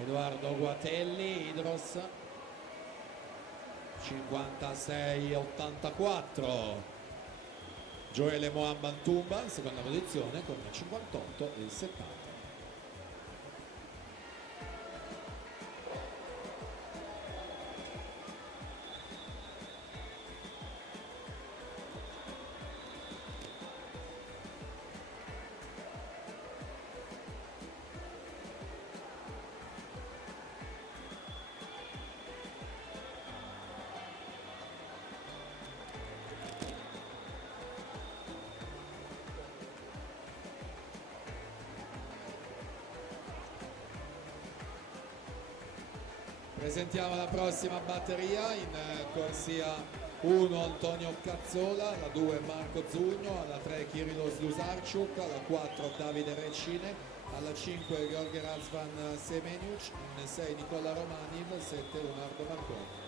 Edoardo Guatelli, Idros, 56,84. Gioele Mohambantumba in seconda posizione con 58,70. Presentiamo la prossima batteria. In corsia 1 Antonio Cazzola, alla 2 Marco Zugno, alla 3 Kirilo Slusarciuk, alla 4 Davide Recine, alla 5 Gheorghe Razvan Semeniuc, in 6 Nicola Romani, in 7 Leonardo Marconi.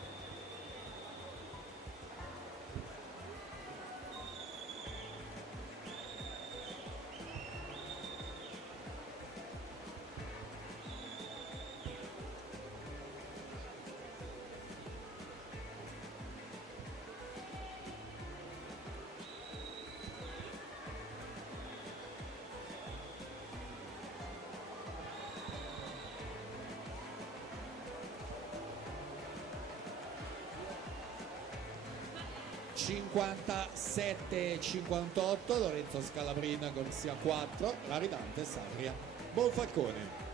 (57-58) Lorenzo Scalabrin, corsia 4, la ridante Sarria Bonfalcone.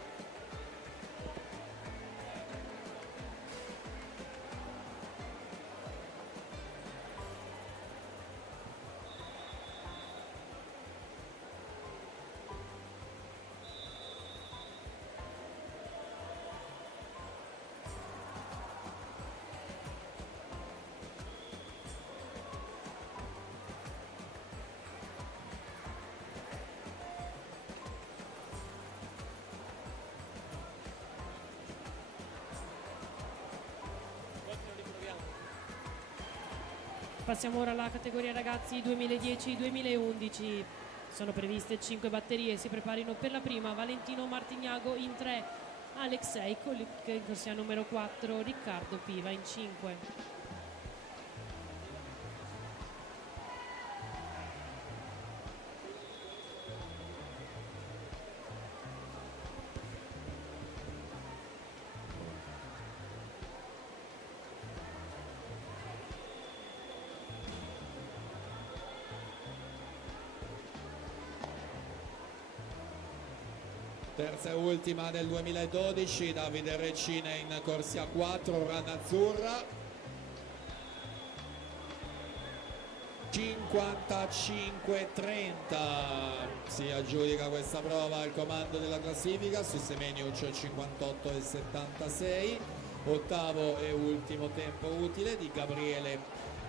Passiamo ora alla categoria ragazzi 2010-2011. Sono previste 5 batterie, si preparino per la prima Valentino Martignago in 3, Alexei Kolik in corsia numero 4, Riccardo Piva in 5. Terza e ultima del 2012, Davide Recine in corsia 4, Rana Azzurra, 55-30. Si aggiudica questa prova al comando della classifica su Semeniuc 58,76. Ottavo e ultimo tempo utile di Gabriele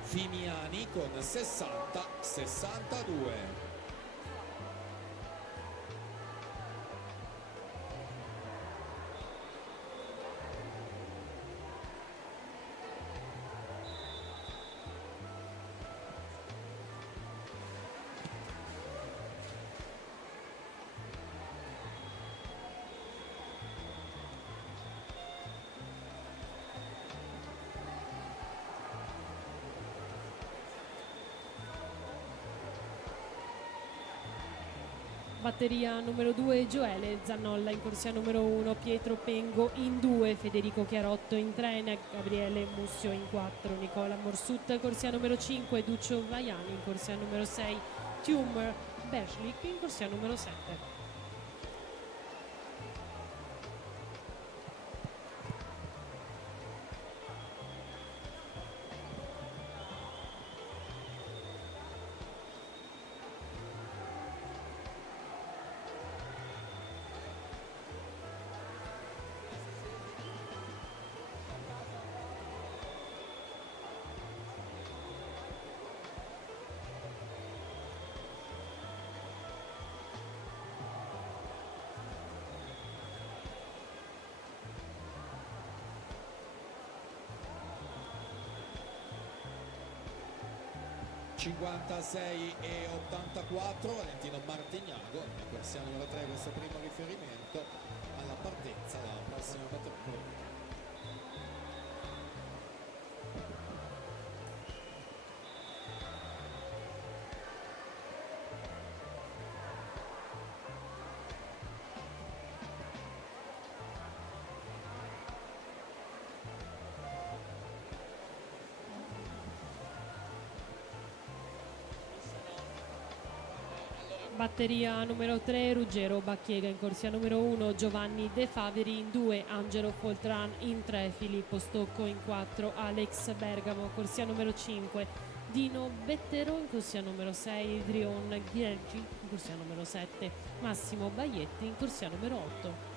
Fimiani con 60-62. Batteria numero 2 Gioele Zannolla in corsia numero 1, Pietro Pengo in 2, Federico Chiarotto in 3, Gabriele Mussio in 4, Nicola Morsut corsia numero 5, Duccio Vaiani in corsia numero 6, Tumor Berschlik in corsia numero 7. (56,84) Valentino Martignago in corsia numero 3, questo primo riferimento alla partenza della prossima batteria. Batteria numero 3 Ruggero Bacchiega in corsia numero 1, Giovanni De Faveri in 2, Angelo Foltran in 3, Filippo Stocco in 4, Alex Bergamo corsia numero 5, Dino Bettero in corsia numero 6, Drion Ghieggi in corsia numero 7, Massimo Baietti in corsia numero 8.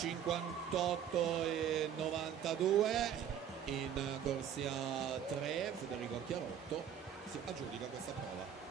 (58,92) in corsia 3 Federico Chiarotto si aggiudica questa prova.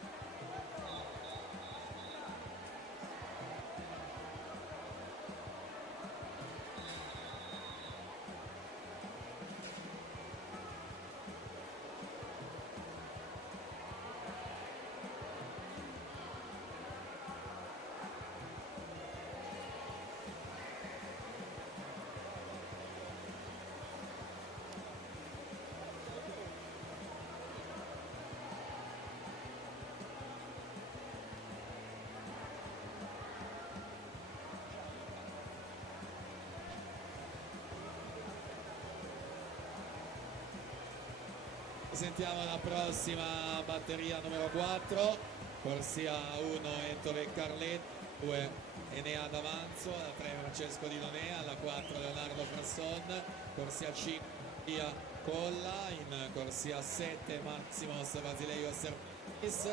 Sentiamo la prossima batteria numero 4, corsia 1 Ettore Carletti, 2 Enea D'Avanzo, la 3 Francesco Di Donea, la 4 Leonardo Frasson, corsia 5 Via Colla, in corsia 7 Massimos Basileo Servis,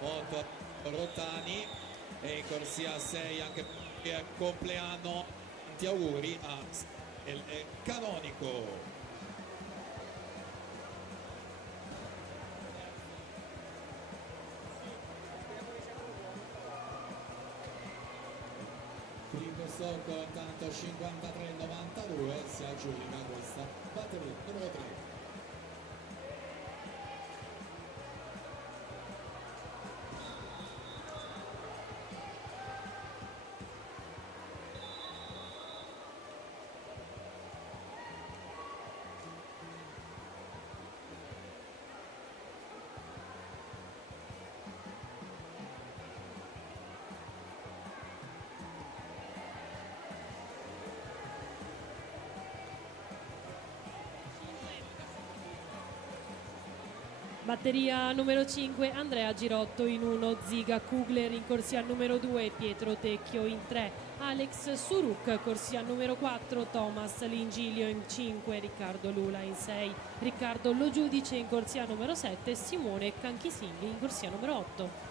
8 Rottani e in corsia 6 anche per compleanno, tanti auguri a Canonico. Filippo Stocco intanto 53,92 si aggiudica questa batteria numero 3. Batteria numero 5 Andrea Girotto in 1, Ziga Kugler in corsia numero 2, Pietro Tecchio in 3, Alex Suruk corsia numero 4, Thomas Lingilio in 5, Riccardo Lula in 6, Riccardo Lo Giudice in corsia numero 7, Simone Canchisinghi in corsia numero 8.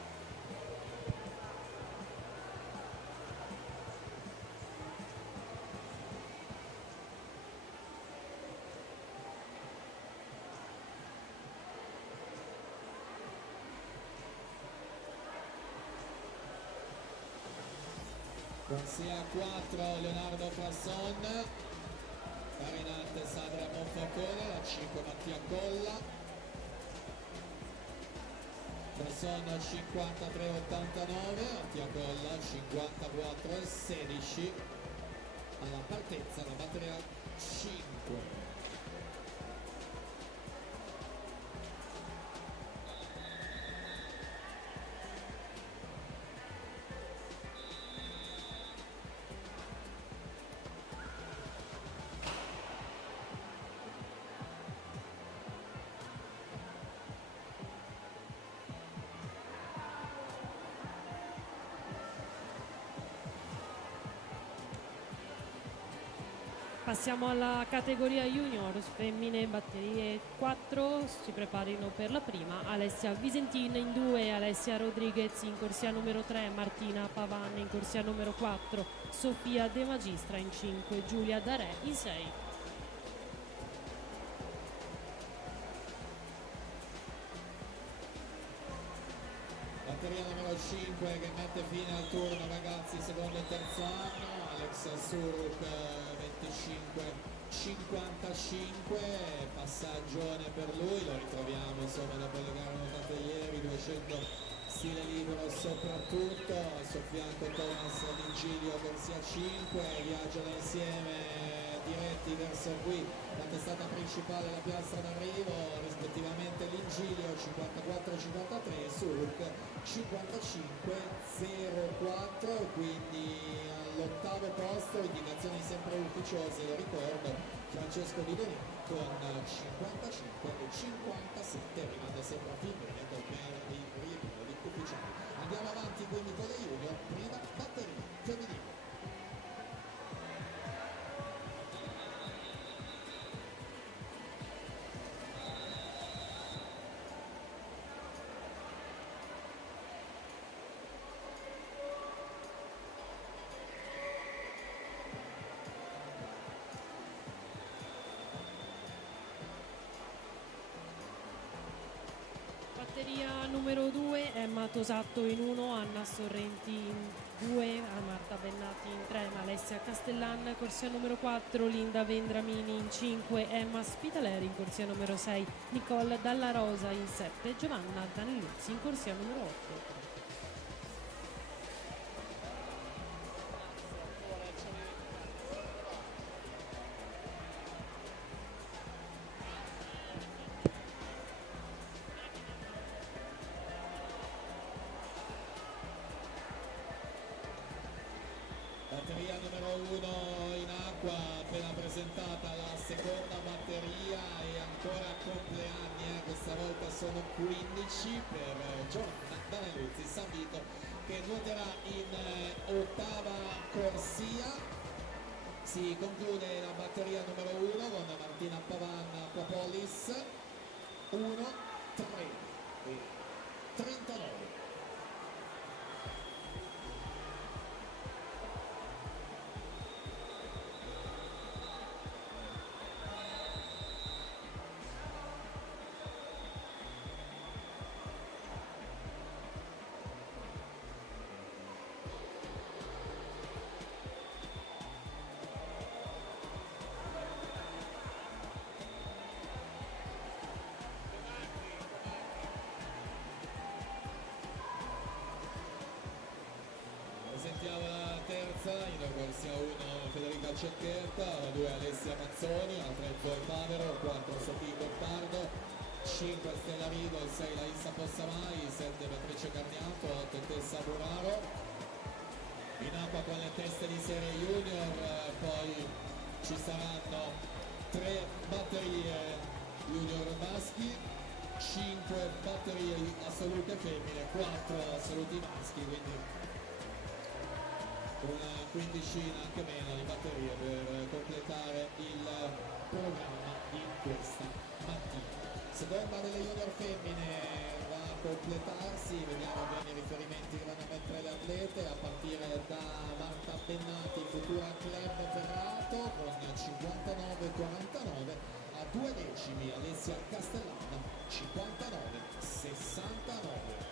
Corsia 4 Leonardo Frasson, Carinante Sandra Monfalcone, la 5 Mattia Colla, Frasson 53,89, Mattia Colla 54,16, alla partenza la batteria 5. Passiamo alla categoria junior femmine, batterie 4, si preparino per la prima, Alessia Visentin in 2, Alessia Rodriguez in corsia numero 3, Martina Pavan in corsia numero 4, Sofia De Magistra in 5, Giulia Darè in 6. Batteria numero 5 che mette fine al turno, ragazzi, secondo e terzo anno, Alex Suruk 25 55, passaggione per lui, lo ritroviamo insomma dopo le gare notate ieri, 200 stile libero soprattutto, al suo fianco Thomas Lingilio corsia 5, viaggiano insieme diretti verso qui la testata principale, la piazza d'arrivo, rispettivamente Lingilio 54-53 e Sulk 55-04, quindi all'ottavo posto, indicazioni sempre ufficiose, lo ricordo, Francesco Di Donì con 55 e 57, rimane sempre a Fibreto per i riepiloghi ufficiali. Andiamo avanti quindi con le junior, prima batteria femminile. Batteria numero 2, Emma Tosatto in 1, Anna Sorrenti in 2, Marta Bennati in 3, Alessia Castellan, corsia numero 4, Linda Vendramini in 5, Emma Spitaleri in corsia numero 6, Nicole Dalla Rosa in 7, Giovanna Daniluzzi in corsia numero 8. Batteria numero 1 in acqua, appena presentata la seconda batteria e ancora compleanni, questa volta sono 15 per Giovanna Daneluzzi San Vito, che nuoterà in ottava corsia. Si conclude la batteria numero 1 con Martina Pavan Propolis 1, 3 e 39. Presentiamo la terza, in corsia 1 Federica Ceccherta, la 2 Alessia Mazzoni, la 3 Zoe Favero, 4 Sofì Gottardo, 5 Stella Rigo, 6 Laissa Possamai, 7 Beatrice Carniato, 8 Tessa Buraro. In acqua con le teste di serie junior, poi ci saranno 3 batterie junior maschi, 5 batterie assolute femmine, 4 assoluti maschi, quindi una quindicina anche meno di batterie per completare il programma di questa mattina. Seconda delle junior femmine va a completarsi, vediamo bene i riferimenti che vanno a mettere le atlete, a partire da Marta Bennati, futura club Ferrato con 59-49, a 2 decimi Alessia Castellana 59-69.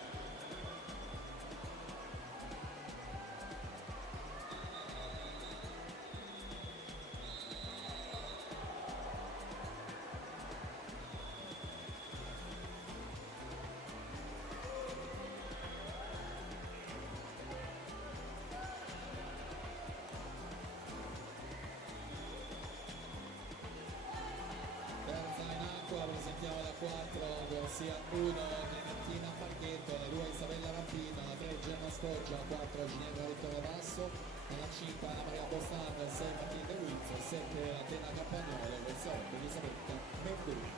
Presentiamo la 4, corsia 1 Clementina Parchetto, la 2 Isabella Rampina, la 3 Gemma Scoggia, 4 Ginevra Vittorio Basso, la 5 Anna Maria Bostano, 6 Matilde Guizzo, 7 Atena Campagnolo, corsia 8 Elisabetta Menduri.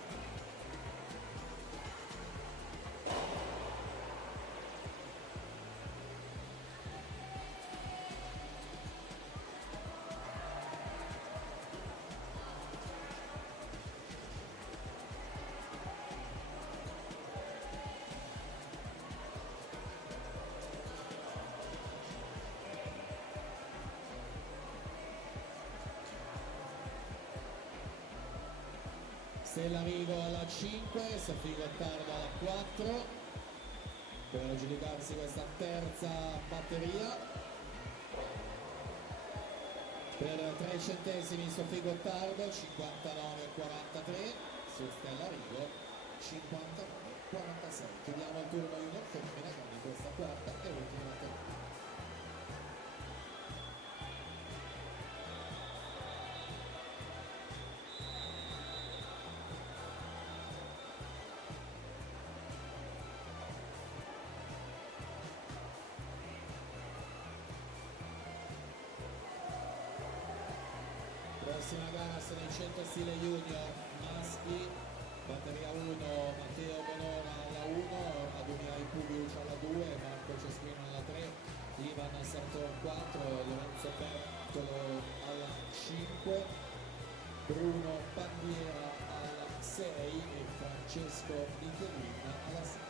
Stella Rigo alla 5, Sofì Gottardo alla 4 per aggiudicarsi questa terza batteria. Per 3 centesimi Sofì Gottardo 59,43, su Stella Rigo 59,46. Chiudiamo il turno junior femmina con questa quarta e ultima batteria. Prossima gara sono i 100 stile junior maschi, batteria 1 Matteo Bonora alla 1, Aduniai Pugliuc alla 2, Marco Cesquino alla 3, Ivan Sartor 4, Lorenzo Bertolo alla 5, Bruno Bandiera alla 6 e Francesco Michelin alla 7.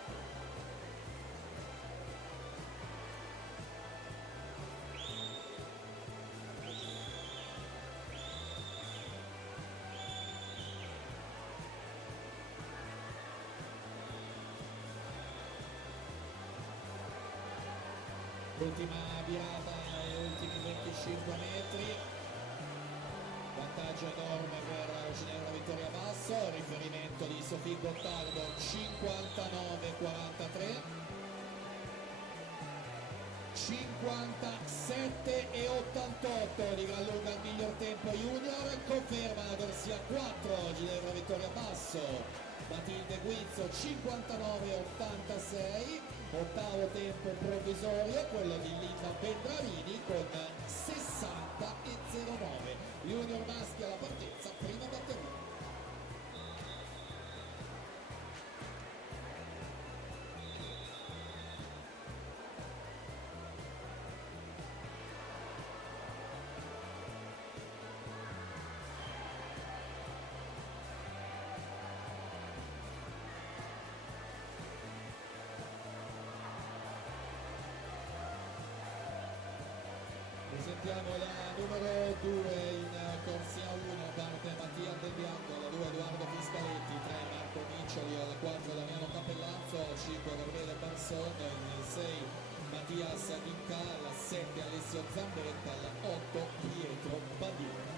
Ultima virata e ultimi 25 metri, vantaggio enorme per Ginevra Vittoria Basso, riferimento di Sofì Gottardo 59,43, 57,88 di Gran Lunga il miglior tempo junior, conferma la corsia 4 Ginevra Vittoria Basso. Matilde Guizzo 59,86, ottavo tempo provvisorio, quello di Linda Bendravini con 60,09. Junior maschi alla partenza, prima batteria. Presentiamo la numero 2 in corsia 1, parte Mattia Del Bianco, alla 2 Edoardo Fiscaletti, 3 Marco Miccioli, alla 4 Damiano Cappellazzo, 5 Gabriele Barson, il 6 Mattias Dinca, alla 7 Alessio Zambetta, alla 8 Pietro Bandiera.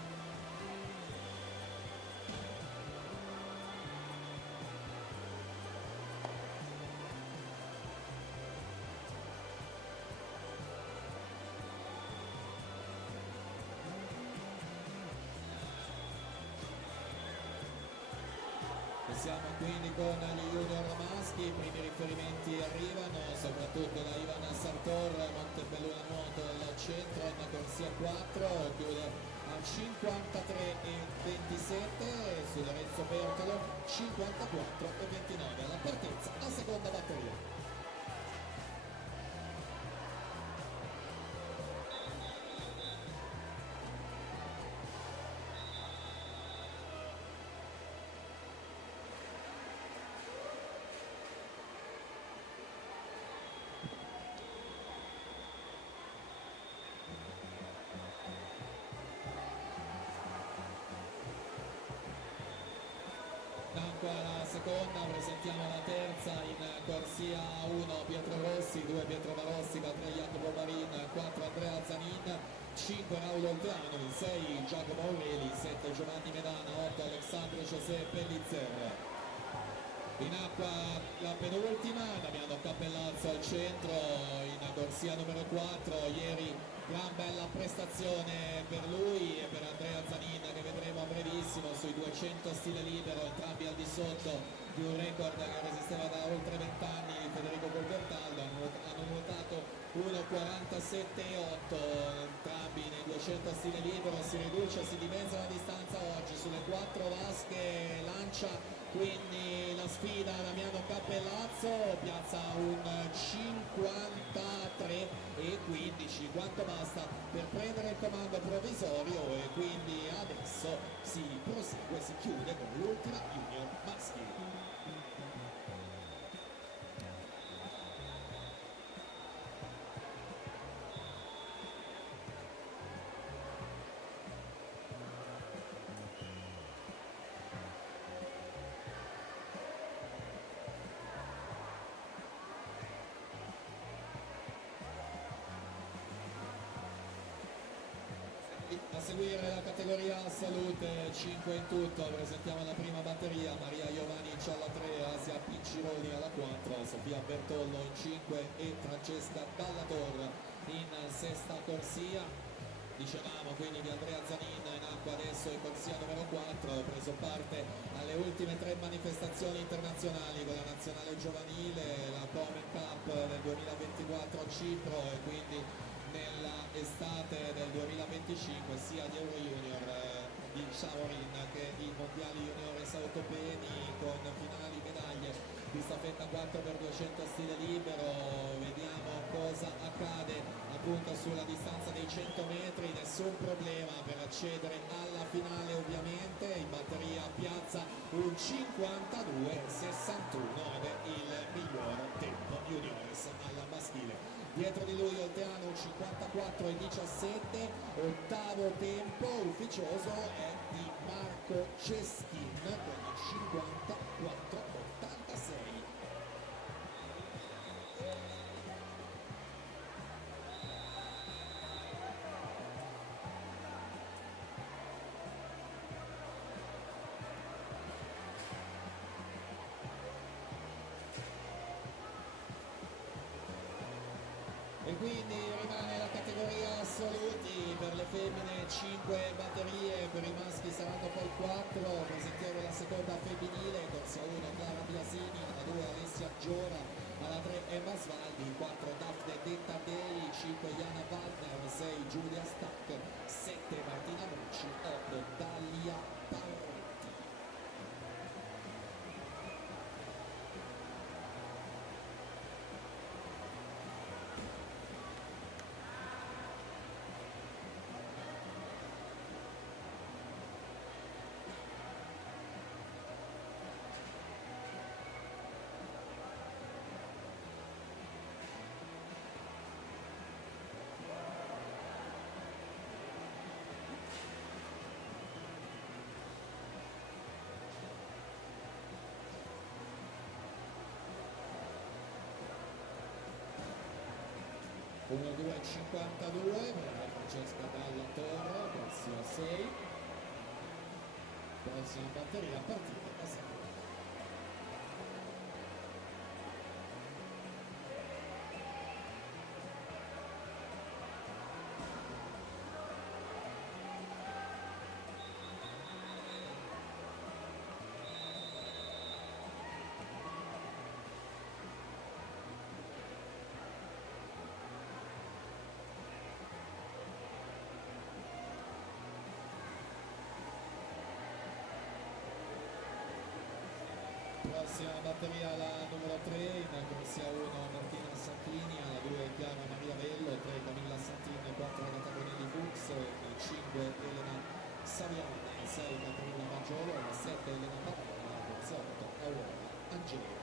Siamo quindi con gli junior maschi, i primi riferimenti arrivano soprattutto da Ivan Sartor, Montebelluna Nuoto al centro in corsia 4, chiude a 53,27 su Lorenzo Bertolo 54,29 alla partenza, la seconda batteria. La seconda, presentiamo la terza in corsia 1 Pietro Rossi, 2 Pietro Marossi, 3 Jacopo Marin, 4 Andrea Zanin, 5 Raul Olteano, 6 Giacomo Aureli, 7 Giovanni Medana, 8 Alessandro José Pellizzer. In acqua la penultima, Damiano Cappellazzo al centro in corsia numero 4, ieri gran bella prestazione per lui e per Andrea Zanin che vedremo a brevissimo sui 200 stile libero, entrambi al di sotto di un record che resisteva da oltre 20 anni. Federico Colbertaldo hanno nuotato 1,47,8 entrambi nei 200 stile libero, si riduce, si dimezza la distanza oggi sulle 4 vasche, lancia quindi la sfida Damiano Cappellazzo, piazza un 53,15, quanto basta per prendere il comando provvisorio e quindi adesso si prosegue, si chiude con l'ultima junior maschi. seguire la categoria salute, 5 in tutto, presentiamo la prima batteria, Maria Iovanic alla 3, Asia Piccironi alla 4, Sofia Bertollo in 5 e Francesca Dallator in sesta corsia. Dicevamo quindi di Andrea Zanin in acqua adesso in corsia numero 4, ha preso parte alle ultime 3 manifestazioni internazionali con la nazionale giovanile, la Pomen Cup del 2024 a Cipro e quindi nella estate del 2025 sia di Euro Junior di Shaorin che di mondiali juniores autopeni con finali medaglie di staffetta 4x200 stile libero. Vediamo cosa accade appunto sulla distanza dei 100 metri, nessun problema per accedere alla finale ovviamente, in batteria piazza un 52,61 ed è il miglior tempo juniores alla maschile. Dietro di lui Olteano 54,17, ottavo tempo ufficioso è di Marco Ceschin con 54,86. E quindi rimane la categoria assoluti, per le femmine 5 batterie, per i maschi saranno poi 4, presentiamo la seconda femminile, corsia 1 Clara Biasini, alla 2 Alessia Giora, alla 3 Emma Svaldi, 4 Daphne Detta Dei, 5 Iana Wagner, 6 Giulia Stack, 7 Martina Mucci, 8 Dalia Parretti. Uno, 2, 52 per Francesca Dalla Torre, corsia 6, prossima batteria a partire da 7. Prossima batteria la numero 3, in corsia 1 Martina Santini, alla 2 Chiara Maria Vello, 3 Camilla Santini, 4 Agata Bonelli Fuchs, 5 Elena Saviani, 6 Caterina Maggiolo, 7 Elena Barella, corsia 8 Aurora Angelico.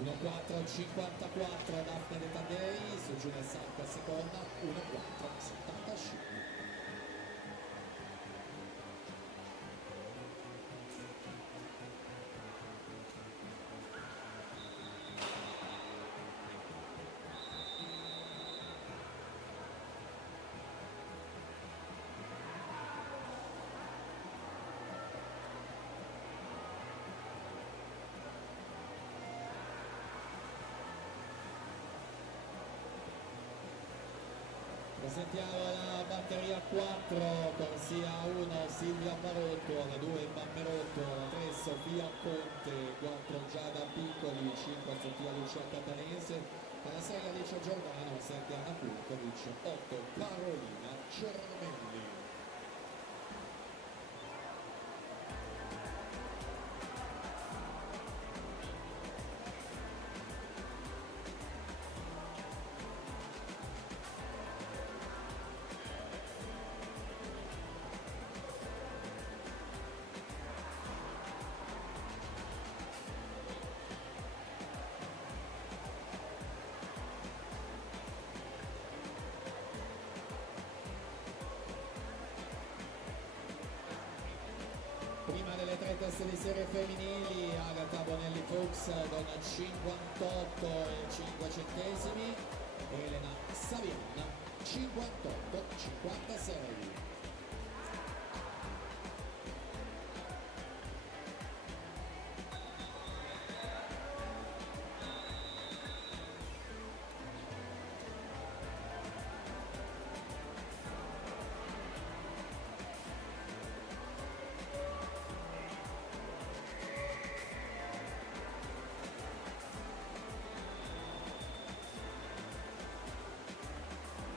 Uno 4, 54 Daphne De Taddei, su Giulia Sacca seconda, 1 4, 75. Presentiamo la batteria 4, corsia 1 Silvia Barotto, alla 2 Bammerotto, alla 3 Sofia Conte, 4 Giada Piccoli, 5 Sofia Lucia Catanese, alla 6 Alicia Giordano, 7 Anna Kurkovic, 8 Carolina Cermelli. prima delle 3 teste di serie femminili, Agata Bonelli Fuchs con 58 e 5 centesimi, Elena Savian 58,56.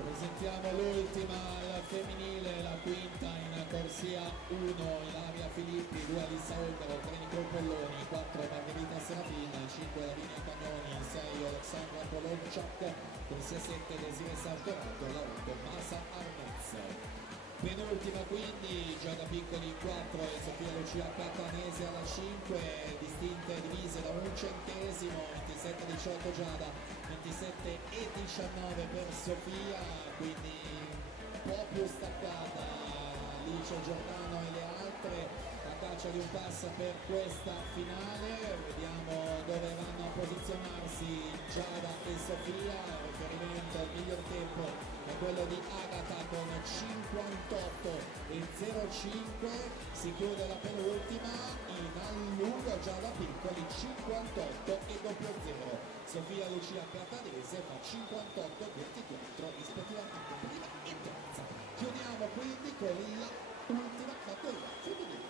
Presentiamo l'ultima al femminile, la quinta in corsia 1, Ilaria Filippi, 2 Alissa Olmero, 3 Nicole Polloni, 4 Margherita Serafin, 5 Lavinia Cagnoni, 6 Alexandra Polonczak, corsia 7 Desire Sartorato, la 8 Masa Arnez. Penultima quindi Giada Piccoli 4 e Sofia Lucia Catanese alla 5, distinte divise da un centesimo, 27-18 Giada, 27 e 19 per Sofia, quindi un po' più staccata Alice Giordano e le altre, a caccia di un pass per questa finale. Vediamo dove vanno a posizionarsi Giada e Sofia. Riferimento al miglior tempo è quello di Agata con 58 e 05, si chiude la penultima in allungo Giada Piccoli 58 e 00. Sofia Lucia Catanese fa 58 e 24 rispettivamente prima e terza. Chiudiamo quindi con l'ultima batteria femminile.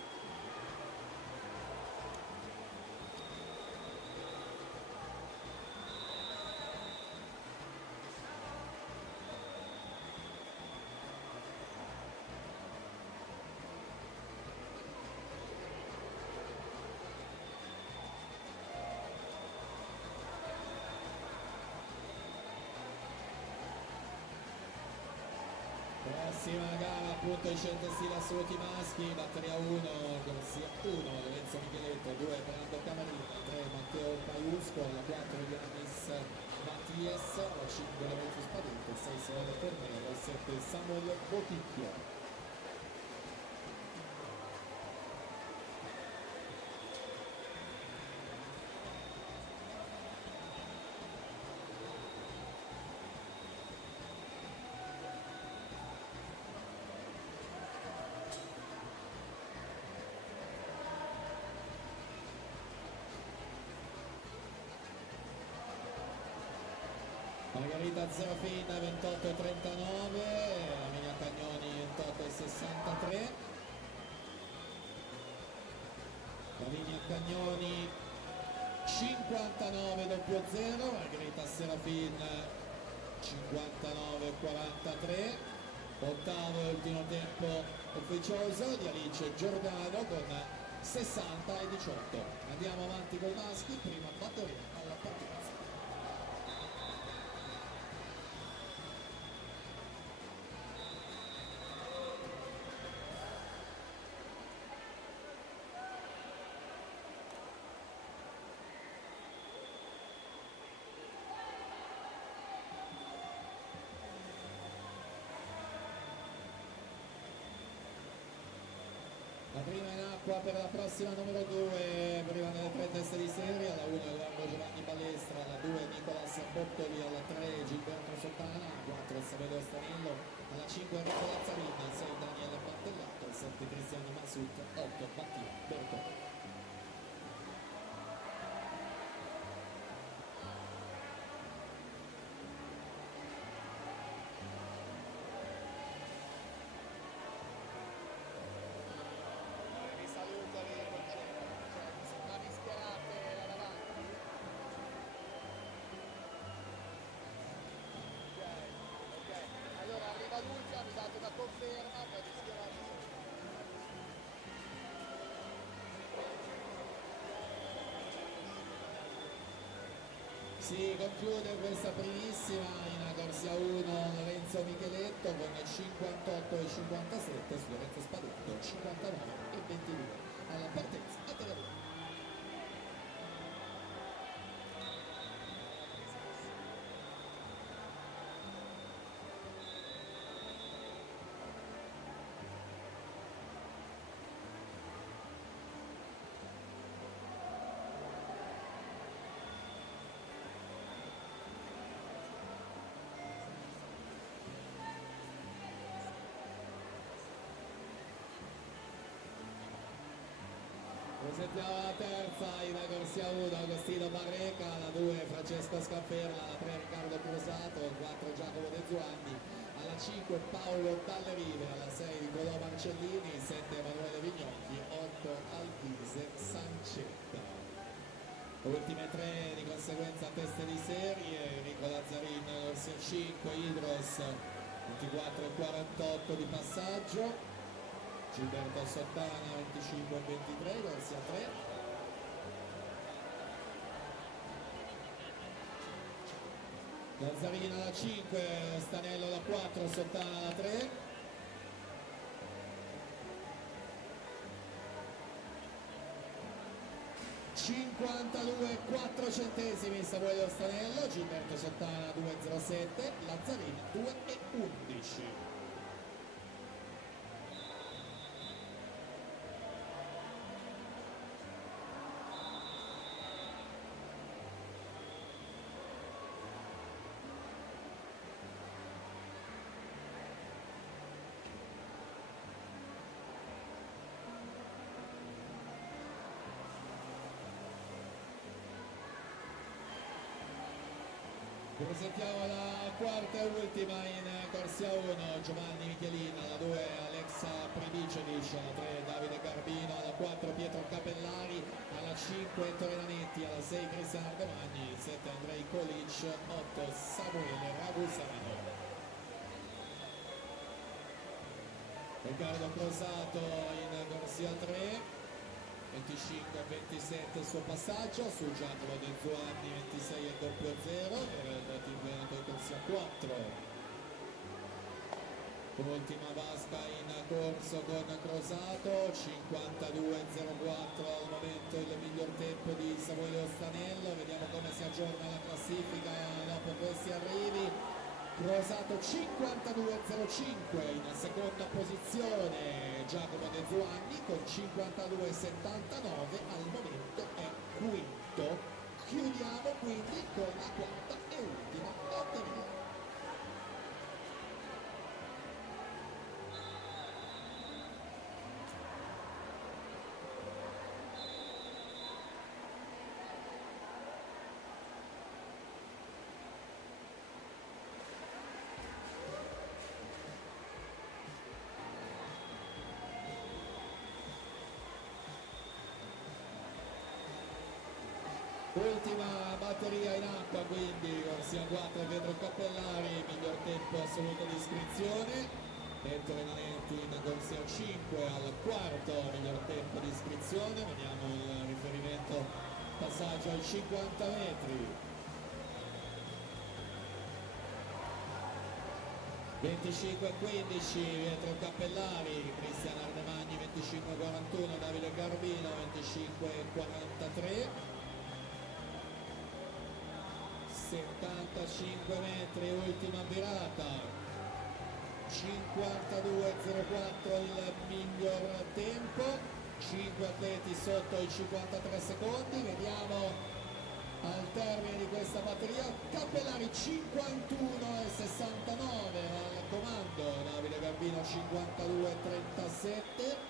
Prossima gara appunto i 100 stili assoluti maschi, batteria 1, corsia 1, Lorenzo Micheletto, 2 Brando Camarina, 3 Matteo Paiusco, la 4 Giannis Mattias, la 5 Lorenzo Spadetto, 6 Simone Tornero, 7 Samuel Boticchio. Margherita Serafin 28 e 39, Lavinia Cagnoni 28 e 63, Lavinia Cagnoni 59 00, Margherita Serafin 59 e 43, ottavo e ultimo tempo ufficioso di Alice Giordano con 60 e 18. Andiamo avanti con i maschi, prima batteria alla partenza. La prima in acqua per la prossima numero 2, prima delle 3 teste di serie, alla 1 Edoardo Giovanni Balestra, alla 2 Nicolas Bottoli, alla 3 Gilberto Sottana, alla 4 Saverio Stanillo, alla 5 Enrico Lazzarini, al 6 Daniele Battellato, al 7 Cristiano Masut, 8 Mattia Bertone. Si conclude questa primissima in corsia 1 Lorenzo Micheletto con 58 e 57 su Lorenzo Spadetto 59 e 22 alla partenza a Teramo. Presentiamo la terza in corsia 1 Agostino Barreca, la 2 Francesco Scafferla, la 3 Riccardo Crusato, la 4 Giacomo De Zuanni, alla 5 Paolo Dallerive, alla 6 Nicolò Marcellini, 7 Emanuele Vignocchi, 8 Alvise Sancetta. Ultime 3 di conseguenza a teste di serie, Enrico Lazzarin corsia 5, Idros 24 e 48 di passaggio, Gilberto Sottana 25 e 23, corsia 3. Lazzarina alla 5, Stanello alla 4, Sottana alla 3. $52,04 Samuele Stanello, Gilberto Sottana 2,07, Lazzarina 2,11. Presentiamo la quarta e ultima in corsia 1, Giovanni Michelin, alla 2 Alexa Privicevic, alla 3 Davide Garbino, alla 4 Pietro Capellari, alla 5 Ettore Nanetti, alla 6 Cristiano Ardemagni, 7 Andrei Kolic, 8 Samuele Ragusano. Riccardo Crosato in corsia 3, 25 e 27 il suo passaggio, su Giacomo De Zuanni 26 e 00 per il team Veneto in corsia 4. Ultima vasca in corso con Crosato, 52,04 al momento il miglior tempo di Samuele Stanello. Vediamo come si aggiorna la classifica dopo questi arrivi. Crosato 52,05 in seconda posizione, Giacomo De Zuanni con 52,79, al momento è quinto. Chiudiamo quindi con la quarta e ultima batteria. Ultima batteria in acqua, quindi corsia 4 Pietro Cappellari, miglior tempo assoluto di iscrizione. Ettore Nanetti in corsia 5 al quarto miglior tempo di iscrizione. Vediamo il riferimento, passaggio ai 50 metri. 25,15 Pietro Cappellari, Cristiano Ardemagni 25,41, Davide Garbino 25,43. 75 metri, ultima virata, 52,04 il miglior tempo, 5 atleti sotto i 53 secondi. Vediamo al termine di questa batteria Cappellari 51,69 al comando, Davide Garbino 52,37.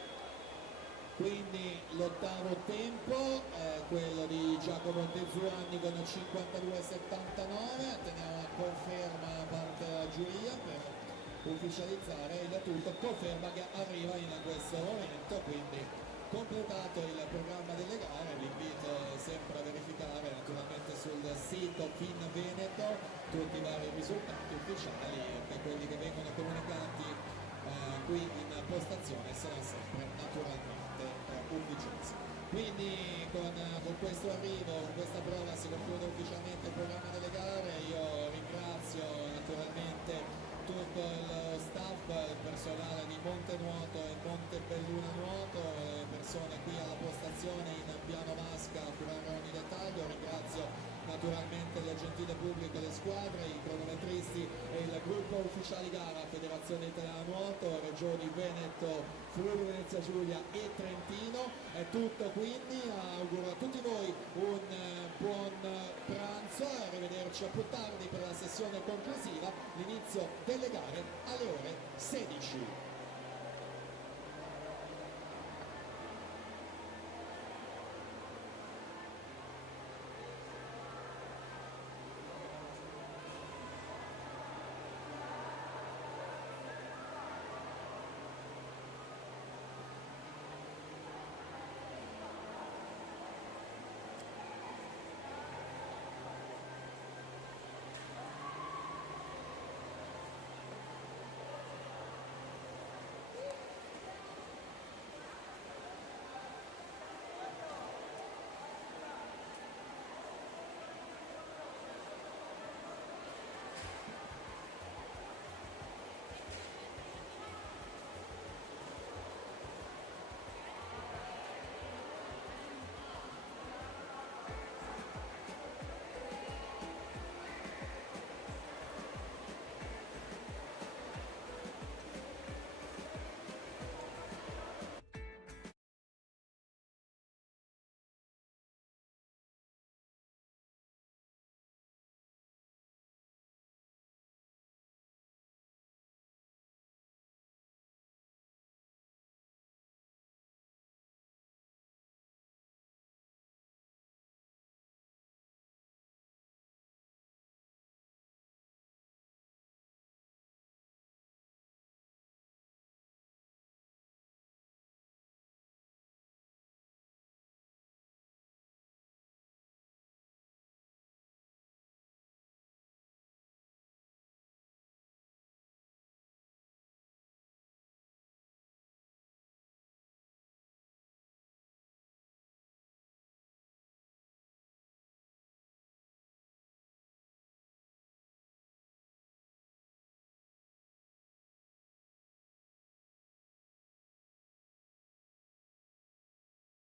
Quindi l'ottavo tempo è quello di Giacomo De Zuanni con 52,79. Teniamo la conferma da parte della giuria per ufficializzare il tutto, conferma che arriva in questo momento, quindi completato il programma delle gare. Vi invito sempre a verificare naturalmente sul sito Fin Veneto tutti i vari risultati ufficiali, e quelli che vengono comunicati qui in postazione sarà sempre naturalmente ufficiale. Quindi con questo arrivo, con questa prova si conclude ufficialmente il programma delle gare. Io ringrazio naturalmente tutto il staff, il personale di Monte Nuoto e Monte Belluna Nuoto, le persone qui alla postazione in piano vasca a curare ogni dettaglio. Ringrazio naturalmente il gentile pubblico, le squadre, i cronometristi e il gruppo ufficiali gara, Federazione Italiana Nuoto, Regioni Veneto, Friuli Venezia Giulia e Trentino. È tutto, quindi auguro a tutti voi un buon pranzo e arrivederci a più tardi per la sessione conclusiva, l'inizio delle gare alle ore 16.